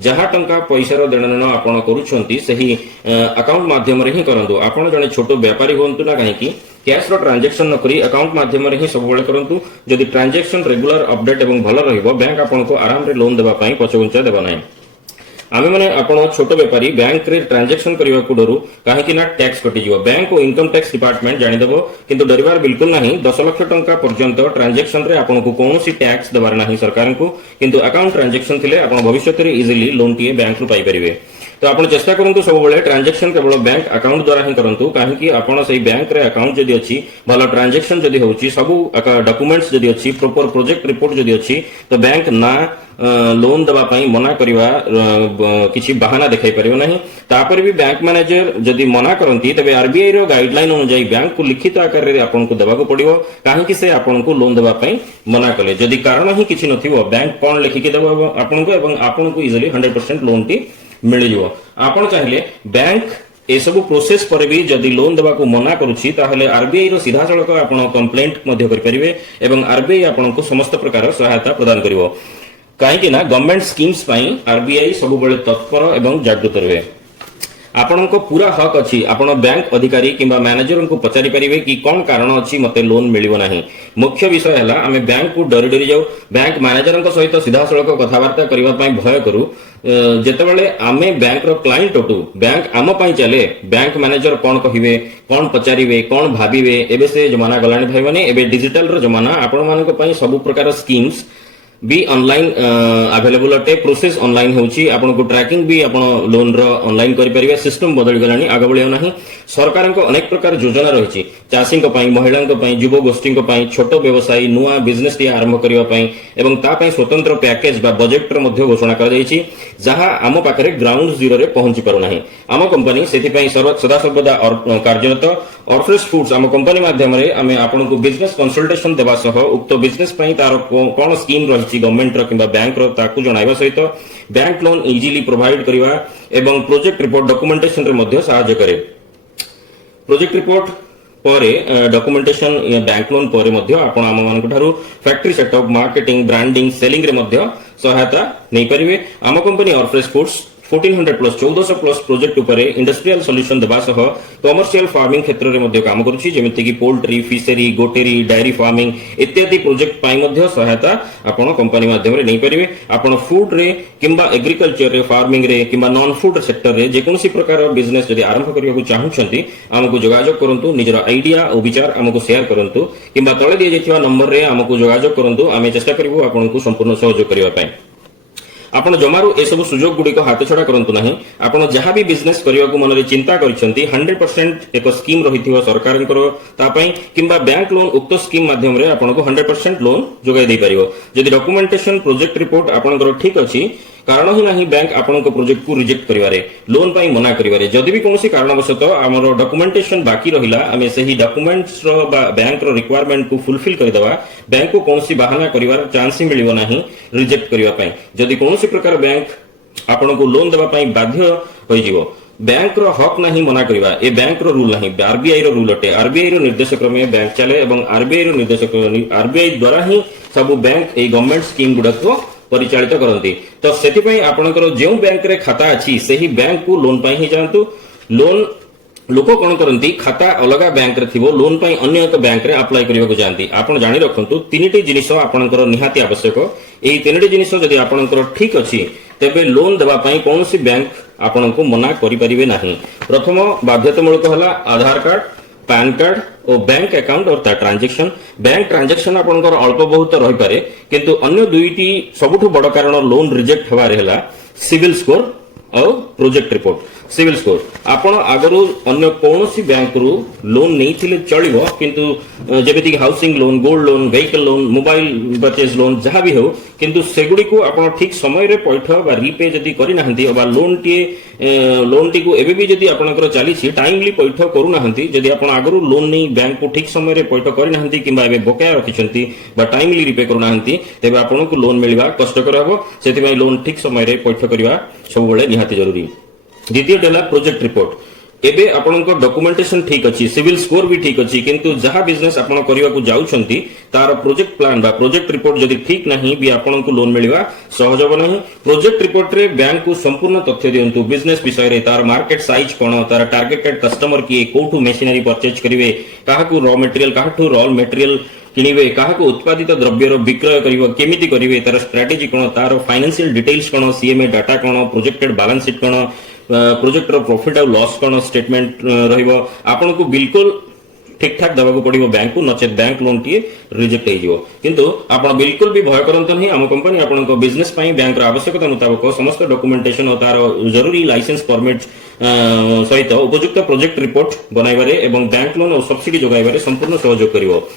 जहाँ टंका पैसा देणनेण आपण करूछंती सही अकाउंट माध्यम रे ही करंतु आपण जने छोट व्यापारी होंतु ना काहे कि कैश रो ट्रांजैक्शन न करी अकाउंट माध्यम रे ही सब बेले करंतु जदि ट्रांजैक्शन रेगुलर अपडेट एवं भलो रहिबो बैंक आपण को आराम रे लोन देबा पई पछगुंचा देबा नै आमे माने आपण छोट व्यापारी बैंक रे ट्रांजैक्शन करबा को डरू काहे कि ना टैक्स कटि जिवो बैंक को इनकम टैक्स डिपार्टमेंट जानि देबो किंतु डरिवार बिल्कुल नाही 10 लाख टंका पर्यंत ट्रांजैक्शन रे आपण को कोनोसी टैक्स देबार नाही सरकार को किंतु अकाउंट ट्रांजैक्शन थिले आपण भविष्य रे इजीली लोन टी बैंक रो पाई परिबे तो आपण चेष्टा करंतु सब बेले ट्रांजैक्शन केवल बैंक अकाउंट द्वारा ही करंतु काहे कि आपण सही बैंक रे अकाउंट जदी अछि भलो ट्रांजैक्शन जदी होउची सब डॉक्यूमेंट्स जदी अछि प्रॉपर प्रोजेक्ट रिपोर्ट जदी अछि तो बैंक ना लोन दबा पई मना करिवा किछि बहाना देखाई परिबो नाही तापर भी बैंक मैनेजर जदी मना करंती तबे आरबीआई रो गाइडलाइन अनुसार बैंक को लिखित आकार रे आपन को दबा को पड़िबो काहे कि से आपन को लोन दबा पई मना कले जदी कारण ही किछि नथिबो बैंक कोन लिखि के दबा आपन को एवं आपन को इजीली 100% लोन टी मिल जिवो आपण चाहिले बैंक ए सब प्रोसेस पर भी जदि लोन देबा को मना करूछि ताहले आरबीआई रो सीधा सड़क आपण कंप्लेंट मध्ये करि परिबे एवं आरबीआई आपण को समस्त प्रकार सहायता प्रदान करिवो काहे कि ना गवर्नमेंट स्कीम्स पई आरबीआई सब बेले तत्पर एवं जागृत रहे आपण को पूरा हक अछि आपण बैंक अधिकारी किंबा मैनेजर को पचारि परिबे कि कोन कारण अछि मते लोन मिलिबो नाही मुख्य विषय हला आमे बैंक को डरि डरि जाऊ बैंक मैनेजर को सहित सीधा सड़क कथावार्ता करबा पई भय करू जेतेबेले आमे बैंक रो क्लाइंट अटू बैंक आम पई चले बैंक मैनेजर कोन कहिबे कोन पचारिबे कोन भाबिबे एबे से जमाना गलानी भाई माने एबे डिजिटल रो जमाना आपण मानको पई सब प्रकार स्कीम्स भी ऑनलाइन अवेलेबल अटे प्रोसेस ऑनलाइन होची आपन को ट्रैकिंग भी आपन लोन रो ऑनलाइन करि परिबे सिस्टम बदल गलानी आगे बलियो नाही सरकार को अनेक प्रकार योजना रहिछि चाषी को पई महिला को पई युवा गोष्ठी को पई छोटो व्यवसायी नुआ बिजनेस टी आरंभ करिवा पई एवं ता पई स्वतंत्र पैकेज बा बजेट रो मध्ये घोषणा कर दैछि जहां आम पाखरे ग्राउंड जीरो रे पहुंची पारु नाही आम कंपनी सेति पई सदा सर्वदा कार्यरत ऑर्फ्रेश फूड्स आम कंपनी माध्यम रे आमे आपन को बिजनेस कंसल्टेशन देबा सह उक्त बिजनेस पई तार कोन स्कीम रहिछि गवर्नमेंट रो किबा बैंक रो ताकू जणाइबा सहित बैंक लोन इजीली प्रोवाइड करिवा एवं प्रोजेक्ट रिपोर्ट डॉक्यूमेंटेशन रे मध्ये सहायता करे प्रोजेक्ट रिपोर्ट परे डॉक्यूमेंटेशन बैंक लोन परे मध्ये आपण आम मानक थारु factory setup marketing branding selling रे मध्ये सहायता नै परिबे आम company Orfresh foods 1400 plus 1400 plus project उपरे इंडस्ट्रियल सॉल्यूशन देबा सह कमर्शियल फार्मिंग क्षेत्र रे मध्ये काम करूची जेमिति कि पोल्ट्री फिशरी गोटेरी डायरी फार्मिंग इत्यादि प्रोजेक्ट पाई मध्ये सहायता आपण कंपनी माध्यम रे नै परिबे आपण फूड रे किंबा एग्रीकल्चर रे फार्मिंग रे किंबा नॉन फूड सेक्टर रे जे कोनोसी प्रकार बिजनेस जदि आरंभ करिया को चाहउछंती हमकु जोगाजोग करंतु निजर आइडिया ओ विचार हमकु शेयर करंतु किंबा तळे दिए जेथिवा नंबर रे हमकु जोगाजोग करंतु आमे चेष्टा करिवो आपनकु संपूर्ण सहयोग करिवा पई आपण जमारू ए सब सुजोग गुडी को हाथ छडा करंतु नाही आपण जहां भी बिजनेस करिया को मन रे चिंता करिसंती 100% एक स्कीम रहिथियो सरकार को ता पई किंबा बैंक लोन उक्त स्कीम माध्यम रे आपण को 100% लोन जोगाई दे परियो जदि डॉक्यूमेंटेशन प्रोजेक्ट रिपोर्ट आपण को ठीक अछि कारण ही नहीं बैंक आपण को प्रोजेक्ट को रिजेक्ट करिवारे लोन पाई मना करिवारे जदि भी कोनोसी कारणवशत हमरो डॉक्यूमेंटेशन बाकी रहिला हमें सही डॉक्यूमेंट्स रो बैंक रो रिक्वायरमेंट को फुलफिल कर देबा बैंक को कोनोसी बहाना करिवार चांस ही मिलिबो नाही रिजेक्ट करिवा पई जदि कोनोसी प्रकार बैंक आपण को लोन देबा पई बाध्य होई जिवो बैंक रो हक नहीं मना करिवा ए बैंक रो रूल नहीं आरबीआई रो रूल अटे आरबीआई रो निर्देशक में बैंक चले एवं आरबीआई रो निर्देशक आरबीआई द्वारा ही सब बैंक ए गवर्नमेंट स्कीम गुडा को परिचालित करती तो सेति आपणकर जो बैंक रे खाता अच्छी सही बैंक को लोन पाई ही जानतु लोन लोक कौन करती खाता अलग बैंक रे थिबो लोन पाई अन्य एक बैंक रे अप्लाई करबा को जानती आपण जानि रखंतु तीनटी जिनिस आपणकर निहाती आवश्यक एही तीनटी जिनिस जदि आपणकर ठीक अछि तबे लोन देबा पाई कोनोसी बैंक आपण को मना करि परिबे नाही। प्रथम बाध्यतामूलक हला आधार कार्ड, पैन कार्ड और बैंक अकाउंट और ट्रांजैक्शन। बैंक ट्रांजैक्शन आपनकर अल्प बहुत रही पारे, किंतु अन्य दुईटी सबुठु बड़ कारण लोन रिजेक्ट हवारे हला सिविल स्कोर और प्रोजेक्ट रिपोर्ट। सिविल स्कोर आपण आगरू अन्य कौनसी बैंक रु लोन नहीं थिले चलिबो, किंतु जेमिति housing loan, gold loan, vehicle loan, mobile purchase loan जहां भी हो, किंतु सेगुडी को आपण ठीक समय रे पैठ बा रीपे जदी करि नाहंती बा लोन टी को एबे भी जदी आपनकर चाली छी टाइमली पैठ करू नाहंती, जदी आपण आगरू लोन नहीं बैंक को ठीक समय रे पैठ करि नाहंती किबा एबे बकाया रखिसंती बा टाइमली रीपे करू नाहंती, तेबे आपण को लोन मिलबा कष्टकर हबो। सेति पई लोन ठीक समय रे पैठ करिवा सब बेले निहाती जरूरी। द्वितीय डेला प्रोजेक्ट रिपोर्ट। एबे आपनकर डॉक्यूमेंटेशन ठीक अछि, सिविल स्कोर भी ठीक अछि, किंतु जहां बिजनेस आपण करिवा को जाउछंती तार प्रोजेक्ट प्लान बा प्रोजेक्ट रिपोर्ट जदी ठीक नाही भी आपण को लोन मिलवा सहज हो नहीं। प्रोजेक्ट रिपोर्ट रे बैंक को संपूर्ण तथ्य दियंतु, बिजनेस विषय रे तार मार्केट साइज कोन, तार टारगेटेड कस्टमर किए, कोठू मशीनरी परचेज करिवे, काहाकू रॉ मटेरियल, काहाठू रॉ मटेरियल किनिवे, काहाकू उत्पादित द्रव्यर विक्रय करिवो केमिति करिवे, तार स्ट्रेटजी कोन, तार फाइनेंशियल डिटेल्स कोन, सीएमए डाटा कोन, प्रोजेक्टेड बैलेंस शीट कोन, प्रोजेक्ट रो प्रॉफिट और लॉस कोन स्टेटमेंट रहिबो। आपन को बिल्कुल ठीक ठाक दबाको पड़िबो बैंक को, नचेत बैंक लोन टी रिजेक्ट हो जिवो। किंतु आपण बिल्कुल भी भय करंत नहीं, हम कंपनी आपण को बिजनेस पई बैंक रो आवश्यकता मुताबिक समस्त डॉक्यूमेंटेशन और तार जरूरी लाइसेंस परमिट सहित उपयुक्त प्रोजेक्ट रिपोर्ट बनाइबारे एवं बैंक लोन और सब्सिडी जोगाइबारे संपूर्ण सहयोग करिवो।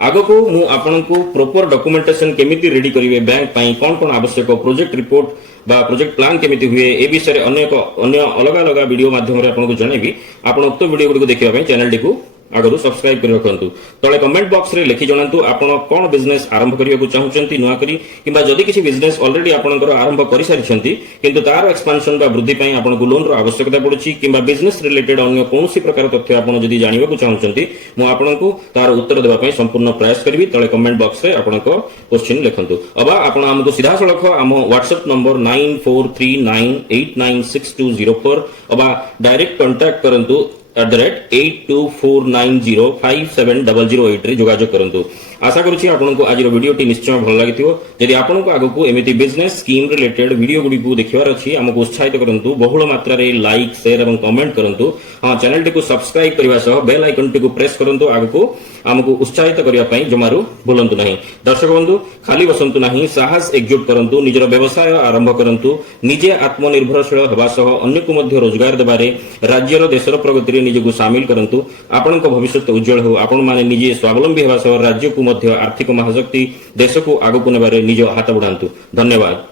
आगो को मु आपण को प्रॉपर डॉक्यूमेंटेशन केमिति रेडी करिवे, बैंक पई कोन आवश्यक, प्रोजेक्ट रिपोर्ट बा प्रोजेक्ट प्लान केमिति हुए ए विषय रे अन्य अलग अलग वीडियो माध्यम रे आपण को जणेबी। आपण उक्त वीडियो गुडी को देखिबा पई चैनल टी को आगरू सब्सक्राइब कर रखंतु। तळे कमेंट बॉक्स रे लिखि जणांतु आपण कोन बिजनेस आरंभ करिया को चाहुचंती नुआ करी, किबा जदी किसी बिजनेस ऑलरेडी आपनकर आरंभ करि सारिछंती किंतु तार एक्सपांशन बा वृद्धि पई आपण को लोन रो आवश्यकता पड़ुची, किबा बिजनेस रिलेटेड अन्य कोनोसी प्रकार तथ्य आपण जदी जानिबा को चाहुचंती मु आपण को तार उत्तर देबा पई संपूर्ण प्रयास करबी। तळे कमेंट बॉक्स रे आपण को क्वेश्चन लिखंतु। अबा आपण हमको सीधा सळख हम व्हाट्सएप नंबर 9439896204 अबा डायरेक्ट कांटेक्ट करंतु @8249057008 रे जोगाजोग करंतु। आशा करूछि आपनको आज वीडियो टी निश्चय भल लागिथिबो। यदि आपनको आगो को एमिति बिजनेस स्कीम रिलेटेड वीडियो गुडी को देखिवार अछि हमको उत्साहित करंतु, बहुल मात्रा रे लाइक शेयर एवं कमेंट करंतु। हां चैनल टी को सब्सक्राइब करबा सह बेल आइकन टी को प्रेस करंतु। आगो को हमको उत्साहित करिया पई जमारू भूलंतु नहीं। दर्शक बंधु खाली बसंतु नहीं, साहस एकजुट करंतु, निजर व्यवसाय आरंभ करंतु, निजे आत्मनिर्भरशील हेबा सह अन्य को मध्य रोजगार देबारे राज्यर देशर प्रगति रे निजको शामिल करंतु। आपनक भविष्य उज्जवल हो, आपण माने निजे स्वावलंबी हेबा सह राज्य को मध्य आर्थिक महाशक्ति देश को आगो को नेबारे निज हाथ बढ़ांतु। धन्यवाद।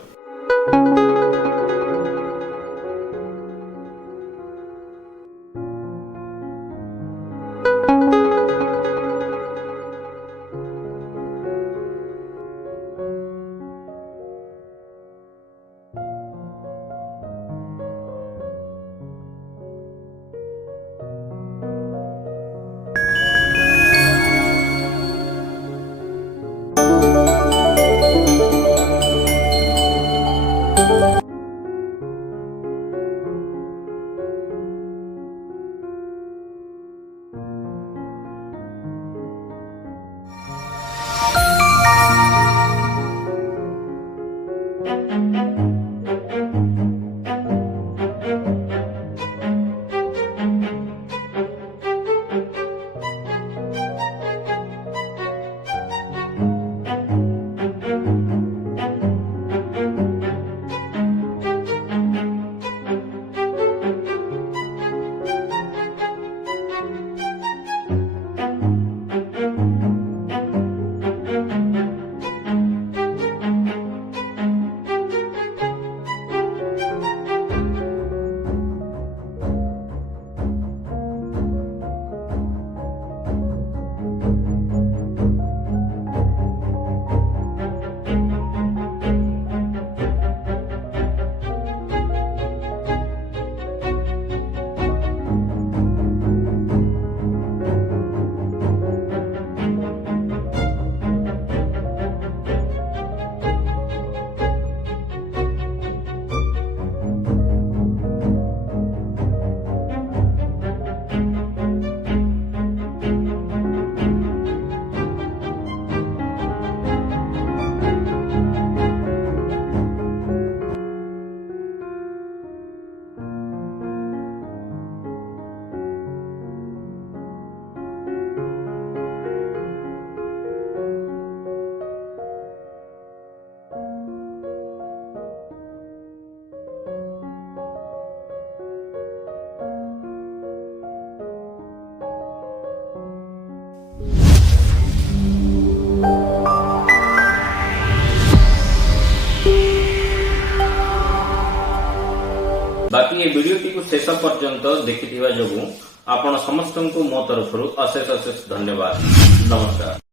ए वीडियोटी को शेष पर्यंत देखिथिबा जोगु आपण समस्तंकु मो तरफरु अशेष अशेष धन्यवाद। नमस्कार।